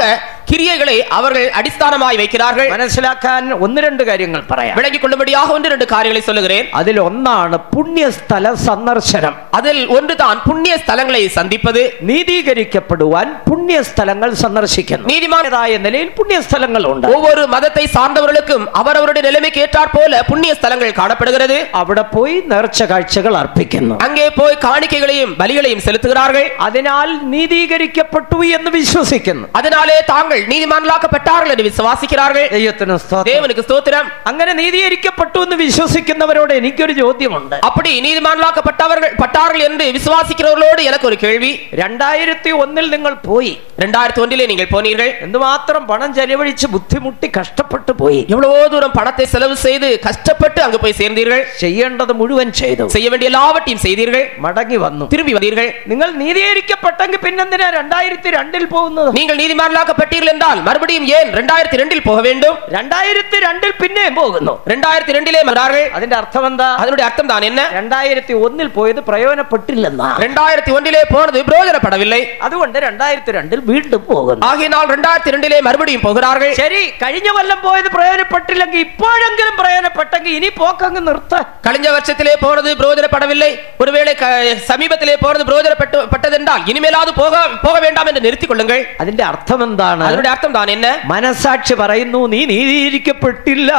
கிரியைகளை அவர்கள் அடிസ്ഥാനമായി வைக்கிறார்கள். മനസ്സിലാക്കാൻ 1-2 കാര്യങ്ങൾ പറയാം. விளங்கிக் கொள்ளும்படியாக 1-2 காரியங்களை சொல்லுகிறேன். അതിൽ ഒന്നാണ് പുണ്യസ്ഥല സന്ദർശനം. அதில் ஒன்றுதான் புண்ணிய ஸ்தலங்களை சந்திப்பது. നീതീകരിക്കപ്പെടുവാൻ പുണ്യസ്ഥലങ്ങൾ സന്ദർശിക്കുന്നു. നീതിമാനായ നിലയിൽ പുണ്യസ്ഥലങ്ങൾ ഉണ്ട്. ஒவ்வொரு மதத்தை சார்ந்தவர்களுக்கும் அவரவருடைய நிலைமைக்கு ஏற்றாற் போல புண்ணிய ஸ்தலங்கள் காணப்படுகிறது. അവിടെ പോയി നേർച്ച കാഴ്ചകൾ അർപ്പിക്കുന്നു. அங்கே போய் காணிக்கைகளையும் பலிகளையும் செலுத்துகிறார்கள். അതിനാൽ നീതീകരിക്കപ്പെട്ടു എന്ന് വിശ്വസിക്കുന്നു. அதனாலே தாங்கள் நீதிமான்களாக்கப்பட்டார்கள் என்று விசுவாசிக்கிறார்கள். தேவனுக்கு ஸ்தோத்திரம். അങ്ങനെ നീതീകരിക്കപ്പെട്ടു എന്ന് വിശ്വസിക്കുന്നവരോട് എനിക്കൊരു ചോദ്യമുണ്ട്. அப்படி நீதிமான்களாக்கப்பட்டார்கள் என்று விசுவாசிக்கிறவர்களோடு எனக்கு ஒரு கேள்வி. 2001 നിങ്ങൾ പോയി. 2001 நீங்கள் போனீர்கள். എന്തുമാത്രം പണം ചെലവഴിച്ച് ബുദ്ധിമുട്ടി കഷ്ടപ്പെട്ടു പോയി. எவ்வளவோ தூரம் பணத்தை செலவு செய்து கஷ்டப்பட்டு அங்கு போய் சேர்ந்தீர்கள். ചെയ്യേണ്ടത് മുഴുവൻ ചെയ്തു. செய்ய வேண்டிய எல்லாவற்றையும் செய்தீர்கள். മടങ്ങി വന്നു. திரும்பி வந்தீர்கள். നിങ്ങൾ നീതീകരിക്കപ്പെട്ടെങ്കിൽ പിന്നെന്തിനാ 2002 പോകുന്നത്? நீங்கள் நீதிமான்களாக்கப்பட்டீர்கள் என்றால் மறுபடியும் ஏன் 2002 போக வேண்டும்? 2002 പിന്നെയും പോകുന്നു. 2002 வந்தார்கள். അതിന്റെ അർത്ഥം എന്താ? அதனுடைய அர்த்தம் தான் என்ன? 2001 പോയത് പ്രയോജനപ്പെട്ടില്ലെന്നാ. 2001 போனது பிரயோஜனப்படவில்லை. അതുകൊണ്ട് 2002 വീണ്ടും പോകുന്നു. ஆகையினால் 2002 மறுபடியும் போகிறார்கள். ശരി, കഴിഞ്ഞ കൊല്ലം പോയത് പ്രയോജനപ്പെട്ടില്ലെങ്കിൽ ഇപ്പോഴെങ്കിലും പ്രയോജനപ്പെട്ടെങ്കിൽ ഇനി പോക്കങ്ങ് നിർത്ത. കഴിഞ്ഞ വർഷத்திலே போனது பிரயோஜனப்படவில்லை, ஒருவேளை சமீபத்திலே போனது பிரயோஜனப்பட்டதென்றால் இனிமேலாவது போக வேண்டாம் என்று நிறுத்திக் கொள்ளுங்கள். അതിന്റെ അർത്ഥം എന്താണ്? அதனுடைய அர்த்தம் தான் என்ன? മനസാക്ഷി പറയുന്നു നീ നീതീകരിക്കപ്പെട്ടില്ല.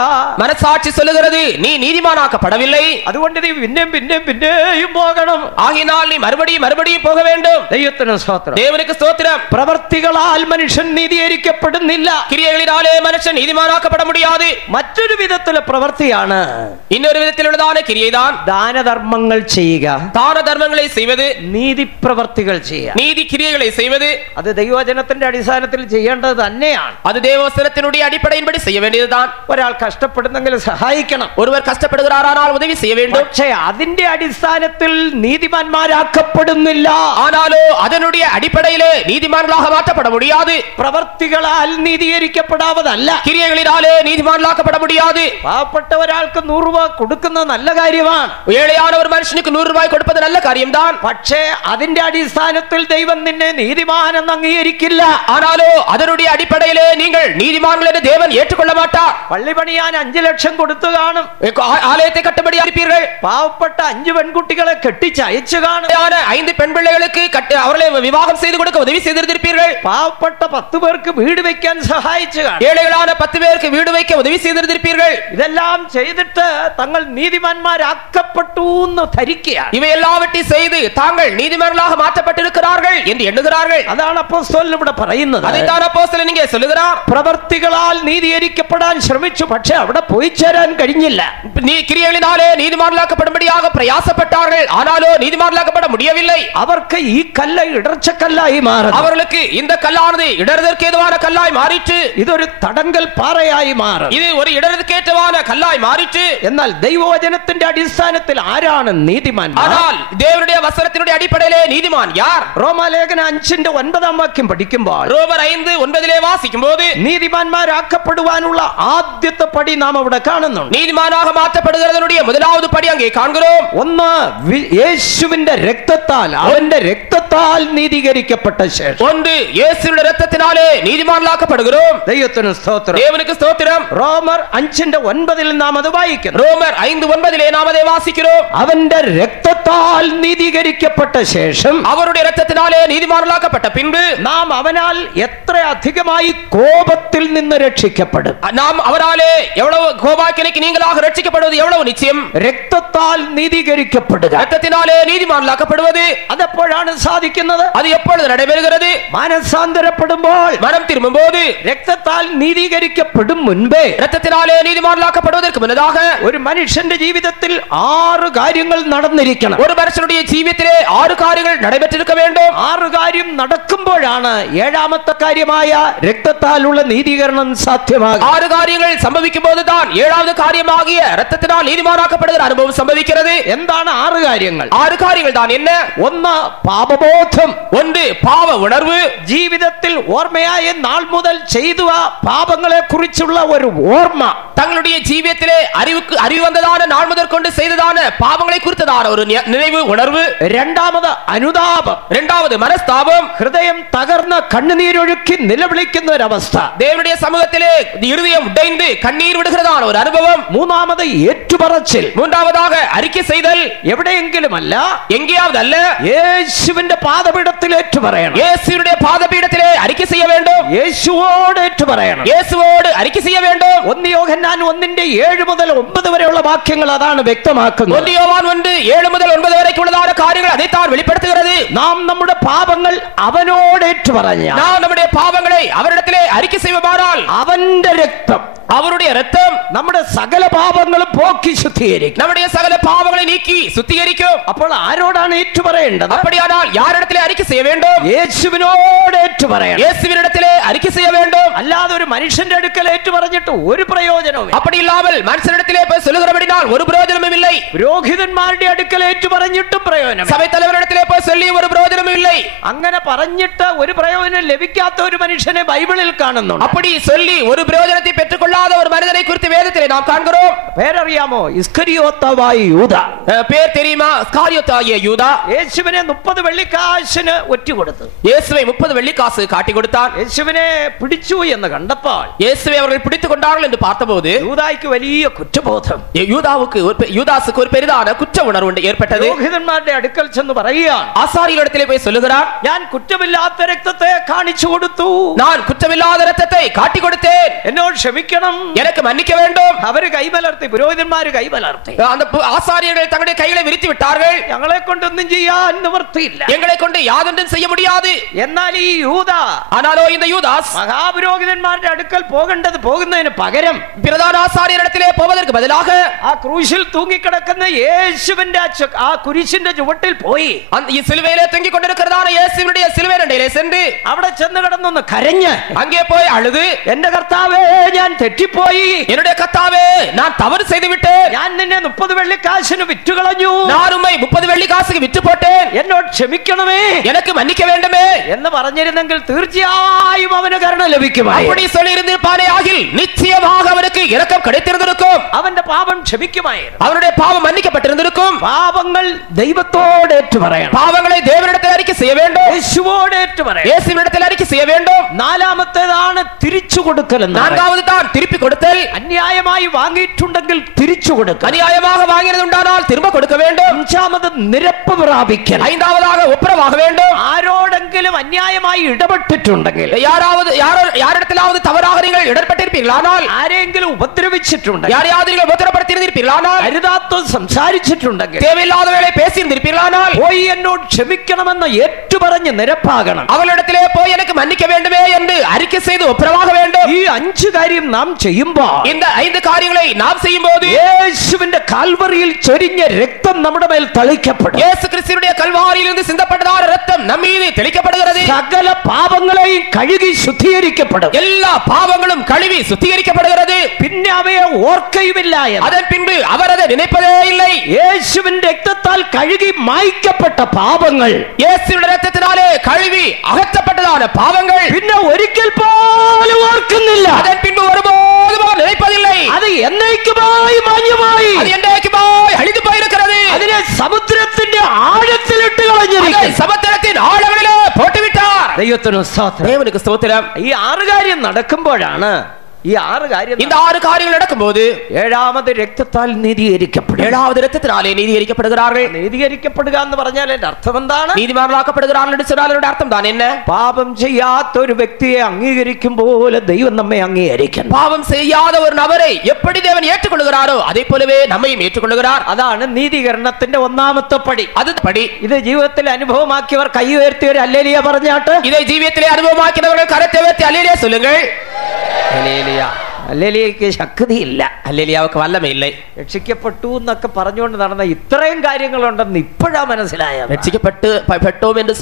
മനസാட்சி சொல்லுகிறது நீ நீதிமானாக்கப்படவில்லை. അതുകൊണ്ട് നീ പിന്നെയും പോകണം. ஆகினால் நீ மறுபடியும் போக வேண்டும். ദൈവത്തിന് സ്തോത്രം. தேவனுக்கு ஸ்தோத்திரம். പ്രവർത്തികളാൽ മനുഷ്യൻ നീതീകരിക്കപ്പെടുന്നില്ല. கிரியைகளினாலே மனுஷன் நீதிமானாக்கப்பட முடியாது. മറ്റൊരു വിധത്തിലെ പ്രവൃത്തിയാണ്, இன்னொரு விதத்திலுள்ளதான கிரியைதான் ദാനധർമ്മങ്ങൾ ചെയ്യുക. தான தர்மங்களை செய்வது, നീതി പ്രവർത്തികൾ ചെയ്യുക. நீதி கிரியைகளை செய்வது. അത് ദൈവവചനത്തിന്റെ അടിസ്ഥാനത്തിൽ ചെയ്യേണ്ടത് തന്നെയാണ്. அது தேவவசனத்தினுடைய அடிப்படையின்படி செய்ய வேண்டியதுதான். ഒരാൾ കഷ്ടപ്പെടുന്നെങ്കിൽ സഹായിക്കണം. ஒருவர் கஷ்டப்படுகிறாரானால் உதவி செய்ய வேண்டும். പക്ഷേ അതിന്റെ അടിസ്ഥാനത്തിൽ നീതിമാന്മാരാക്കപ്പെടുന്നില്ല. ஆனாலோ அதனுடைய அடிப்படையிலே நீதிமான்களாக மாற்றப்பட முடியாது. പ്രവർത്തികളാൽ നീതീകരിക്കപ്പെടാവതല്ല. கிரியைகளினாலே நீதிமான்களாக்கப்பட முடியாது. പാവപ്പെട്ട ഒരാൾക്ക് 100 രൂപ കൊടുക്കുന്നത് നല്ല കാര്യമാണ്. ஏழையான ஒரு மனுஷனுக்கு 100 ரூபாய் கொடுப்பது நல்ல காரியம்தான். പക്ഷേ അതിന്റെ അടിസ്ഥാനത്തിൽ ദൈവം നിന്നെ നീതിമാനെന്ന് അംഗീകരിക്കില്ല. ஆனாலோ அதனுடைய அதனுடைய அடிப்படையிலே நீங்கள் நீதிமான்கள் என்று தேவன் ஏற்றுக்கொள்ள மாட்டார். പള്ളി പണിയാൻ 5 ലക്ഷം കൊടുത്തു കാണും. ஆலயத்தை கட்டும்படி அனுப்பீர்கள். പാവപ്പെട്ട 5 പെൺകുട്ടികളെ കെട്ടിച്ച് അയച്ചു കാണും. 5 பெண் பிள்ளைகளுக்கு அவர்களை விவாகம் செய்து கொடுக்க உதவி செய்திருப்பீர்கள். പാവപ്പെട്ട 10 പേർക്ക് വീട് വെക്കാൻ സഹായിച്ചു കാണും. ஏழைகளான 10 பேருக்கு வீடு வைக்க உதவி செய்திருப்பீர்கள். ഇതെല്ലാം ചെയ്തിട്ട് തങ്ങൾ നീതിമാന്മാരാക്കപ്പെട്ടു എന്ന് ധരിക്കുകയാണ്. இவை எல்லாவற்றையும் செய்து தாங்கள் நீதிமான்களாக மாற்றப்பட்டிருக்கிறார்கள் என்று எண்ணுகிறார்கள். അതാണ് അപ്പോസ്തലൻ ഇവിടെ പറയുന്നത്. அதைத்தான் அப்போஸ்தலன் இங்கே சொல்லுகிறார். പ്രവൃത്തികളാൽ നീതീകരിക്കപ്പെടാൻ ശ്രമിച്ചു, പക്ഷേ അവിടെ പോയി ചേരാൻ കഴിഞ്ഞില്ല. கிரியைகளினாலே நீதிமான்களாக்கப்படும்படியாக பிரயாசப்பட்டார்கள், ஆனாலோ நீதிமான்களாக்கப்பட முடியவில்லை. അവർക്ക് ഈ കല്ല് ഇടർച്ചക്കല്ലായി മാറി. அவர்களுக்கு இந்த கல்லானது இடறதற்கு ஏதுவான கல்லாய் மாறிற்று. ഇതൊരു തടങ്കൽ പാറയായി മാറി. இது ஒரு இடறதற்கேற்றவான கல்லாய் மாறிற்று. എന്നാൽ ദൈവവചനത്തിന്റെ അടിസ്ഥാനത്തിൽ ആരാണ് നീതിമാൻ? ஆனால் தேவனுடைய வசனத்தினுடைய அடிப்படையிலே நீதிமான் யார்? റോമാലേഖന 5:9 പഠിക്കുമ്പോൾ ரோமர் 5:9 വാസിക്കുമ്പോൾ നീതിമാന്മാരാക്കപ്പെടുവാനുള്ള ആദ്യത്തെ പടി നാം അവിടെ കാണുന്നുണ്ട്. நீதிமானாக மாற்றப்படுகிறதனுடைய முதலாவது படி அங்கே காண்கிறோம். ഒന്ന് യേശുവിന്റെ രക്തത്താൽ, അവന്റെ രക്തത്താൽ നീതീകരിക്കപ്പെട്ട ശേഷം ஒன்று இயேசுவின் இரத்தத்தினாலே நீதிமான்களாக்கப்படுகிறோம். ദൈവത്തിന് സ്തോത്രം. தேவனுக்கு ஸ்தோத்திரம். റോമർ 5:9 നാം അത് വായിക്കുന്നു. ரோமர் 5:9 நாம் அதை வாசிக்கிறோம். അവന്റെ രക്തത്താൽ നീതീകരിക്കപ്പെട്ട ശേഷം, அவருடைய இரத்தத்தினாலே நீதிமான்களாக்கப்பட்ட பின்பு നാം അവനാൽ എത്ര അധികമായി കോപത്തിൽ നിന്ന് രക്ഷിക്കപ്പെടും. நாம் அவராலே எவ்வளவு கோபாக்கினைக்கு நீங்களாக ரட்சிக்கப்படுவது எவ்வளவு நிச்சயம். രക്തത്താൽ നീതീകരിക്കപ്പെടുക, இரத்தத்தினாலே நீதிமான்களாக்கப்படுவது അതെപ്പോഴാണ് സാധിക്കുന്നത്? அது எப்பொழுது நடைபெறுகிறது? മാനസാന്തരപ്പെടുമ്പോൾ, மனம் திரும்பும்போது. രക്തത്താൽ നീതീകരിക്കപ്പെടും മുൻപേ, இரத்தத்தினாலே நீதிமான்களாக்கப்படுவதற்கு முன்னதாக ഒരു മനുഷ്യന്റെ ജീവിതത്തിൽ 6 കാര്യങ്ങൾ നടന്നിരിക്കണം. ஒரு மனுஷனுடைய ஜீவியத்திலே 6 காரியங்கள் நடைபெற்றிருக்க வேண்டும். 6 കാര്യം നടക്കുമ്പോഴാണ് 7ാമത്തെ കാര്യമായ രക്തത്താലുള്ള നീതീകരണം സാധ്യമാകുക. 6 காரியங்கள் சம்பவிக்கும் போதுதான் 7வது காரியமாகிய இரத்தத்தினால் நீதிமானாக்கப்படுகிற அனுபவம் சம்பவிக்கிறது. എന്താണ് 6 കാര്യങ്ങൾ? 6 காரியங்கள் தான் என்ன? ഒന്ന് പാപബോധം. ஒன்று பாவ உணர்வு. ജീവിതത്തിൽ ഓർമ്മയായ നാൾ മുതൽ ചെയ്ത പാപങ്ങളെ കുറിച്ചുള്ള ഒരു ഓർമ്മ. தங்களுடைய ஜீவியத்திலே அறிவு வந்ததான நாள் முதற்கொண்டு செய்ததான பாவங்களை குறித்ததான ஒரு நினைவு உணர்வு. രണ്ടാമത് അനുതാപം. இரண்டாவது மனஸ்தாபம். ഹൃദയം തകർന്ന് കണ്ണുനീരൊഴുക്കി നിലവിളിക്കുന്ന ഒരു അവസ്ഥ. தேவனுடைய சமூகத்திலே இருதயம் உடைந்து கண்ணீர் விடுகிறதான ஒரு அனுபவம். മൂന്നാമത് ഏറ്റുപറച്ചിൽ. மூன்றாவதாக அறிக்கை செய்தல். എവിടെയെങ്കിലും അല്ല, எங்கேயாவது அல்ல, യേശുവിന്റെ പാദപീഠത്തിൽ ഏറ്റുപറയണം. இயேசுவினுடைய பாதபீடத்திலே அறிக்கை செய்ய வேண்டும். യേശുവോട് ഏറ്റുപറയണം. இயேசுவோடு அறிக்கை செய்ய வேண்டும். 1 യോഹന്നാൻ 1:7 മുതൽ 9 വരെയുള്ള വാക്യങ്ങൾ അതാണ് വ്യക്തമാക്കുന്നത്. 1 യോവാൻ 1:7 മുതൽ 9 വരെയുള്ളதான காரியங்கள் அதைத்தான் வெளிப்படுத்துகிறது. നാം നമ്മുടെ പാപങ്ങൾ അവനോട് ഏറ്റുപറഞ്ഞാൽ, நாம் நம்முடைய பாவங்களை அவரிடத்திலே அறிக்கை செய்வோமானால், അവന്റെ രക്തം, அவருடைய இரத்தம் നമ്മുടെ സകല പാപങ്ങളും പോക്കി ശുദ്ധീകരിക്കും. நம்முடைய சகல பாவங்களை நீக்கி சுத்திகரிக்கும். അപ്പോൾ ആരോടാണ് ഏറ്റുപറയേണ്ടത്? அப்படியானால் யாரிடத்திலே அறிக்கை செய்ய வேண்டும்? യേശുവിനോട് ഏറ്റുപറയണം. இயேசுவினிடத்திலே அறிக்கை செய்ய வேண்டும். അല്ലാതെ ഒരു മനുഷ്യന്റെ അടുക്കൽ ഏറ്റുപറഞ്ഞിട്ട് ഒരു പ്രയോജനവും. அப்படி இல்லாமல் மனுஷனிடத்திலே போய் சொல்லுகிறபடினால் ஒரு பிரயோஜனமும் இல்லை. പുരോഹിതന്മാരുടെ അടുക്കൽ ഏറ്റുപറഞ്ഞിട്ടും പ്രയോജനം. சபை தலைவரிடத்திலே போய் சொல்லி ஒரு பிரயோஜனமும் இல்லை. അങ്ങനെ പറഞ്ഞിട്ട് ഒരു പ്രയോജനം ലഭിക്കാത്ത ഒരു മനുഷ്യനെ ബൈബിളിൽ കാണുന്നുണ്ട്. அப்படி சொல்லி ஒரு பிரயோஜனத்தை பெற்றுக்கொள்ளாத ஒரு மனிதனை குறித்து வேதத்திலே நாம் காண்கிறோம். പേരറിയാമോ? ഇസ്കരിയോത്താവായ യൂദ. பேர் தெரியுமா? இஸ்காரியோத்தாகிய யூதா യേശുവിനെ 30 വെള്ളിക്കാശിന് ഒറ്റ കൊടുത്തു. இயேசுவை 30 வெள்ளிக்காசு காட்டி கொடுத்தான். യേശുവിനെ പിടിച്ചു എന്ന് കണ്ടപ്പോൾ இயேசுவை அவர்கள் பிடித்துக் கொண்டார்கள் என்று பார்த்தபோது യൂദായ്ക്ക് വലിയ കുറ്റബോധം. யூதாசுக்கு ஒரு பெரிதான குற்ற உணர்வு ஏற்பட்டது. പുരോഹിതന്മാരുടെ അടുക്കൽ ചെന്ന് പറയുകയാണ്, ஆசாரியரிடத்திலே போய் சொல்லுகிறார், ഞാൻ കുറ്റമില്ലാത്ത രക്തത്തെ കാണിച്ചു കൊടുത്തു, நான் குற்றமில்லாத இரத்தத்தை காட்டி கொடுத்தேன், എന്നോട് ക്ഷമിക്കണം, எனக்கு மன்னிக்க வேண்டும். അവര് കൈമലർത്തി, പുരോഹിതന്മാര് കൈമലർത്തി. அந்த ஆசாரியர்கள் தங்களுடைய கைகளை விரித்து விட்டார்கள். ഞങ്ങളെ കൊണ്ടൊന്നും ചെയ്യാൻ നിവൃത്തിയില്ല, எங்களை கொண்டு யாதொன்றும் செய்ய முடியாது. എന്നാൽ ഈ യൂദ, ஆனாலோ இந்த யூதாஸ் മഹാപുരോഹിതന്മാരുടെ അടുക്കൽ പോകുന്നതിന് പകരം பிரதான ஆசாரியரிடத்திலே போவதற்கு பதிலாக ആ ക്രൂശിൽ തൂങ്ങിക്കിടക്കുന്ന യേശുവിന്റെ ആ കുരിശിന്റെ ചുവട്ടിൽ പോയി அந்த சிலுவையிலே தொங்கிக் கொண்டிருக்கிறதான இயேசுவினுடைய சிலுவை அண்டையிலே சென்று അവിടെ ചെന്ന് കിടന്നൊന്ന് കരഞ്ഞ്, அங்கே போய் அழுது, എന്റെ കർത്താവേ ഞാൻ തെറ്റിപ്പോയി, என்னுடைய கர்த்தாவே நான் தவறு செய்து விட்டேன், ഞാൻ നിന്നെ 30 വെള്ളിക്കാശിന് വിറ്റുകളഞ്ഞു, நான் உம்மை 30 வெள்ளி காசுக்கு விற்று போட்டேன், എന്നോട് ക്ഷമിക്കണമേ, எனக்கு மன்னிக்க வேண்டுமே എന്ന് പറഞ്ഞിരുന്നെങ്കിൽ പറഞ്ഞിരുന്നെങ്കിൽ തീർച്ചയായും അവന് കരുണ ലഭിക്കുമായിരുന്നു. அப்படி சொல்லியிருந்திருப்பானே ஆகில் நிச்சயமாக அவனுக்கு இரக்கம் கிடைத்திருந்திருக்கும். അവന്റെ പാപം ക്ഷമിക്കുമായിരുന്നു. அவனுடைய பாவம் மன்னிக்கப்பட்டிருந்திருக்கும். പാപങ്ങൾ ദൈവത്തോട് ഏറ്റുപറയണം. பாவங்களை தேவனிடத்தில் அறிக்கை செய்ய வேண்டும். യേശുവോട് ഏറ്റുപറയണം. இயேசுவினிடத்தில் அறிக்கை செய்ய வேண்டும். നാലാമത്തേതാണ് തിരിച്ചു കൊടുക്കൽ. நான்காவது தான் திருப்பி கொடுத்தல். അന്യായമായി വാങ്ങിയിട്ടുണ്ടെങ്കിൽ തിരിച്ചു കൊടുക്കുക. அநியாயமாக வாங்கியது உண்டானால் திரும்ப கொடுக்க வேண்டும். അഞ്ചാമത് നിരപ്പ് പ്രാപിക്കൽ. ஐந்தாவதாக ஒப்புரவாக வேண்டும். ആരോടെങ്കിലും അന്യായമായി ഇടപെട്ടിട്ടുണ്ടെങ്കിൽ, யாரிடத்திலாவது தவறாக நீங்கள் இடர்பட்டிருப்பீர்களானால், ആരെങ്കിലും ഉപദ്രവിച്ചിട്ടുണ്ടെങ്കിൽ, யாரையாவது நீங்கள் உபத்திரப்படுத்தியிருப்பீர்களானால், അരുതാത്തത് സംസാരിച്ചിട്ടുണ്ടെങ്കിൽ, தேவையில்லாத வேலை பேசியிருப்பீர்களானால், പോയി എന്നോട് ക്ഷമിക്കണമെന്ന് ഏറ്റുപറഞ്ഞ് നിരപ്പാകണം. அவளிடத்திலே போய் எனக்கு மன்னிக்க வேண்டுமே என்று அறிக்கை செய்து ஒப்புரவாக வேண்டும். ഈ 5 കാര്യം നാം ചെയ്യുമ്പോൾ, இந்த 5 காரியங்களை நாம் செய்யும்போது യേശുവിന്റെ കാൽവറിയിൽ ചൊരിഞ്ഞ രക്തം നമ്മുടെ മേൽ തളിക്കപ്പെടും. இயேசு கிறிஸ்துவினுடைய கல்வாரியிலிருந்து சிந்தப்பட்டதான இரத்தம் நம் மீது தெளிக்கப்படுகிறது. സകല പാപങ്ങളെയും കഴുകി ശുദ്ധീകരിക്കപ്പെടും. எல்லா பாவங்களும் கழுவி சுத்திகரிக்கப்படுகிறது. പിന്നെ അവയെ ഓർക്കയുമില്ല. அதன் பின்பு அவர் அதை நினைப்பதே இல்லை. യേശുവിന്റെ രക്തത്താൽ കഴുകി മായ്ക്കപ്പെട്ട പാപങ്ങൾ, இயேசுவின் இரத்தத்தினாலே கழுவி அகற்றப்பட்டதான பாவங்கள் പിന്നെ ഒരിക്കൽ പോലും ഓർക്കുന്നില്ല. அதன் பின்பு ஒருபோதும் அவர் நினைப்பதில்லை. അത് എന്നേക്കുമായി മാഞ്ഞുപോയി. அது என்றைக்குமாய் அழிந்து போயிருக்கிறது. അതിനെ സമുദ്രത്തിന്റെ ആഴത്തിലിട്ട് കളഞ്ഞിരിക്കുന്നു. சமுத்திரத்தின் ஆழங்களிலே போட்டுவிட்டார். ദൈവത്തിന് സ്തോത്രം. தேவனுக்கு ஸ்தோத்திரம். ഈ 6 കാര്യം നടക്കുമ്പോഴാണ്, ഈ 6 കാര്യം, இந்த 6 காரியங்கள் நடக்கும்போது 7ാമത് രക്തത്താൽ നീതീകരിക്കപ്പെടും. 7வது இரத்தத்தினாலே நீதிகரிக்கப்படுகிறார்கள். നീതീകരിക്കപ്പെടുക എന്ന് പറഞ്ഞാൽ എന്റെ അർത്ഥം എന്താണ്? நீதிமான்களாக்கப்படுகிறார்கள் என்று சொன்னால் அதனுடைய அர்த்தம் தான் என்ன? പാപം ചെയ്യാത്ത ഒരു വ്യക്തിയെ അംഗീകരിക്കും പോലെ ദൈവം നമ്മെ അംഗീകരിക്കണം. பாவம் செய்யாத ஒரு நபரை எப்படி தேவன் ஏற்றுக்கொள்கிறாரோ அதே போலவே நம்மையும் ஏற்றுக்கொள்கிறார். അതാണ് നീതീകരണത്തിന്റെ 1ാമത്തെ പടി. அது படி. ഇത് ജീവിതത്തിൽ അനുഭവമാക്കിയവർ കൈ ഉയർത്തിയവർ ഹല്ലേലൂയ പറഞ്ഞാട്ട്. இதை ஜீவியத்திலே அனுபவமாக்கினவர்கள் கரத்தை உயர்த்தி அல்லேலூயா சொல்லுங்கள். ഹല്ലേലൂയ. ഹല്ലേലൂയയ്ക്ക് ശക്തിയില്ല. அல்லேலூயாவுக்கு வல்லமை இல்லை. രക്ഷിക്കപ്പെട്ടു എന്നൊക്കെ പറഞ്ഞുകൊണ്ട് നടന്ന ഇത്രയും കാര്യങ്ങളുണ്ടെന്ന് ഇപ്പോഴാ മനസ്സിലായത്. ரட்சிக்கப்பட்டோம் என்று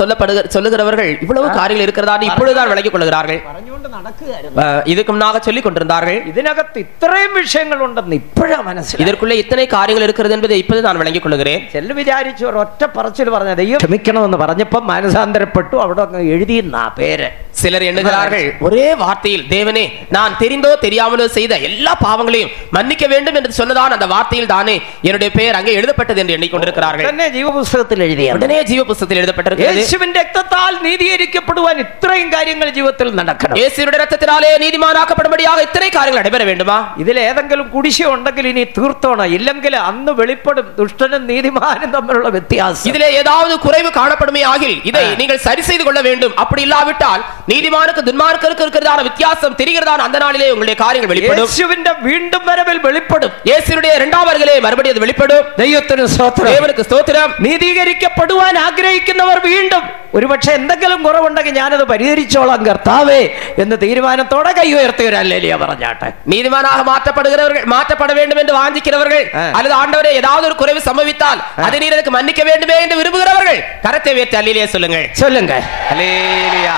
சொல்லுகிறவர்கள் இவ்வளவு காரியங்கள் இருக்கிறதா இப்பொழுதுதான் விளங்கிக் கொள்கிறார்கள். പറഞ്ഞുകൊണ്ട് നടക്കുകയായിരുന്നു. இதுக்கு முன்னாக சொல்லிக் கொண்டிருந்தார்கள். ഇതിനകത്ത് ഇത്രയും വിഷയങ്ങളുണ്ടെന്ന് ഇപ്പോഴാ മനസ്സിലായത്. இதற்குள்ள இத்தனை காரியங்கள் இருக்கிறது என்பதை இப்போது நான் விளங்கிக் கொள்கிறேன். ചെല്ലു വിചാരിച്ചു ഒരൊറ്റ പറച്ചിൽ പറഞ്ഞ ദൈവം ക്ഷമിക്കണമെന്ന് പറഞ്ഞപ്പോ മാനസാന്തരപ്പെട്ടു. അവിടെ എഴുതിയെന്ന പേര് சிலர் எண்ணுகிறார்கள், ஒரே வார்த்தையில் தேவனே நான் தெரிந்தோ தெரியாமலோ செய்த எல்லா பாவங்களையும் மன்னிக்க வேண்டும் என்று சொன்னதான் அந்த வார்த்தையில் தானே என்னுடைய பெயர் அங்கே எழுதப்பட்டது என்று எண்ணிக்கொண்டிருக்கிறார்கள். തന്നെ ജീവപുസ്തകത്തിൽ എഴുതിയ உடனே ஜீவ புஸ்தகத்தில் எழுதப்பட்டிருக்கிறது. യേശുവിന്റെ രക്തത്താൽ നീതീകരിക്കപ്പെടുവാൻ ഇത്രയും കാര്യങ്ങൾ ജീവിതത്തിൽ നടക്കണം. இயேசுவின் இரத்தத்தினாலே நீதிமானாக்கப்படும்படியாக இத்தனை காரியங்கள் நடைபெற வேண்டுமா? ഇതിൽ ഏതെങ്കിലും കുടിശ്ശിക ഉണ്ടെങ്കിൽ ഇനി തീർത്തോണം. ഇല്ലെങ്കിൽ അന്ന് വെളിപ്പെടും ദുഷ്ടനും നീതിമാനും തമ്മിലുള്ള വ്യത്യാസം. இதிலே ஏதாவது குறைவு காணப்படுமே ஆகில் இதை நீங்கள் சரி செய்து கொள்ள வேண்டும். அப்படி இல்லாவிட்டால் நீதிமானுக்கு துன்மார்க்கருக்கு இருக்கிறதான வித்தியாசம் தெரிகிறதான அந்த நாளிலே உங்களுடைய காரியங்கள் வெளிப்படும். യേശുവിന്റെ വീണ്ടും വരവിൽ വെളിപ്പെടും. இயேசுவினுடைய இரண்டாம் வருகையிலே மறுபடியும் அது வெளிப்படும். ദൈവത്തിന് സ്തോത്രം. தேவனுக்கு ஸ்தோத்திரம். നീതീകരിക്കപ്പെടുവാൻ ആഗ്രഹിക്കുന്നവർ വീണ്ടും ഒരുപക്ഷെ എന്തെങ്കിലും കുറവുണ്ടെങ്കിൽ ഞാനത് പരിഹരിച്ചോളാം കർത്താവേ എന്ന് തീരുമാനത്തോടെ കൈ ഉയർത്തിയൊരു ഹല്ലേലൂയ പറഞ്ഞാട്ടെ. நீதிமானாக மாற்றப்பட வேண்டும் என்று வாஞ்சிக்கிறவர்கள் அல்லது ஆண்டவரே ஏதாவது ஒரு குறைவு சம்பவித்தால் அதை நீர் எனக்கு மன்னிக்க வேண்டுமே என்று விரும்புகிறவர்கள் கரத்தை உயர்த்தி அல்லேலூயா சொல்லுங்கள். சொல்லுங்க ഹല്ലേലൂയ.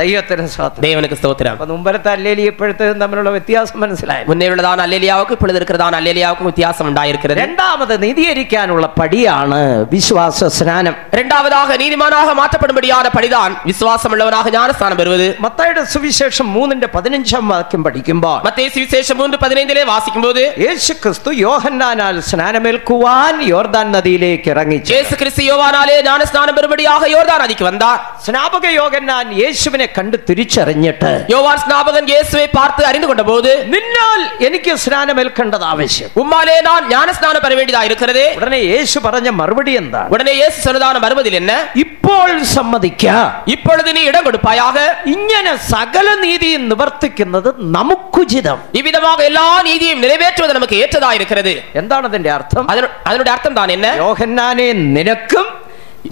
ദൈവത്തിന് സ്തോത്രം. தேவனுக்கு ஸ்தோத்திரம். അപ്പോൾ മുമ്പത്തെ ഹല്ലേലൂയ ഇപ്പോഴത്തേതും തമ്മിലുള്ള വ്യത്യാസം മനസ്സിലായി. முன்னே உள்ளதான அல்லேலூயாவுக்கு இப்பொழுது இருக்கிறதான அல்லேலூயாவுக்கு வித்தியாசம் உண்டாயிருக்கிறது. രണ്ടാമത് നീതീകരിക്കാനുള്ള പടിയാണ് വിശ്വാസ സ്നാനം. இரண்டாவதாக நீதிமானாக மாற்றப்படும்படியான படிதான் விசுவாசம் உள்ளவனாக ஞானஸ்நானம் பெறுவது. മത്തായിയുടെ സുവിശേഷം 3:15 വാക്യം പഠിക്കുമ്പോൾ மத்தேயு சுவிசேஷம் 3:15 വാസിക്കുம்போது യേശു ക്രിസ്തു യോഹന്നാനാൽ സ്നാനമേൽക്കുവാൻ യോർദാൻ നദിയിലേക്ക് ഇറങ്ങി. இயேசு கிறிஸ்து யோவானாலே ஞானஸ்நானம் பெறும்படியாக யோர்தான் நதிக்கு வந்தார். സ്നാപക യോഹന്നാൻ യേശുവിനെ കണ്ട് തിരിച്ചറിഞ്ഞിട്ട് யோவான் ஸ்நாபகன் இயேசுவை பார்த்து அறிந்து கொண்டபோது നിന്നാൽ എനിക്ക് സ്നാനമേൽക്കേണ്ടത് ആവശ്യം, உம்மாலே நான் ஞானஸ்நானம் பெற வேண்டியதா இருக்கிறது. ഉടനെ യേശു പറഞ്ഞ മറുപടി എന്താണ്? உடனே இயேசு சொன்னதான மறுபதில் என்ன? ഇപ്പോൾ സമ്മതിക്കാം, இப்பொழுது நீ இடம் கொடுப்பாயாக. ഇങ്ങനെ സകല നീതിയും നിവർത്തിക്കുന്നത് നമുക്കുചിതം. இவ்விதமாக எல்லா நீதியையும் நிறைவேற்றுவது நமக்கு ஏற்றதா இருக்கிறது. എന്താണ് അതിന്റെ അർത്ഥം? அதனுடைய அர்த்தம் தான் என்ன? യോഹന്നാനെ നിനക്കും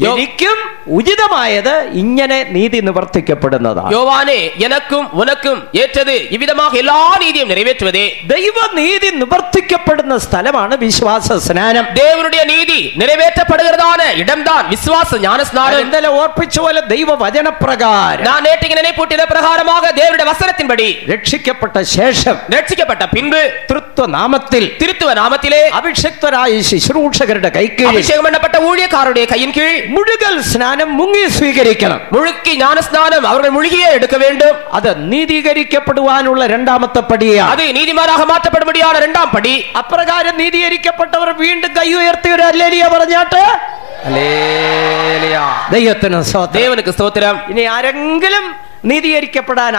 എനിക്കും ഉചിതമായത് ഇങ്ങനെ നീതി നിവർത്തിക്കപ്പെടുന്നതാണ്. யோவானே எனக்கும் உனக்கும் ஏற்றது இவ்விதமாக எல்லா நீதியும் நிறைவேற்றுவதே. ദൈവ നീതി നിവർത്തിക്കപ്പെടുന്ന സ്ഥലമാണ് വിശ്വാസ സ്നാനം. தேவனுடைய நீதி நிறைவேற்றப்படுகிறதான இடம்தான் விசுவாச ஞானஸ்நானம். ഇന്നലെ ഓർപ്പിച്ച പോലെ ദൈവവചനപ്രകാരം நான் நேற்று நினைப்பூட்டின பிரகாரமாக தேவனுடைய வசனத்தின்படி രക്ഷിക്കപ്പെട്ട ശേഷം ரட்சிக்கப்பட்ட பின்பு തൃത്വ നാമത്തിൽ திருத்துவ நாமத்திலே അഭിഷിക്തരായ ശുശ്രൂഷകരുടെ കൈക്കീഴിൽ அபிஷேகம் பண்ணப்பட்ட ஊழியக்காரருடைய கையின் கீழ் മുഴുകൽ സ്നാനം മുങ്ങി സ്വീകരിക്കണം. முழுக்கி ஞான ஸ்நானம் அவர்கள் முழுகியே எடுக்க வேண்டும். അത് നീതീകരിക്കപ്പെടുവാനുള്ള രണ്ടാമത്തെ പടിയാണ്. அது நீதிமானாக மாற்றப்படும்படியான இரண்டாம் படி. അപ്രകാരം നീതീകരിക്കപ്പെട്ടവർ വീണ്ടും കൈ ഉയർത്തി ഒരു ഹല്ലേലൂയ പറഞ്ഞാട്ട് ഹല്ലേലൂയ. ദൈവത്തിന് സ്തോത്രം. தேவனுக்கு ஸ்தோத்திரம். ഇനി ആരെങ്കിലും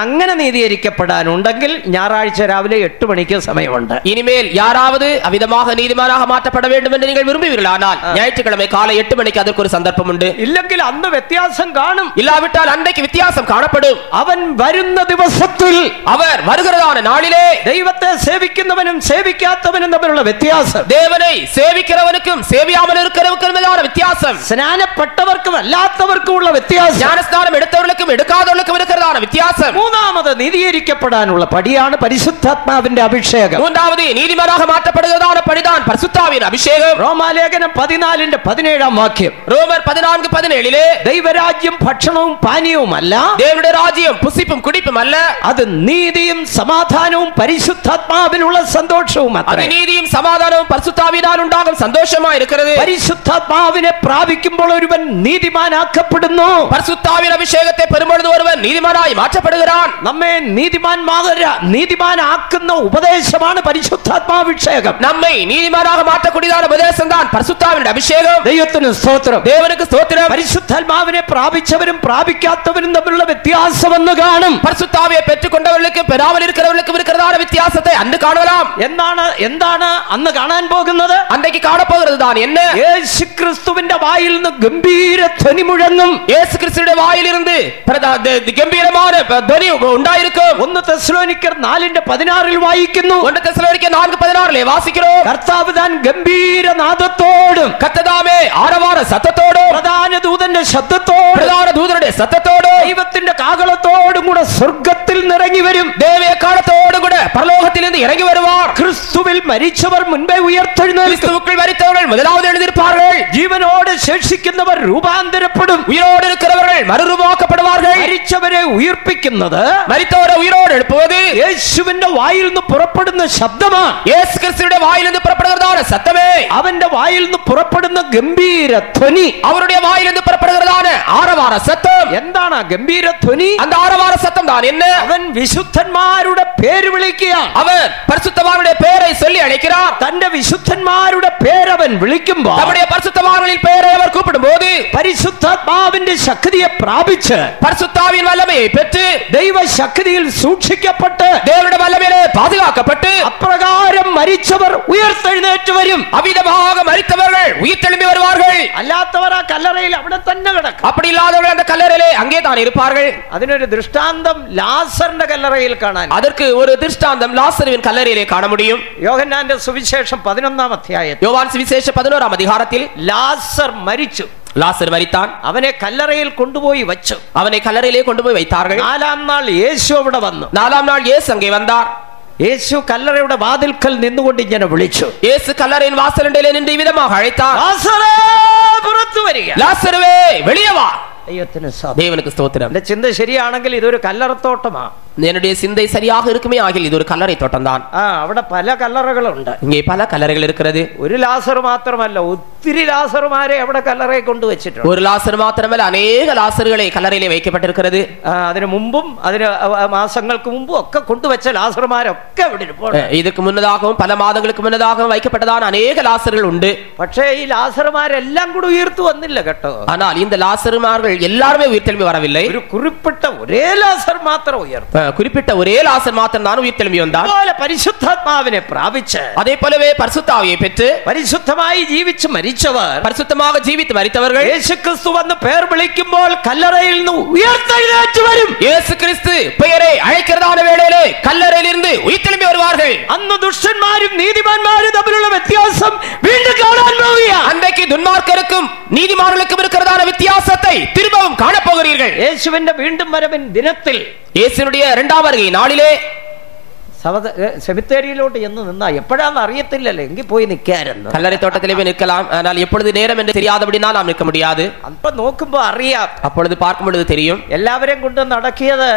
അങ്ങനെ നീതീകരിക്കപ്പെടാൻ ഉണ്ടെങ്കിൽ ഞായറാഴ്ച രാവിലെ 8 മണിക്ക് സമയമുണ്ട്. இனிமேல் யாராவது அவிதமாக நீதிமானாக மாற்றப்பட வேண்டும் என்று நீங்கள் விரும்புவீர்களானால் ஞாயிற்றுக்கிழமை காலை 8 மணிக்கு அதற்கு ஒரு சந்தர்ப்பம் உண்டு. ഇല്ലെങ്കിൽ അന്ന് വ്യത്യാസം കാണും. இல்லாவிட்டால் அன்றைக்கு வித்தியாசம் காணப்படும். അവൻ വരുന്ന ദിവസത്തിൽ அவர் வருகிறதான நாளிலே ദൈവത്തെ സേവിക്കുന്നവനും സേവിക്കാത്തവനും തമ്മിലുള്ള വ്യത്യാസം, தேவனை சேவிக்கிறவனுக்கும் சேவியாமல் இருக்கிறவனுக்குமான வித்தியாசம், സ്നാനപ്പെട്ടവർക്കും അല്ലാത്തവർക്കുമുള്ള വ്യത്യാസം, ஞானஸ்நானம் எடுத்தவர்களுக்கும் எடுக்காதவர்களுக்கும் இருக்கிறதான வித்தியாசம். മൂന്നാമത് നീതീകരിക്കപ്പെടാനുള്ള പടിയാണ് പരിശുദ്ധാത്മാവിന്റെ അഭിഷേകം. மூன்றாவது நீதிமானாக மாற்றப்படுகிறதான படிதான் பரிசுத்தாவின் அபிஷேகம். റോമാലേഖനം 14:17 വാക്യം. ரோமர் 14:17 ദൈവരാജ്യം ഭക്ഷണവും പാനീയവുമല്ല, தேவனுடைய ராஜ்யம் புசிப்பும் குடிப்பும் அல்ல, അത് നീതിയും സമാധാനവും പരിശുദ്ധാത്മാവിലുള്ള സന്തോഷവും அது അത്രേ. நீதியும் சமாதானமும் பரிசுத்தாவினால் உண்டாகும் சந்தோஷமா இருக்கிறது. പരിശുദ്ധാത്മാവിനെ പ്രാപിക്കുമ്പോൾ ഒരുവൻ നീതിമാനാക്കപ്പെടുന്നു. பரிசுத்தாவின் அபிஷேகத்தை பெறும்பொழுது ஒருவன் நீதிமானாய் மாற்றப்படுகிறான். നമ്മെ നീതിമാനാക്കുന്ന ഉപദേശമാണ് പരിശുദ്ധാത്മാഭിഷേകം. நம்மை நீதிமானாக மாற்றக்கூடியதான உபதேசம் தான் பரிசுத்தாவின் அபிஷேகம். ദൈവത്തിന് സ്തോത്രം. தேவனுக்கு ஸ்தோத்திரம். പരിശുദ്ധാത്മാവിനെ പ്രാപിച്ചവരും പ്രാപിക്കാത്തവരും തമ്മിലുള്ള വ്യത്യാസം എന്ന് കാണും. பரிசுத்தாவியை பெற்றுக்கொண்டவர்களுக்கு பெறாமல் இருக்கிறவர்களுக்கு இருக்கிறதான வித்தியாசத்தை அன்று காணலாம். എന്താണ് അന്ന് കാണാൻ പോകുന്നത്? அன்றைக்கு காணப்போகிறது தான் என்ன? യേശു ക്രിസ്തുവിന്റെ വായിൽ നിന്ന് ഗംഭീര ധ്വനി മുഴങ്ങും. இயேசு கிறிஸ்துவின் வாயிலிருந்து கம்பீரமான ധ്വനി ഉണ്ടായിരിക്കും. 1 തെസ്സലോനിക്കർ 4:16 വായിക്കുന്നു. 1 தெசலோனிக்கேயர் 4:16 வாசிக்கிறோம். കർത്താവ് താൻ ഗംഭീര നാദത്തോടും கர்த்ததாமே ஆரவார சத்தத்தோடும் പ്രധാന ദൂതന്റെ ശബ്ദത്തോടും பிரதான தூதனுடைய சத்தத்தோடும் ദൈവത്തിന്റെ കാഹളത്തോടും കൂടെ സ്വർഗ്ഗത്തിൽ നിറങ്ങി വരും. தேவ காலத்தோடும் கூட பரலோகத்திலிருந்து இறங்கி வருவார். ക്രിസ്തുവിൽ മരിച്ചവർ മുൻപേ ഉയർത്തെഴുന്നേൽക്കും. கிறிஸ்துவுக்குள் மரித்தவர்கள் முதலாவது எழுந்திருப்பார்கள். ജീവനോട് ശേഷിക്കുന്നവർ രൂപാന്തരപ്പെടും. உயிரோடு இருக்கிறவர்கள் மறுரூபமாக்கப்படுவார்கள். മരിച്ചവരെ ഉയർപ്പിക്കുന്നത്, மரித்தவரை உயிரோடு எழுப்புவது യേശുവിന്റെ വായിൽ നിന്ന് പുറപ്പെടുന്ന ശബ്ദമാണ്. இயேசு கிறிஸ்துவின் வாயிலிருந்து புறப்படுகிறதான சத்தமே, അവന്റെ വായിൽ നിന്ന് പുറപ്പെടുന്ന ഗംഭീര ധ്വനി, அவருடைய வாயிலிருந்து புறப்படுகிறதான ஆரவார சத்தம். എന്താണ് ആ ഗംഭീര ധ്വനി? அந்த ஆரவார சத்தம் தான் என்ன? അവൻ വിശുദ്ധന്മാരുടെ പേര് വിളിക്കുകയാണ്. அவர் பரிசுத்தவான்களுடைய பெயரை சொல்லி அழைக்கிறார். തന്റെ വിശുദ്ധന്മാരുടെ പേരവൻ വിളിക്കുമ്പോൾ நம்முடைய பரிசுத்தவான்களின் பெயரை அவர் கூப்பிடும்போது പരിശുദ്ധാത്മാവിന്റെ ശക്തിയെ പ്രാപിച്ച് பரிசுத்தாவின் வல்லமையை பெற்று ദൈവശക്തിയിൽ സൂക്ഷിക്കപ്പെട്ട് தேவனுடைய வல்லமையிலே பாதுகாக்கப்பட்டு അപ്രകാരം മരിച്ചവർ ഉയർത്തെഴുന്നേറ്റ് വരും. அவ்விதமாக மரித்தவர்கள் உயிர்த்தெழும்பி வருவார்கள். അല്ലാത്തവർ ആ കല്ലറയിൽ അവിടെ തന്നെ കിടക്കും. அப்படி இல்லாதவர்கள் அந்த கல்லறையிலே அங்கே தான் இருப்பார்கள். അതിനൊരു ദൃഷ്ടാന്തം ലാസറിന്റെ കല്ലറയിൽ കാണാൻ. அதற்கு ஒரு திருஷ்டாந்தம் லாசருவின் கல்லறையிலே காண முடியும். യോഹന്നാന്റെ സുവിശേഷം 11-ാം അധ്യായത്തിൽ யோவான் சுவிசேஷம் 11-ஆம் அதிகாரத்தில் ലാസർ മരിച്ചു. லாசர் மரித்தான். അവനെ കല്ലറയിൽ കൊണ്ടുപോയി വച്ചു. அவனை கல்லறையிலே கொண்டு போய் வைத்தார்கள். 4-ാം നാൾ യേശു അവിടെ വന്നു. 4ஆம் நாள் இயேசு அங்கே வந்தார். യേശു കല്ലറയുടെ വാതിൽക്കൽ നിന്നുകൊണ്ട് ഇങ്ങനെ വിളിച്ചു. இயேசு கல்லறையின் வாசலண்டையிலே நின்று விதமாக அழைத்தார், ലാസറേ, പുറത്തു വരിക. லாசருவே வெளியே வா. ദൈവത്തിന് സ്തോത്രം. தேவனுக்கு ஸ்தோத்திரம். എന്റെ ചിന്ത ശരിയാണെങ്കിൽ ഇതൊരു കല്ലറത്തോട്ടമാ. என்னுடைய சிந்தை சரியாக இருக்குமே ஆகில் இது ஒரு கல்லறை தோட்டம் தான். അവിടെ പല കല്ലറകളുണ്ട്. இங்கே பல கல்லறைகள் இருக்கிறது. ഒരു ലാസർ മാത്രമല്ല, ഒത്തിരി ലാസർമാരെ അവിടെ കല്ലറയെ കൊണ്ടുവച്ചിട്ടുണ്ട്. ஒரு லாசர் மாத்திரமல்ல, அநேக லாசர்களை கல்லறையிலே வைக்கப்பட்டிருக்கிறது. അതിനു മുമ്പും മാസങ്ങൾക്ക് മുമ്പും ഒക്കെ കൊണ്ടുവച്ച ലാസർമാരൊക്കെ ഇവിടെ ഇരിപ്പുണ്ട്. இதுக்கு முன்னதாகவும் பல மாதங்களுக்கு முன்னதாகவும் வைக்கப்பட்டதான அநேக லாசர்கள் உண்டு. പക്ഷേ ഈ ലാസർമാരെല്ലാം കൂടി ഉയർത്തു വന്നില്ല കേട്ടോ. ஆனால் இந்த லாசர்மார்கள் எல்லாருமே உயிர்த்தெழும்பி வரவில்லை. ഒരു കുറിപ്പിട്ട ഒരേ ലാസർ മാത്രം ഉയർത്തു. குறிப்பிட்ட ஒரே லாசர் மாத்திரம் தான் உயிர்த்தெழும்பி வந்தார். അതുപോലെ പരിശുദ്ധാത്മാവിനെ പ്രാപിച്ച് அதே போலவே பரிசுத்தாவியை பெற்று പരിശുദ്ധമായി ജീവിച്ച് മരിച്ചവർ, பரிசுத்தமாக ஜீவித்து மரித்தவர்கள் യേശുക്രിസ്തു വന്ന് പേർ വിളിക്കുമ്പോൾ കല്ലറയിൽ നിന്ന് ഉയർത്തെഴുന്നേറ്റ് വരും. இயேசு கிறிஸ்து பெயரை அழைக்கிறதான வேளையிலே கல்லறையிலிருந்து உயிர்த்தெழும்பி வருவார்கள். അന്ന് ദുഷ്ടന്മാരും നീതിമാന്മാരും തമ്മിലുള്ള വ്യത്യാസം വീണ്ടും കാണാൻ പോവുകയാണ്. அன்றைக்கு துன்மார்க்கருக்கும் நீதிமான்களுக்கும் இருக்கிறதான வித்தியாசத்தை திரும்பவும் காணப்போகிறீர்கள். യേശുവിന്റെ വീണ്ടും വരവിൻ ദിനത്തിൽ, இயேசுனுடைய இரண்டாம் வருகை நாளிலே സെമിത്തേരിയിലോട്ട് എന്ന് നിന്നാ എപ്പോഴാന്ന് അറിയത്തില്ലല്ലോ, എങ്കിൽ പോയി നിൽക്കായിരുന്നു. கல்லறை தோட்டத்திலே நிற்கலாம், ஆனால் எப்பொழுது நேரம் என்று தெரியாதபடினால் நாம் நிற்க முடியாது. അപ്പൊ നോക്കുമ്പോ അറിയാം. அப்பொழுது பார்க்கும் பொழுது தெரியும். എല്ലാവരെയും കൊണ്ട് നടക്കിയത്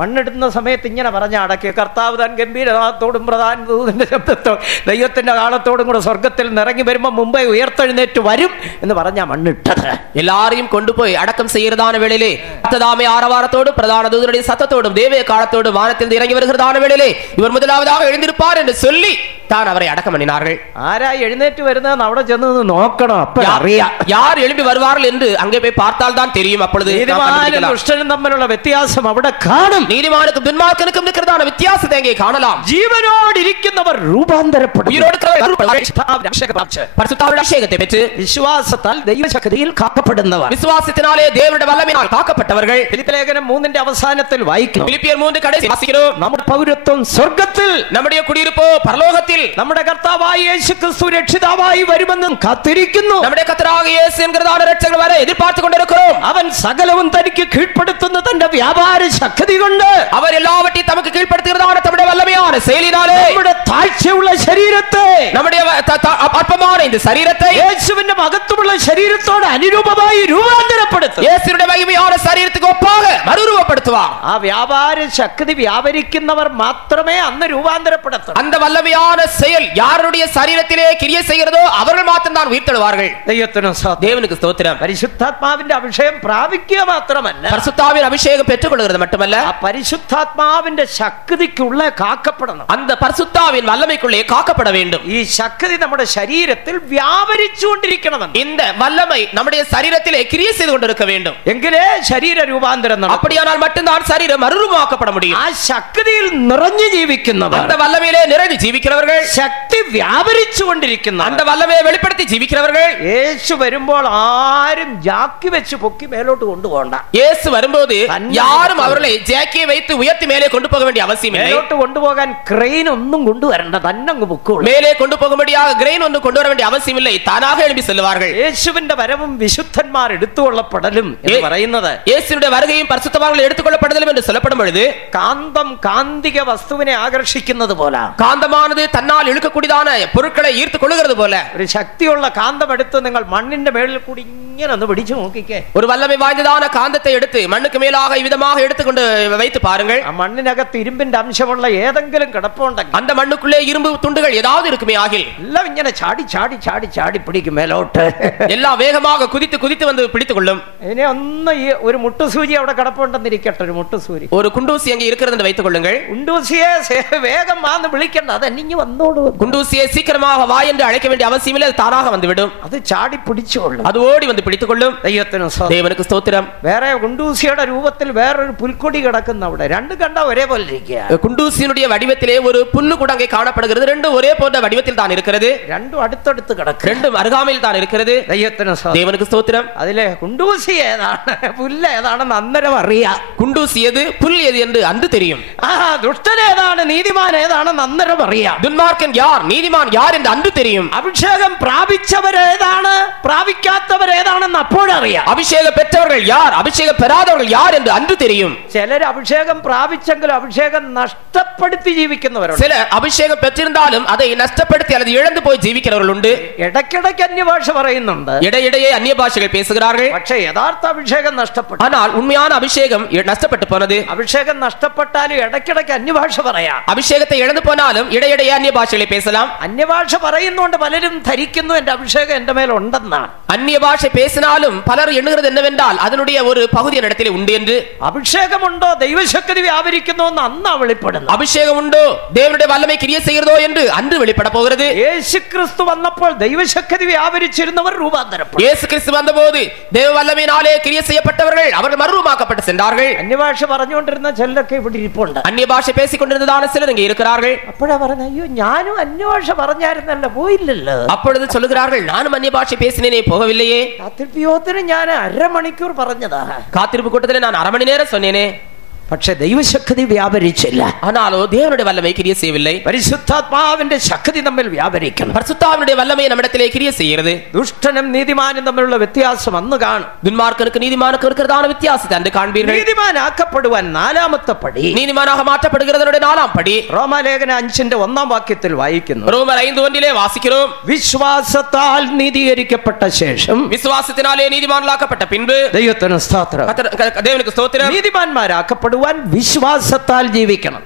മണ്ണിടുന്ന സമയത്ത് ഇങ്ങനെ പറഞ്ഞ അടക്കിയ കർത്താവ് താൻ ഗംഭീരനാഥത്തോടും പ്രധാന ദൂതന്റെ ശബ്ദത്തോടും ദൈവത്തിന്റെ കാലത്തോടും കൂടെ സ്വർഗത്തിൽ നിറങ്ങി വരുമ്പോൾ മുമ്പേ ഉയർത്തെഴുന്നേറ്റ് വരും എന്ന് പറഞ്ഞാ മണ്ണിട്ടത്. எல்லாரையும் கொண்டு போய் அடக்கம் செய்யறதான வேளையிலே கர்த்ததாமே ஆரவாரத்தோடும் பிரதான தூதனுடைய சத்தத்தோடும் தேவ காலத்தோடும் வானத்தில் இறங்கி வருகிறதான வேளையிலே இவர் முதலாவதாக எழுந்திருப்பார் என்று சொல்லி தான் அவரை அடக்கம் பண்ணினார்கள். ആരായി എഴുന്നേറ്റ് വരുന്നതെന്ന് അവിടെ ചെന്ന് നോക്കണം, അപ്പൊ അറിയാം யார் எழும்பி வருவார்கள் என்று அங்கே போய் பார்த்தால் தான் தெரியும். அப்பொழுது ദുഷ്ടനും തമ്മിലുള്ള വ്യത്യാസം അവിടെ കാണും. நீதிமானுக்கும் துன்மார்க்கனுக்கும் இருக்கிறதான வித்தியாசத்தை அங்கே காணலாம். ജീവനോട് ഇരിക്കുന്നവർ രൂപാന്തരപ്പെടും. பரிசுத்தாவின் அபிஷேகத்தை பெற்று വിശ്വാസത്താൽ ദൈവശക്തിയിൽ കാക്കപ്പെടുന്നവർ, விசுவாசத்தினாலே தேவனுடைய வல்லமையினால் காக்கப்பட்டவர்கள். ഫിലിപ്പിയ ലേഖനം 3 അവസാനത്തിൽ വായിക്കും. பிலிப்பியர் 3 கடைசி வாசிக்கிறோம். നമ്മുടെ പൗരത്വം സ്വർഗ്ഗത്തിൽ, நம்முடைய குடியிருப்போ பரலோகத்தில், നമ്മുടെ കർത്താവായ യേശുക്രിസ്തു രക്ഷിതാവായി വരുമെന്നും കാത്തിരിക്കുന്നു. நம்முடைய கர்த்தராகிய இயேசு என்கிறதான இரட்சகர் வரை எதிர்பார்த்து கொண்டிருக்கிறோம். അവൻ സകലവും തനിക്ക് കീഴ്പ്പെടുത്തുന്ന തന്റെ വ്യാപാര ശക്തി കൊണ്ട്, அவர் எல்லாவற்றையும் தமக்கு கீழ்ப்படுத்துகிறதான தம்முடைய வல்லமையான செயலினாலே നമ്മുടെ താഴ്ചയുള്ള ശരീരത്തെ, நம்முடைய அற்பமான இந்த சரீரத்தை യേശുവിന്റെ മഹത്വമുള്ള ശരീരത്തോട് അനുരൂപമായി രൂപാന്തരപ്പെടുത്തും. இயேசுவினுடைய மகிமையான சரீரத்துக்கு ஒப்பாக மறுரூபப்படுத்துவார். ആ വ്യാപാര ശക്തി വ്യാപരിക്കുന്നവർ മാത്രമേ അന്ന് രൂപാന്തരപ്പെടുത്തൂ. அந்த வல்லமையான செயல் யாருடைய சரீரத்திலே கிரியை செய்கிறதோ அவர்கள் മാത്രം தான் உயிர்த்தெழுவார்கள். தேவனுக்கு ஸ்தோத்திரம். പരിശുദ്ധാത്മാവിന്റെ അഭിഷേകം പ്രാപിക്കുക മാത്രമല്ല, பரிசுத்தாவின் அபிஷேகம் பெற்றுக்கொள்கிறது மட்டுமல்ல, ആ പരിശുദ്ധാത്മാവിന്റെ ശക്തിക്കുള്ള കാക്കപ്പെടണം. அந்த பரிசுத்தாவின் வல்லமைக்குள்ளே காக்கப்பட வேண்டும். ഈ ശക്തി നമ്മുടെ ശരീരത്തിൽ വ്യാപരിച്ചുകൊണ്ടിരിക്കണം. இந்த வல்லமை நம்முடைய சரீரத்திலே கிரியை செய்து கொண்டிருக்க வேண்டும். എങ്കിലേ ശരീര രൂപാന്തരം നടക്കും. அப்படியானால் மட்டும்தான் சரீரம் மறுரூபமாக்கப்பட முடியும். ആ ശക്തിയിൽ നിറഞ്ഞു ജീവിക്കുന്നവർ, அந்த வல்லமையிலே நிறைந்து ஜீவிக்கிறவர்கள், ശക്തി വ്യാപരിച്ചുകൊണ്ടിരിക്കുന്ന, அந்த வல்லமையை வெளிப்படுத்தி ஜீவிக்கிறவர்கள், യേശു വരുമ്പോൾ ആരും ജാക്കി വെച്ച് പൊക്കി മേലോട്ട് കൊണ്ടുപോകണ്ട. இயேசு வரும்போது யாரும் அவர்களை ஜாக்கியை வைத்து உயர்த்தி மேலே கொண்டு போக வேண்டிய அவசியம் இல்லை. മേലോട്ട് കൊണ്ടുപോകാൻ ക്രെയിൻ ഒന്നും കൊണ്ടുവരണ്ട, തന്നെ അങ്ങ് പൊക്കോളൂ. மேலே கொண்டு போகும்படியாக கிரெயின் ஒன்று கொண்டு வர வேண்டிய அவசியம் இல்லை, தானாக எழும்பி செல்வார்கள். യേശുവിന്റെ വരവും വിശുദ്ധന്മാർ എടുത്തുകൊള്ളപ്പെടലും എന്ന് പറയുന്നത്, இயேசுவினுடைய வருகையும் பரிசுத்தவான்கள் எடுத்துக்கொள்ளப்படுதலும் என்று சொல்லப்படும் பொழுது, കാന്തം കാന്തിക വസ്തുവിനെ ആകർഷിക്കുന്നത് പോലെ, காந்தமானது தன்னால் இழுக்கக்கூடியதான பொருட்களை ஈர்த்து கொள்ளுகிறது போல, ഒരു ശക്തിയുള്ള കാന്തം എടുത്ത് നിങ്ങൾ മണ്ണിന്റെ മേളിൽ കൂടി ഇങ്ങനെ ഒന്ന് പിടിച്ചു നോക്കിക്കേ. ஒரு வல்லமை வாய்ந்ததான காந்தத்தை எடுத்து மண்ணுக்கு மேலாக இவ்விதமாக எடுத்துக்கொண்டு வைத்து பாருங்கள். ആ മണ്ണിനകത്ത് ഇരുമ്പിന്റെ അംശമുള്ള ഏതെങ്കിലും കിടപ്പുണ്ടെങ്കിൽ, அந்த மண்ணுக்குள்ளே இரும்பு துண்டுகள் ஏதாவது இருக்குமே ஆகில், എല്ലാം ഇങ്ങനെ ചാടി ചാടി ചാടി ചാടി പിടിക്കും മേലോട്ട്. எல்லாம் வேகமாக குதித்து குதித்து வந்து பிடித்துக் கொள்ளும். ഇനി ഒന്ന് ഈ ഒരു മുട്ടുസൂചി അവിടെ കിടപ്പുണ്ടെന്നിരിക്കട്ടെ, ഒരു മുട്ടുസൂചി, ஒரு குண்டூசி அங்கே இருக்கிறது என்று வைத்துக் கொள்ளுங்கள். കുണ്ടൂസിയെ വേഗം വാന്ന് വിളിക്കണ്ട, അത് എന്നിങ്ങ് വന്നോളൂ. குண்டூசியை சீக்கிரமாக வா என்று அழைக்க வேண்டிய அவசியம் இல்லை, அது தானாக வந்துவிடும். അത് ചാടി പിടിച്ചോളും, அது ஓடி வந்து பிடித்துக் கொள்ளும். ദൈവത്തിന് ஸ்தோத்திரம். വേറെ കുണ്ടൂസിയുടെ രൂപത്തിൽ വേറൊരു പുൽക്കൊടി കിടക്കുന്ന അവിടെ, രണ്ട് കണ്ട ഒരേപോലെ ഇരിക്കുക. குண்டூசியினுடைய வடிவத்திலே ஒரு புல்லு கூட அங்கே காணப்படுகிறது. ரெண்டும் ஒரே போன்ற வடிவத்தில் தான் இருக்கிறது. രണ്ടും അടുത്തടുത്ത് കിടക്കും, ரெண்டும் அருகாமையில் தான் இருக்கிறது. தேவனுக்கு ஸ்தோத்திரம். അതിലെ കുണ്ടൂസി ഏതാണ് പുല്ല് ഏതാണെന്ന് അന്നേരം അറിയാം. குண்டூசி எது புல் எது என்று அன்று தெரியும். ദുഷ്ടൻ ഏതാണ് നീതിമാൻ ഏതാണെന്ന് അന്നേരം അറിയാം. துன்மார்க்கன் யார் நீதிமான் யார் என்று அன்று தெரியும். അഭിഷേകം പ്രാപിച്ചവരേതാണ് പ്രാപിക്കാത്തവരേതാണെന്ന് അപ്പോഴറിയാം. அபிஷேகம் பெற்றவர்கள் யார் அபிஷேகம் பெறாதவர்கள் யார் என்று அன்று தெரியும். ചിലർ അഭിഷേകം പ്രാപിച്ചെങ്കിലും അഭിഷേകം നഷ്ടപ്പെടുത്തി ജീവിക്കുന്നവരുണ്ട്. சில அபிஷேகம் பெற்றிருந்தாலும் அதை நஷ்டப்படுத்தி அல்லது இழந்து போய் ஜீவிக்கிறவர்கள் உண்டு. ഇടയ്ക്കിടയ്ക്ക് അന്യഭാഷ പറയുന്നുണ്ട്, இடையிடையே அந்நிய பாஷைகள் பேசுகிறார்கள். പക്ഷേ യഥാർത്ഥ അഭിഷേകം നഷ്ടപ്പെട്ടു. ஆனால் உண்மையான அபிஷேகம் நஷ்டப்பட்டு போனது. അഭിഷേകം നഷ്ടപ്പെട്ടാലും ഇടയ്ക്കിടയ്ക്ക് അന്യഭാഷ പറയാം. அபிஷேகத்தை இழந்து போனாலும் இடையிடையே அந்நிய பாஷைகளை பேசலாம். അന്യഭാഷ പറയുന്നോണ്ട് പലരും ധരിക്കുന്നു എന്റെ അഭിഷേകം എന്റെ മേൽ ഉണ്ടെന്നാണ്. அந்நிய பாஷை பேசினாலும் பலர் எண்ணுகிறது என்னவென்றால் அதனுடைய ஒரு பகுதி இடத்தில் உண்டு என்று. അഭിഷേകമുണ്ടോ ദൈവശക്തി വ്യാപരിക്കുന്നോ എന്ന് അന്നാ വെളിപ്പെടുന്നു. அபிஷேகம் உண்டோ தேவனுடைய வல்லமை கிரியை செய்கிறதோ என்று அன்று வெளிப்பட போகிறது. യേശുക്രിസ്തു വന്നപ്പോൾ ദൈവശക്തി വ്യാപരിച്ചിരുന്നവർ രൂപാന്തരപ്പെട്ടു. இயேசு கிறிஸ்து வந்தபோது தேவ வல்லமையினாலே கிரியை செய்யப்பட்டவர்கள் அவர்கள் மறுரூபமாக்கப்பட்டு சென்றார்கள். അന്യഭാഷ പറഞ്ഞുകൊണ്ടിരുന്ന ചിലരൊക്കെ ഇവിടെ ഇരിപ്പുണ്ട്. அந்நிய பாஷை பேசிக் கொண்டிருந்ததான சிலர் இங்கே இருக்கிறார்கள். അപ്പോഴാ പറഞ്ഞ അയ്യോ ഞാനും അന്യഭാഷ പറഞ്ഞായിരുന്നല്ലോ പോയില്ലല്ലോ. அப்பொழுது சொல்லுகிறார்கள் நானும் அந்நிய பாஷை பேசினேனே போகவில்லையே. കാത്തിരിപ്പിയോത്തിന് ഞാൻ അരമണിക്കൂർ പറഞ്ഞതാ. காத்திருப்பு கூட்டத்தில் நான் அரை மணி நேரம் சொன்னேனே. പക്ഷെ ദൈവശക്തി വ്യാപരിച്ചില്ല. ஆனாலோ தேவனுடைய வல்லமை கிரியை செய்யவில்லை. പരിശുദ്ധാത്മാവിന്റെ ശക്തി തമ്മിൽ വ്യാപരിക്കണം. பரிசுத்தாவினுடைய வல்லமை நம்மிடத்திலே கிரியை செய்கிறது. ദുഷ്ടനും നീതിമാനും തമ്മിലുള്ള വ്യത്യാസം അന്ന് കാണും. துன்மார்க்கனுக்கு நீதிமானுக்கு இருக்கிறதான வித்தியாசத்தை அன்று காண்பீர்கள். നീതിമാനാക്കപ്പെടുവാൻ നാലാമത്തെ പടി, நீதிமானாக மாற்றப்படுகிறதனுடைய 4ஆம் படி റോമാലേഖന 5:1 വാക്യത്തിൽ വായിക്കുന്നു. ரோமர் 5:1 வாசிக்கிறோம். വിശ്വാസത്താൽ നീതീകരിക്കപ്പെട്ട ശേഷം, விசுவாசத்தினாலே நீதிமான்களாக்கப்பட்ட பின்பு ദൈവത്തിന് സ്തോത്രം, தேவனுக்கு ஸ்தோத்திரம். നീതിമാന്മാരാക്കപ്പെടുവാൻ മാറ്റപ്പെടുവാൻ വിശ്വാസത്താൽ ജീവിക്കണം.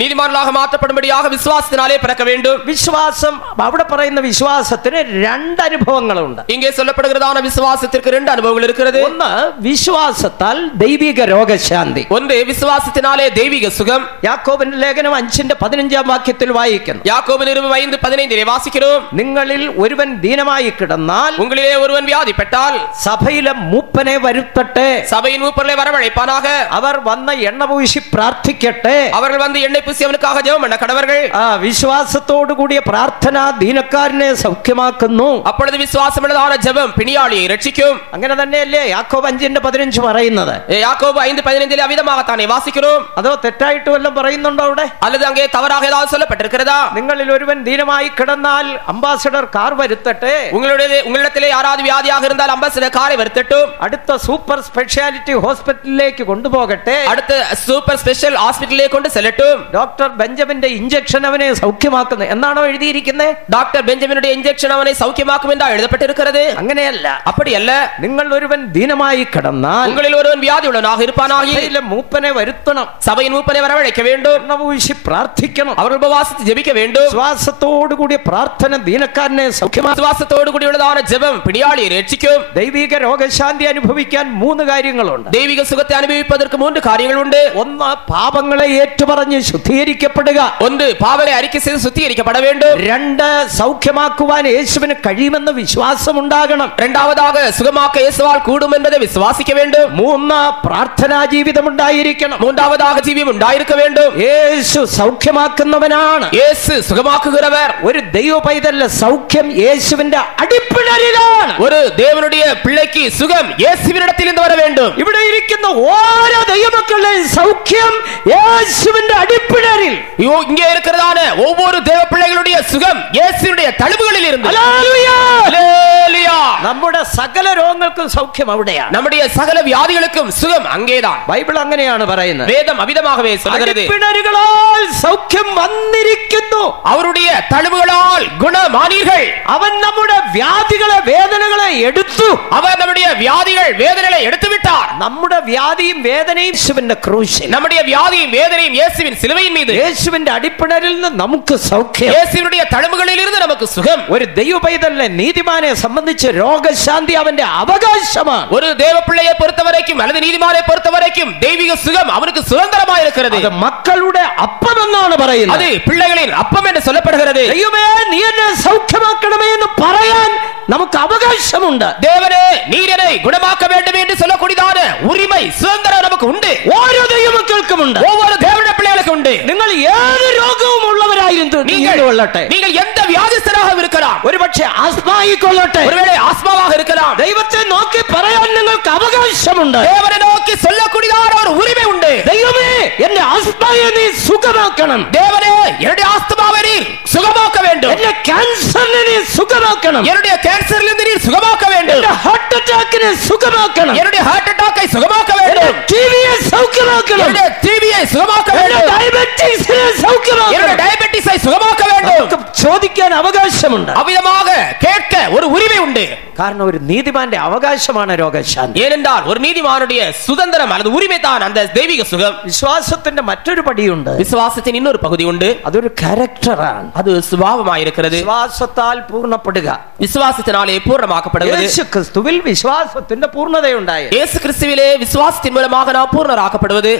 നീതിമാന്മാരാக மாற்றப்படும்படியாக விசுவாசத்தினாலே பிறக்க வேண்டும். വിശ്വാസം, അവിടെ പറയുന്ന വിശ്വാസത്തിന് രണ്ട് അനുഭവങ്ങളുണ്ട്. இங்கே சொல்லப்படுகிறதான விசுவாசத்திற்கு ரெண்டு அனுபவங்கள் இருக்கிறது. ഒന്ന് വിശ്വാസത്താൽ ദൈവിക രോഗശാന്തി. ஒன்று விசுவாசத்தினாலே தெய்வீக சுகம். യാക്കോബിന്റെ ലേഖനം 5:15 വാക്യത്തിൽ വായിക്കുന്നു. யாக்கோபு 5:15 வாசிக்கிறோம். നിങ്ങളിൽ ഒരുവൻ ദീനമായി കിടന്നാൽ, உங்களிலே ஒருவன் வியாதிப்பட்டால் സഭയിലെ മൂപ്പനെ വരുത്തട്ടെ, சபையின் மூப்பர்களை வரவழைப்பானாக. அவர் വന്ന എണ്ണ പൂശി പ്രാർത്ഥിക്കട്ടെ. அவர்கள் வந்து எண்ணெய் பூசி அவனுக்காக ஜெபம் பண்ண கடவர்கள். വിശ്വാസത്തോടു കൂടിയ പ്രാർത്ഥന ദീനക്കാരനെ സൗഖ്യമാക്കുന്നു. அப்பொழுது விசுவாசமுள்ளதான ஜெபம் பிணியாளியை ரட்சிக்கும். അങ്ങനെ തന്നെയല്ലേ യാക്കോബ് 5:15 പറയുന്നത്? யாக்கோபு 5:15 அவிதமாகத்தானே வாசிக்கிறோம். അതോ തെറ്റായിട്ട് വല്ലതും പറയുന്നുണ്ടോ അവിടെ? அல்லது அங்கே தவறாக ஏதாவது சொல்லப்பட்டிருக்கிறதா? നിങ്ങളിൽ ഒരുവൻ ദീനമായി കിടന്നാൽ അംബാസഡർ കാർ വരുത്തട്ടെ. உங்களிடத்திலே யாராவது வியாதியாக இருந்தால் அம்பாசிடர் காரை வருத்தட்டும். അടുത്ത സൂപ്പർ സ്പെഷ്യാലിറ്റി ഹോസ്പിറ്റലിലേക്ക് കൊണ്ടുപോകട്ടെ. அடுத்த சூப்பர் ஸ்பெஷல் ஹாஸ்பிடலிலே கொண்டு செல்லட்டும். ഡോക്ടർ ബെഞ്ചമിന്റെ ഇഞ്ചക്ഷൻ അവനെ സൗഖ്യമാക്കുന്നു എന്നാണോ എഴുതിയിരിക്കുന്നത്? டாக்டர் பெஞ்சமினுடைய இன்ஜெக்ஷன் அவனை சௌக்கியமாக்கும் என்று எழுதப்பட்டிருக்கிறது. അങ്ങനെയല്ല. அப்படி அல்ல. നിങ്ങൾ ഒരുവൻ ദീനമായി കിടന്നാൽ, உங்களில் ஒருவன் வியாதியுள்ளவனாக இருப்பானாகி, മൂപ്പനെ വരുത്തണം. சபையின் மூப்பனை வரவழைக்க வேண்டும். എണ്ണ പൂശി പ്രാർത്ഥിക്കണം. அவர் உபவாசித்து ஜெபிக்க வேண்டும். വിശ്വാസത്തോടു കൂടിയ പ്രാർത്ഥന ദീനക്കാരനെ സൗഖ്യമാക്കും. விசுவாசத்தோடு கூடியுள்ளதான ஜெபம் பிணியாளியை ரட்சிக்கும். ദൈവിക രോഗശാന്തി അനുഭവിക്കാൻ 3 കാര്യങ്ങളുണ്ട്. தெய்வீக சுகத்தை அனுபவிப்பதற்கு 3 காரியங்கள் உண்டு. ഒന്ന്, പാപങ്ങളെ ഏറ്റുപറഞ്ഞ് ശുദ്ധീകരിക്കപ്പെടുക. ஒன்று, பாவங்களை அறிக்கை செய்து சுத்திகரிக்கப்பட வேண்டும். 2, സൗഖ്യമാക്കുവാൻ യേശുവിന് കഴിയുമെന്ന് വിശ്വാസം ഉണ്ടാകണം. இரண்டாவதாக சுகமாக்க இயேசுவால் கூடும் என்பதை விசுவாசிக்க வேண்டும். 3, പ്രാർത്ഥനാ ജീവിതം ഉണ്ടായിരിക്കണം. மூன்றாவதாக ஜீவியம் உண்டாயிருக்க வேண்டும். യേശു സൗഖ്യമാക്കുന്നവനാണ്. இயேசு சுகமாக்குகிறவர். ഒരു ദൈവ പൈതലിന്റെ സൗഖ്യം യേശുവിന്റെ അടിപ്പിണരിലാണ്. ஒரு தேவனுடைய பிள்ளைக்கு சுகம் இயேசுவினிடத்திலிருந்து வர வேண்டும். ഇവിടെ ഇരിക്കുന്ന ഓരോ ദൈവമക്കളുടെയും സൗഖ്യം യേശുവിന്റെ അടിപ്പിണരിൽ. இங்கே இருக்கிறதான ஒவ்வொரு தேவ பிள்ளைகளுடைய சுகம் இயேசுவினுடைய தழும்புகளில் இருந்து. ഹല്ലേലൂയ! ஹல்லேலூயா! നമ്മുടെ സകല രോഗങ്ങൾക്കും സൗഖ്യം അവിടെയാണ്. நம்முடைய சகல வியாதிகளுக்கும் சுகம் அங்கேதான். ബൈബിൾ അങ്ങനെയാണ് പറയുന്നത്. வேதம் அவிதமாகவே சொல்கிறது. അടിപ്പിണരുകളാൽ സൗഖ്യം വന്നിരിക്കുന്നു. அவருடைய தழும்புகளால் குணமானீர்கள். അവൻ നമ്മുടെ വ്യാധികളെ വേദനകളെ എടുത്തു. அவர் நம்முடைய வியாதிகள் வேதனைகளை எடுத்து விட்டார். നമ്മുടെ വ്യാധിയും വേദനയും യേശുവിന്റെ ക്രൂശിൽ. நம்முடைய வியாதியும் வேதனையும் இயேசுவின் சிலுவையின் மீது. യേശുവിന്റെ അടിപ്പിണരിൽ നിന്ന് നമുക്ക് സൗഖ്യം. இயேசுவினுடைய தழும்புகளில் இருந்து நமக்கு சுகம். ഒരു ദൈവ പൈതലിനെ നീതിമാനെ സംബന്ധിച്ച് രോഗശാന്തി അവന്റെ അവകാശമാണ്. ஒரு தேவ பிள்ளையை பொறுத்தவரைக்கும் அல்லது நீதிமானை பொறுத்தவரைக்கும் தெய்வீக சுகம் அவனுக்கு சுதந்திரமாக இருக்கிறது. അത് മക്കളുടെ അപ്പം എന്നാണ് പറയുന്നത്. அது பிள்ளைகளின் அப்பம் என்று சொல்லப்படுகிறது. ദൈവമേ നീ എന്നെ സൗഖ്യമാക്കണമേ എന്ന് പറയാൻ നമുക്ക് അവകാശമുണ്ട്. தேவனே நீர் என்னை குணமாக்க வேண்டும் என்று சொல்லக்கூடியதான உரிமை சுதந்திரம் நமக்கு உண்டு. ഓരോ ദൈവമക്കൾക്കും ഉണ്ട്. ஒவ்வொரு தேவனுடைய பிள்ளைகளுக்கும் உண்டு. നിങ്ങൾ ഏത് രോഗവും ഉള്ളവരായിരുന്നു കൊള്ളട്ടെ. நீங்கள் எந்த வியாதிஸ்தராக இருக்கலாம். ഒരുപക്ഷെ ആസ്മായിക്കൊള്ളട്ടെ. ஒருவேளை ஆஸ்மாவாக இருக்கலாம். ദൈവത്തെ നോക്കി പറയാൻ നിങ്ങൾക്ക് അവകാശമുണ്ട്. தேவனை நோக்கி சொல்லக்கூடியதான ஒரு உரிமை உண்டு. ദൈവമേ എന്റെ ആസ്മായെ നീ സുഖമാക്കണം. தேவனே என்னுடைய ஆஸ்துமாவை நீர் சுகமாக்க வேண்டும். എന്റെ ക്യാൻസറിനെ നീ സുഖമാക്കണം. என்னுடைய கேன்சரிலிருந்து நீர் சுகமாக்க வேண்டும். എന്റെ ഹാർട്ട് അറ്റാക്കിനെ സുഖമാക്കണം. என்னுடைய ஹார்ட் அட்டாக்கை சுகமாக்க வேண்டும். ടിവിയെ സൗഖ്യമാക്കണം. என்னுடைய டிவியை சுகமாக்க வேண்டும். ഡയബറ്റീസിനെ സൗഖ്യമാക്കണം. என்னுடைய டயபெட்டிஸை சுகமாக்க வேண்டும். ചോദിക്കാൻ അവകാശമുണ്ട്. அவ்விதமாக கேட்க ஒரு உரிமை உண்டு. കാരണം ഒരു നീതിമാന്റെ അവകാശമാണ് രോഗശാന്തി. ஏனென்றால் ஒரு நீதிமானுடைய சுதந்திரம் அல்லது உரிமை தான் அந்த தெய்வீக சுகம். വിശ്വാസത്തിന്റെ മറ്റൊരു പടിയുണ്ട്. விசுவாசத்தின் இன்னொரு பகுதி உண்டு. അതൊരു ക്യാരക്ടറാണ്. அது சுபாவமாக இருக்கிறது. വിശ്വാസത്താൽ പൂർണ്ണപ്പെടുക. விசுவாசத்தினாலே பூர்ணமாக்கப்படுவது. യേശു ക്രിസ്തുവിൽ വിശ്വാസത്തിന്റെ പൂർണ്ണതയുണ്ടായി. இயேசு கிறிஸ்துவிலே விசுவாசத்தின் மூலமாக நாம் பூர்ணராக்கப்படுவது.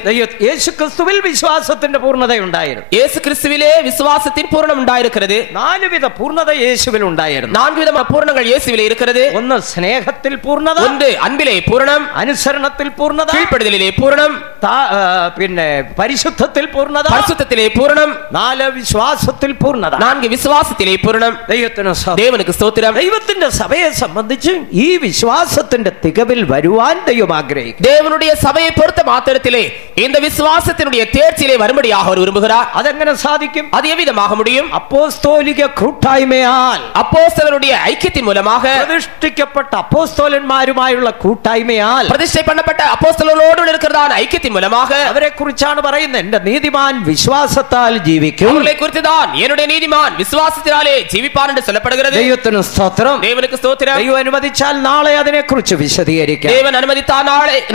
യേശു ക്രിസ്തുവിൽ വിശ്വാസത്തിന്റെ പൂർണ്ണതയുണ്ടായിരുന്നു. இயேசு கிறிஸ்துவிலே விசுவாசத்தின் பூரணம் உண்டாயிருக்கிறது. 4 വിധ പൂർണ്ണത യേശുവിൽ ഉണ്ടായിരുന്നു. 4 விதமான பூரணங்கள் இயேசுவிலே இருக்கிறது. ഒന്ന് സ്നേഹത്തിൽ പൂർണ്ണത, ஒன்று அன்பிலே பூரணம், അനുസരണത്തിൽ പൂർണ്ണത, கீழ்ப்படிதலிலே பூரணம், പിന്നെ പരിശുദ്ധത്തിൽ പൂർണ്ണത, பரிசுத்தத்திலே பூரணம், 4 വിശ്വാസത്തിൽ പൂർണ്ണത, 4 விசுவாசத்திலே பூரணம். தேவனுக்கு ஸ்தோத்திரம். ദൈവത്തിന്റെ സഭയെ സംബന്ധിച്ച് ഈ വിശ്വാസത്തിന്റെ തികവിൽ വരുവാൻ ദൈവം ആഗ്രഹിക്കുന്നു. தேவனுடைய சபையை பொறுத்த மாத்திரத்திலே இந்த விசுவாசத்தினுடைய தேர்ச்சியிலே வரும்படியாக அவர் விரும்புகிறார். അതെങ്ങനെ സാധിക്കും? அது எவ்விதமாக முடியும்? അപ്പോസ്തോലിക കൂട്ടായ്മയാൽ, அப்போஸ்தலருடைய ஐக்கியத்தின் மூலமாக, പ്രതിഷ്ഠ പ്രതിഷ്ഠിക്കപ്പെട്ട അപ്പോസ്തലന്മാരുമായുള്ള കൂട്ടായ്മയാൽ பிரதிஷ்டை பண்ணப்பட்ட அப்போஸ்தலர்களோடு இருக்கிறதான ஐக்கியத்தின் மூலமாக അവരെ കുറിച്ചാണ് പറയുന്നത്. എന്റെ നീതിമാൻ വിശ്വാസത്താൽ ജീവിക്കും. அவர்களை குறித்து தான் என்னுடைய நீதிமான் விசுவாசத்தினாலே ஜீவிப்பான் என்று சொல்லப்படுகிறது. ദൈവത്തിന് സ്തോത്രം. தேவனுக்கு ஸ்தோத்திரம். ദൈവം അനുവദിച്ചാൽ നാളെ അതിനെക്കുറിച്ച് വിശദീകരിക്കാം. தேவன் அனுமதித்தால்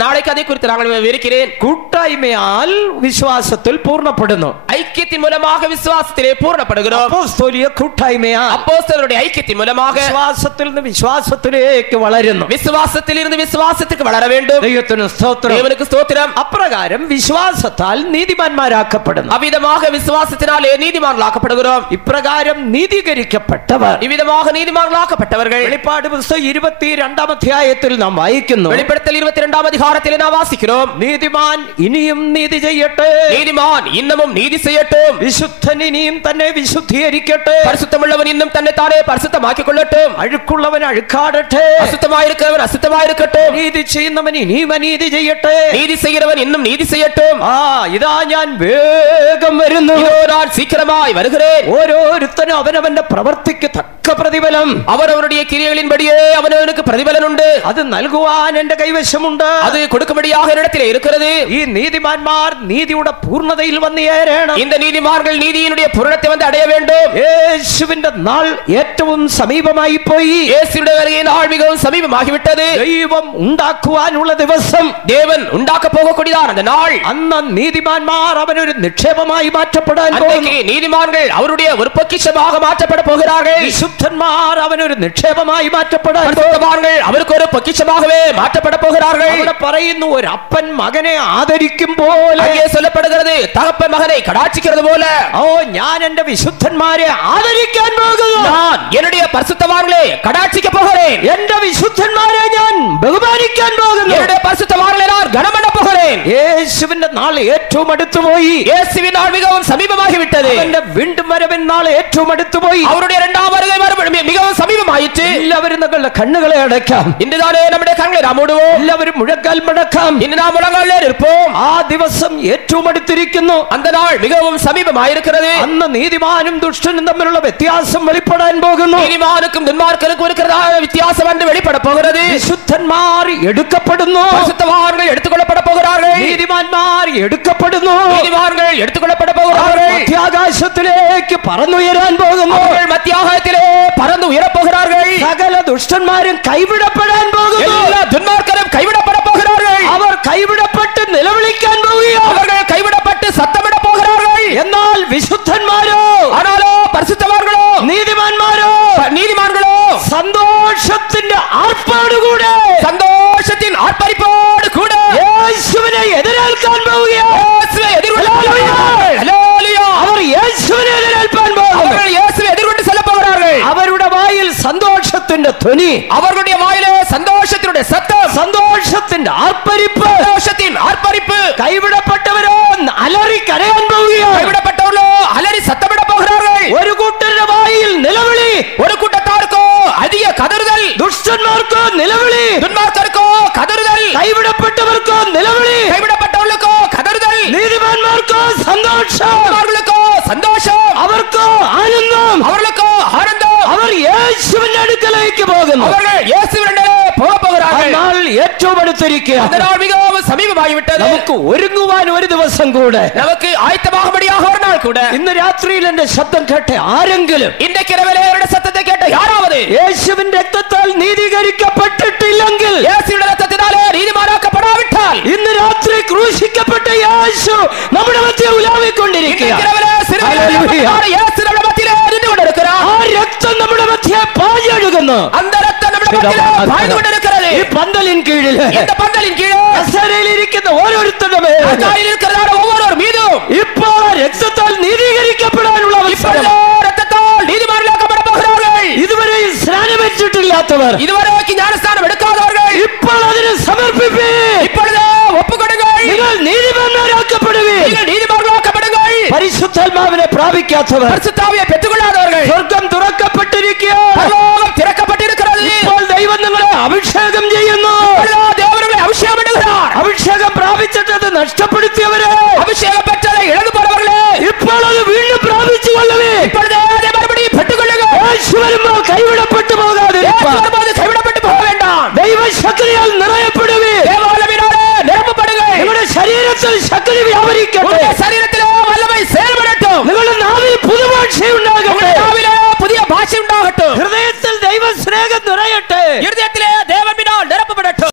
நாளைக்கு அதை குறித்து நான் விவரிக்கிறேன். കൂട്ടായ്മയാൽ വിശ്വാസത്തിൽ പൂർണ്ണപ്പെടുന്നു. ஐக்கியத்தின் மூலமாக விசுவாசத்திலே பூர்ணப்படுகிறோம். അപ്പോസ്തോലിക കൂട്ടായ്മയാൽ அப்போஸ்தலருடைய ஐக்கியத்தின் மூலமாக വിശ്വാസത്തിൽ നിന്ന് വിശ്വാസത്തിലേക്ക് വളരുന്നു. விசுவாசத்தில் இருந்து விசுவாசத்துக்கு வளர வேண்டும். ദൈവത്തിന് സ്തോത്രം. தேவனுக்கு ஸ்தோத்திரம். അപ്രകാരം വിശ്വാസത്താൽ നീതിമാന്മാരാക്കപ്പെടുന്നു. அவ்விதமாக விசுவாசத்தினாலே நீதிமான்களாக்கப்படுகிறோம். ഇപ്രകാരം നീതീകരിക്കപ്പെട്ടവർ, இவ்விதமாக நீதிமான்களாக்கப்பட்டவர்கள் വെളിപ്പാട് പുസ്തകം 22-ാം അധ്യായത്തിൽ നാം വായിക്കുന്നു. வெளிப்படுத்தல் 22-ஆம் அதிகாரத்திலே நாம் வாசிக்கிறோம். നീതിമാൻ ഇനിയും നീതി ചെയ്യട്ടെ, நீதிமான் இன்னமும் நீதி செய்யட்டும், വിശുദ്ധൻ ഇനിയും തന്നെ വിശുദ്ധീകരിക്കട്ടെ, பரிசுத்தமுள்ளவன் இன்னும் தன்னை தானே பரிசுத்தமாக்கிக் கொள்ளட்டும், അഴുക്കുള്ളവൻ അഴുക്കാടട്ടെ, அசுத்தமாயிருக்கிறவன் அசுத்தமாயிருக்கட்டும், നീതി ചെയ്യുന്നവൻ ഇനിയും അനീതി ചെയ്യട്ടെ, நீதி செய்கிறவன் இன்னும் நீதி செய்யட்டும். ഇതാ ഞാൻ വേഗം വരുന്നു, இதோ நான் சீக்கிரமாய் வருகிறேன். ഓരോരുത്തനും അവനവന്റെ പ്രവൃത്തിക്ക് തക്ക പ്രതിഫലം அவரவருடைய கிரியைகளின்படியே அவனவனுக்கு பிரதிபலன் உண்டு. അത് നൽകുവാൻ എന്റെ കൈവശമുണ്ട്. அது கொடுக்கும்படியாக என்னிடத்திலே இருக்கிறது. ഈ നീതിമാന്മാർ നീതിയുടെ പൂർണ്ണതയിൽ വന്നേരണം. இந்த நீதிமான்கள் நீதியினுடைய பூரணத்தை வந்து அடைய வேண்டும். യേശുവിന്റെ നാൾ ഏറ്റവും സമീപമായി പോയി. இயேசுவின் வருகை நாள் மிகவும் சமீபமாகிவிட்டது. ദൈവം ഉണ്ടാക്കുവാനുള്ള ദിവസം, தேவன் உண்டாக்க போகக்கூடியதான அந்த நாள், അന്ന് നീതിമാന്മാർ അവനൊരു നിക്ഷേപമായി മാറ്റപ്പെടാൻ പോകുന്നു. அன்றைக்கு நீதிமான்கள் அவருடைய ஒரு பொக்கிஷமாக மாற்றப்பட போகிறார்கள். വിശുദ്ധന്മാർ അവനൊരു നിക്ഷേപമായി മാറ്റപ്പെടാൻ പോകുന്നു. பரிசுத்தவான்கள் அவருக்கு ஒரு பொக்கிஷமாகவே மாற்றப்பட போகிறார்கள். അവിടെ പറയുന്നു, ഒരു അപ്പൻ മകനെ ആദരിക്കും പോലെ, அங்கே சொல்லப்படுகிறது தகப்பன் மகனை கடாட்சிக்கிறது போல, ഞാൻ എന്റെ വിശുദ്ധന്മാരെ ആദരിക്കാൻ പോകുന്നു. நான் என்னுடைய பரிசுத்தவான்களை கடாட்சிக்க போகிறேன். എന്റെ വിശുദ്ധന്മാരെ ഞാൻ ബഹുമാനിക്കാൻ പോകുന്നു. என்னுடைய பரிசுத்தவான்களை நான் கனம் பண்ண போகிறேன். യേശുവിന്റെ നാൾ ഏറ്റവും അടുത്തുപോയി. இயேசுவின் நாள் மிகவும் சமீபமாகிவிட்டது. അവന്റെ വീണ്ടും വരവിൻ നാൾ ഏറ്റവും അടുത്തുപോയി. அவருடைய இரண்டாம் வருகை மிகவும் சமீபமாயிற்று. എല്ലാവരും തങ്ങളുടെ കണ്ണുകളെ അടയ്ക്കാം. இன்றுதானே நம்முடைய கண்களை நாம் மூடுவோம். എല്ലാവരും മുഴക്കാൽ മടക്കാം. இன்று நாம் முழங்காலிலே இருப்போம். ആ ദിവസം ഏറ്റവും അടുത്തിരിക്കുന്നു. அந்த நாள் மிகவும் சமீபமாயிருக்கிறது. അന്ന് നീതിമാനും ദുഷ്ടനും തമ്മിലുള്ള വ്യത്യാസം വെളിപ്പെടാൻ പോകുന്നു. நீதிமானுக்கும் துன்மார்க்கனுக்கும் இருக்கிறதான வித்தியாசம் வந்து வெளிப்பட போகிறது. വിശുദ്ധന്മാർ എടുക്കപ്പെടുന്നു, பரிசுத்தவான்கள் எடுத்துக்கொள்ளப்பட போகிறார்கள். നീതിമാന്മാർ എടുക്കപ്പെടുന്നു, நீதிமான்கள் எடுத்துக்கொள்ளப்பட போகிறார்கள். മധ്യാകാശത്തിലേക്ക് പറന്നുയരാൻ പോകുന്നു. அவர்கள் மத்தியாகத்திலே பறந்து உயரப் போகிறார்கள். സകല ദുഷ്ടന്മാരും കൈവിടപ്പെടാൻ പോകുന്നു. எல்லா துன்மார்க்கரும் கைவிடப்பட போகிறார்கள். അവർ കൈവിടപ്പെട്ട് നിലവിളിക്കാൻ പോവുകയാണ്. அவர்கள் கைவிடப்பட்டு சத்தமிட போகிறார்கள். എന്നാൽ വിശുദ്ധന്മാരോ, ஆனாலோ பரிசுத்தவான்களோ, நீதிமான்களோ സന്തോഷത്തിന്റെ ആർപ്പാടുകൂടെ, சந்தோஷத்தின் ஆர்ப்பரிப்போடு கூட യേശുവിനെ എതിരേൽക്കാൻ പോവുകയാണ്. இயேசுவை எதிர்கொள்கிறார்கள். ஹல்லேலூயா. അവർ യേശുവിനെ എതിരേൽക്കാൻ പോകുന്നു. அவர்கள் இயேசுவை எதிர்கொண்டு செல்ல போகிறார்கள். അവരുടെ വായിൽ സന്തോഷത്തിന്റെ ധ്വനി, அவர்களுடைய வாயிலே சந்தோஷத்தினுடைய சத்தம், സന്തോഷത്തിന്റെ ആർപ്പരിപ്പ്, சந்தோஷத்தின் ஆர்ப்பரிப்பு. കൈവിടപ്പെട്ടവരോ അലറി കരയാൻ പോവുകയാണ്. கைவிடப்பட்டவர்களோ அலறி சத்தமிட போகிறார்கள். ഒരു കൂട്ടരുടെ വായിൽ നിലവിളി, ஒரு கூட்டத்தாருக்கோ அதிக கதறுதல், ദുഷ്ടന്മാർക്കോ നിലവിളി, துன்மார்க்கருக்கோ கதறுதல், കൈവിടപ്പെട്ടവർക്കോ നിലവിളി, கைவிடப்பட்டவர்களுக்கோ கதறுதல், നീതിമാന്മാർക്കോ സന്തോഷം, அவர்களுக்கோ சந்தோஷம், അവർക്കോ ആനന്ദം. அவர்களுக்கோ ஆனந்தம். അവർ യേശുവിന്റെ അടുക്കലേക്ക് പോകുന്നു. அவர்கள் இயேசுவிடே போக போகிறார்கள். നാൾ ഏറ്റവും அந்த അടുത്തിരിക്കുകയാണ്. நாள் மிகவும் சமீபமாகிவிட்டது. നമുക്ക് ഒരുങ്ങുവാൻ ഒരു ദിവസം കൂടെ. நமக்கு ஆயத்தமாகும்படியாக ஒரு நாள் கூட. ഇന്ന് രാത്രിയിൽ എന്റെ ശബ്ദം കേട്ട ആരെങ്കിലും இன்றைக்கு இரவிலே அவருடைய சத்தத்தை கேட்ட யாராவது യേശുവിന്റെ രക്തത്താൽ നീതീകരിക്കപ്പെട്ടിട്ടില്ലെങ്കിൽ, இயேசுவின் ரத்தத்தினாலே நீதிமானாக்கப்படாவிட்டால், ഇന്ന് രാത്രി ക്രൂശിക്കപ്പെട്ട യേശു നമ്മുടെ മധ്യേ ഉലാവിക്കൊണ്ടിരിക്കുകയാണ്. இன்றைக்கு இரவிலே சிலுவையில் அறையப்பட்டதான இயேசு നമ്മുടെ മധ്യേ நின்று கொண்டிருக்கிறார். ആ രക്തം നമ്മുടെ മധ്യേ പാഞ്ഞൊഴുകുന്നു. அந்த ரத்தம் നമ്മുടെ மத்தியிலே பாய்ந்து கொண்டிருக்கிறது. ഈ പന്തലിൻ കീഴിൽ, இந்த பந்தலின் கீழே കസേരയിലിരിക്കുന്ന ഓരോരുത്തരുടെ മേൽ காயில் இருக்கிறதான ஒவ்வொரு மீதும் ഇപ്പോൾ ആ രക്തത്താൽ നീതീകരിക്കപ്പെടാനുള്ള അവസരം. ரத்தத்தால் நீதிமான்களாக்கப்பட போகிறார்கள். ഇതുവരെ സ്നാനമേറ്റിട്ടില്ലാത്തവർ, இதுவரைக்கும் ஞானஸ்நானம் எடுக்காதவர்கள் ഇപ്പോൾ അതിന് സമർപ്പിപ്പേ. இப்பொழுது ஒப்புக்கொடுங்கள். നിങ്ങൾ നീതിമാന്മാരാക്കപ്പെടുവീൻ. நீங்கள் நீதிமான்களாக்கப்படுங்கள். പരിശുദ്ധാത്മാവിനെ പ്രാപിക്കാത്തവർ, பரிசுத்தாவியை பெற்றுக்கொள்ளாதவர்கள், സ്വർഗം തുറക്കപ്പെട്ടിരിക്കുക. பரலோகம் திறக்கப்பட்டிருக்கிறது. ഇപ്പോൾ ദൈവം നിങ്ങളെ അഭിഷേകം ചെയ്യുന്നു. தேவர்களை அபிஷேகம் பண்ணுகிறார். അഭിഷേകം പ്രാപിച്ചിട്ട് അത് നഷ്ടപ്പെടുത്തിയവരെ, அபிஷேகம் பெற்றதை இழந்து போனவர்களே, ഇപ്പോൾ അത് വീണ്ടും പ്രാപിച്ചു കൊള്ളുവേ. இப்பொழுது அதை மறுபடியும் பெற்றுக்கொள்ளுங்கள். യേശു വരുമ്പോൾ കൈവിടപ്പെട്ടു പോകാതിരിപ്പാൻ, வரும்போது கைவிடப்பட்டு ഭാഷ ഉണ്ടാകട്ടെ പുതിയ ഭാഷ ഉണ്ടാകട്ടെ ഹൃദയത്തിൽ ദൈവ സ്നേഹം നിറയട്ടെ இருதயத்திலே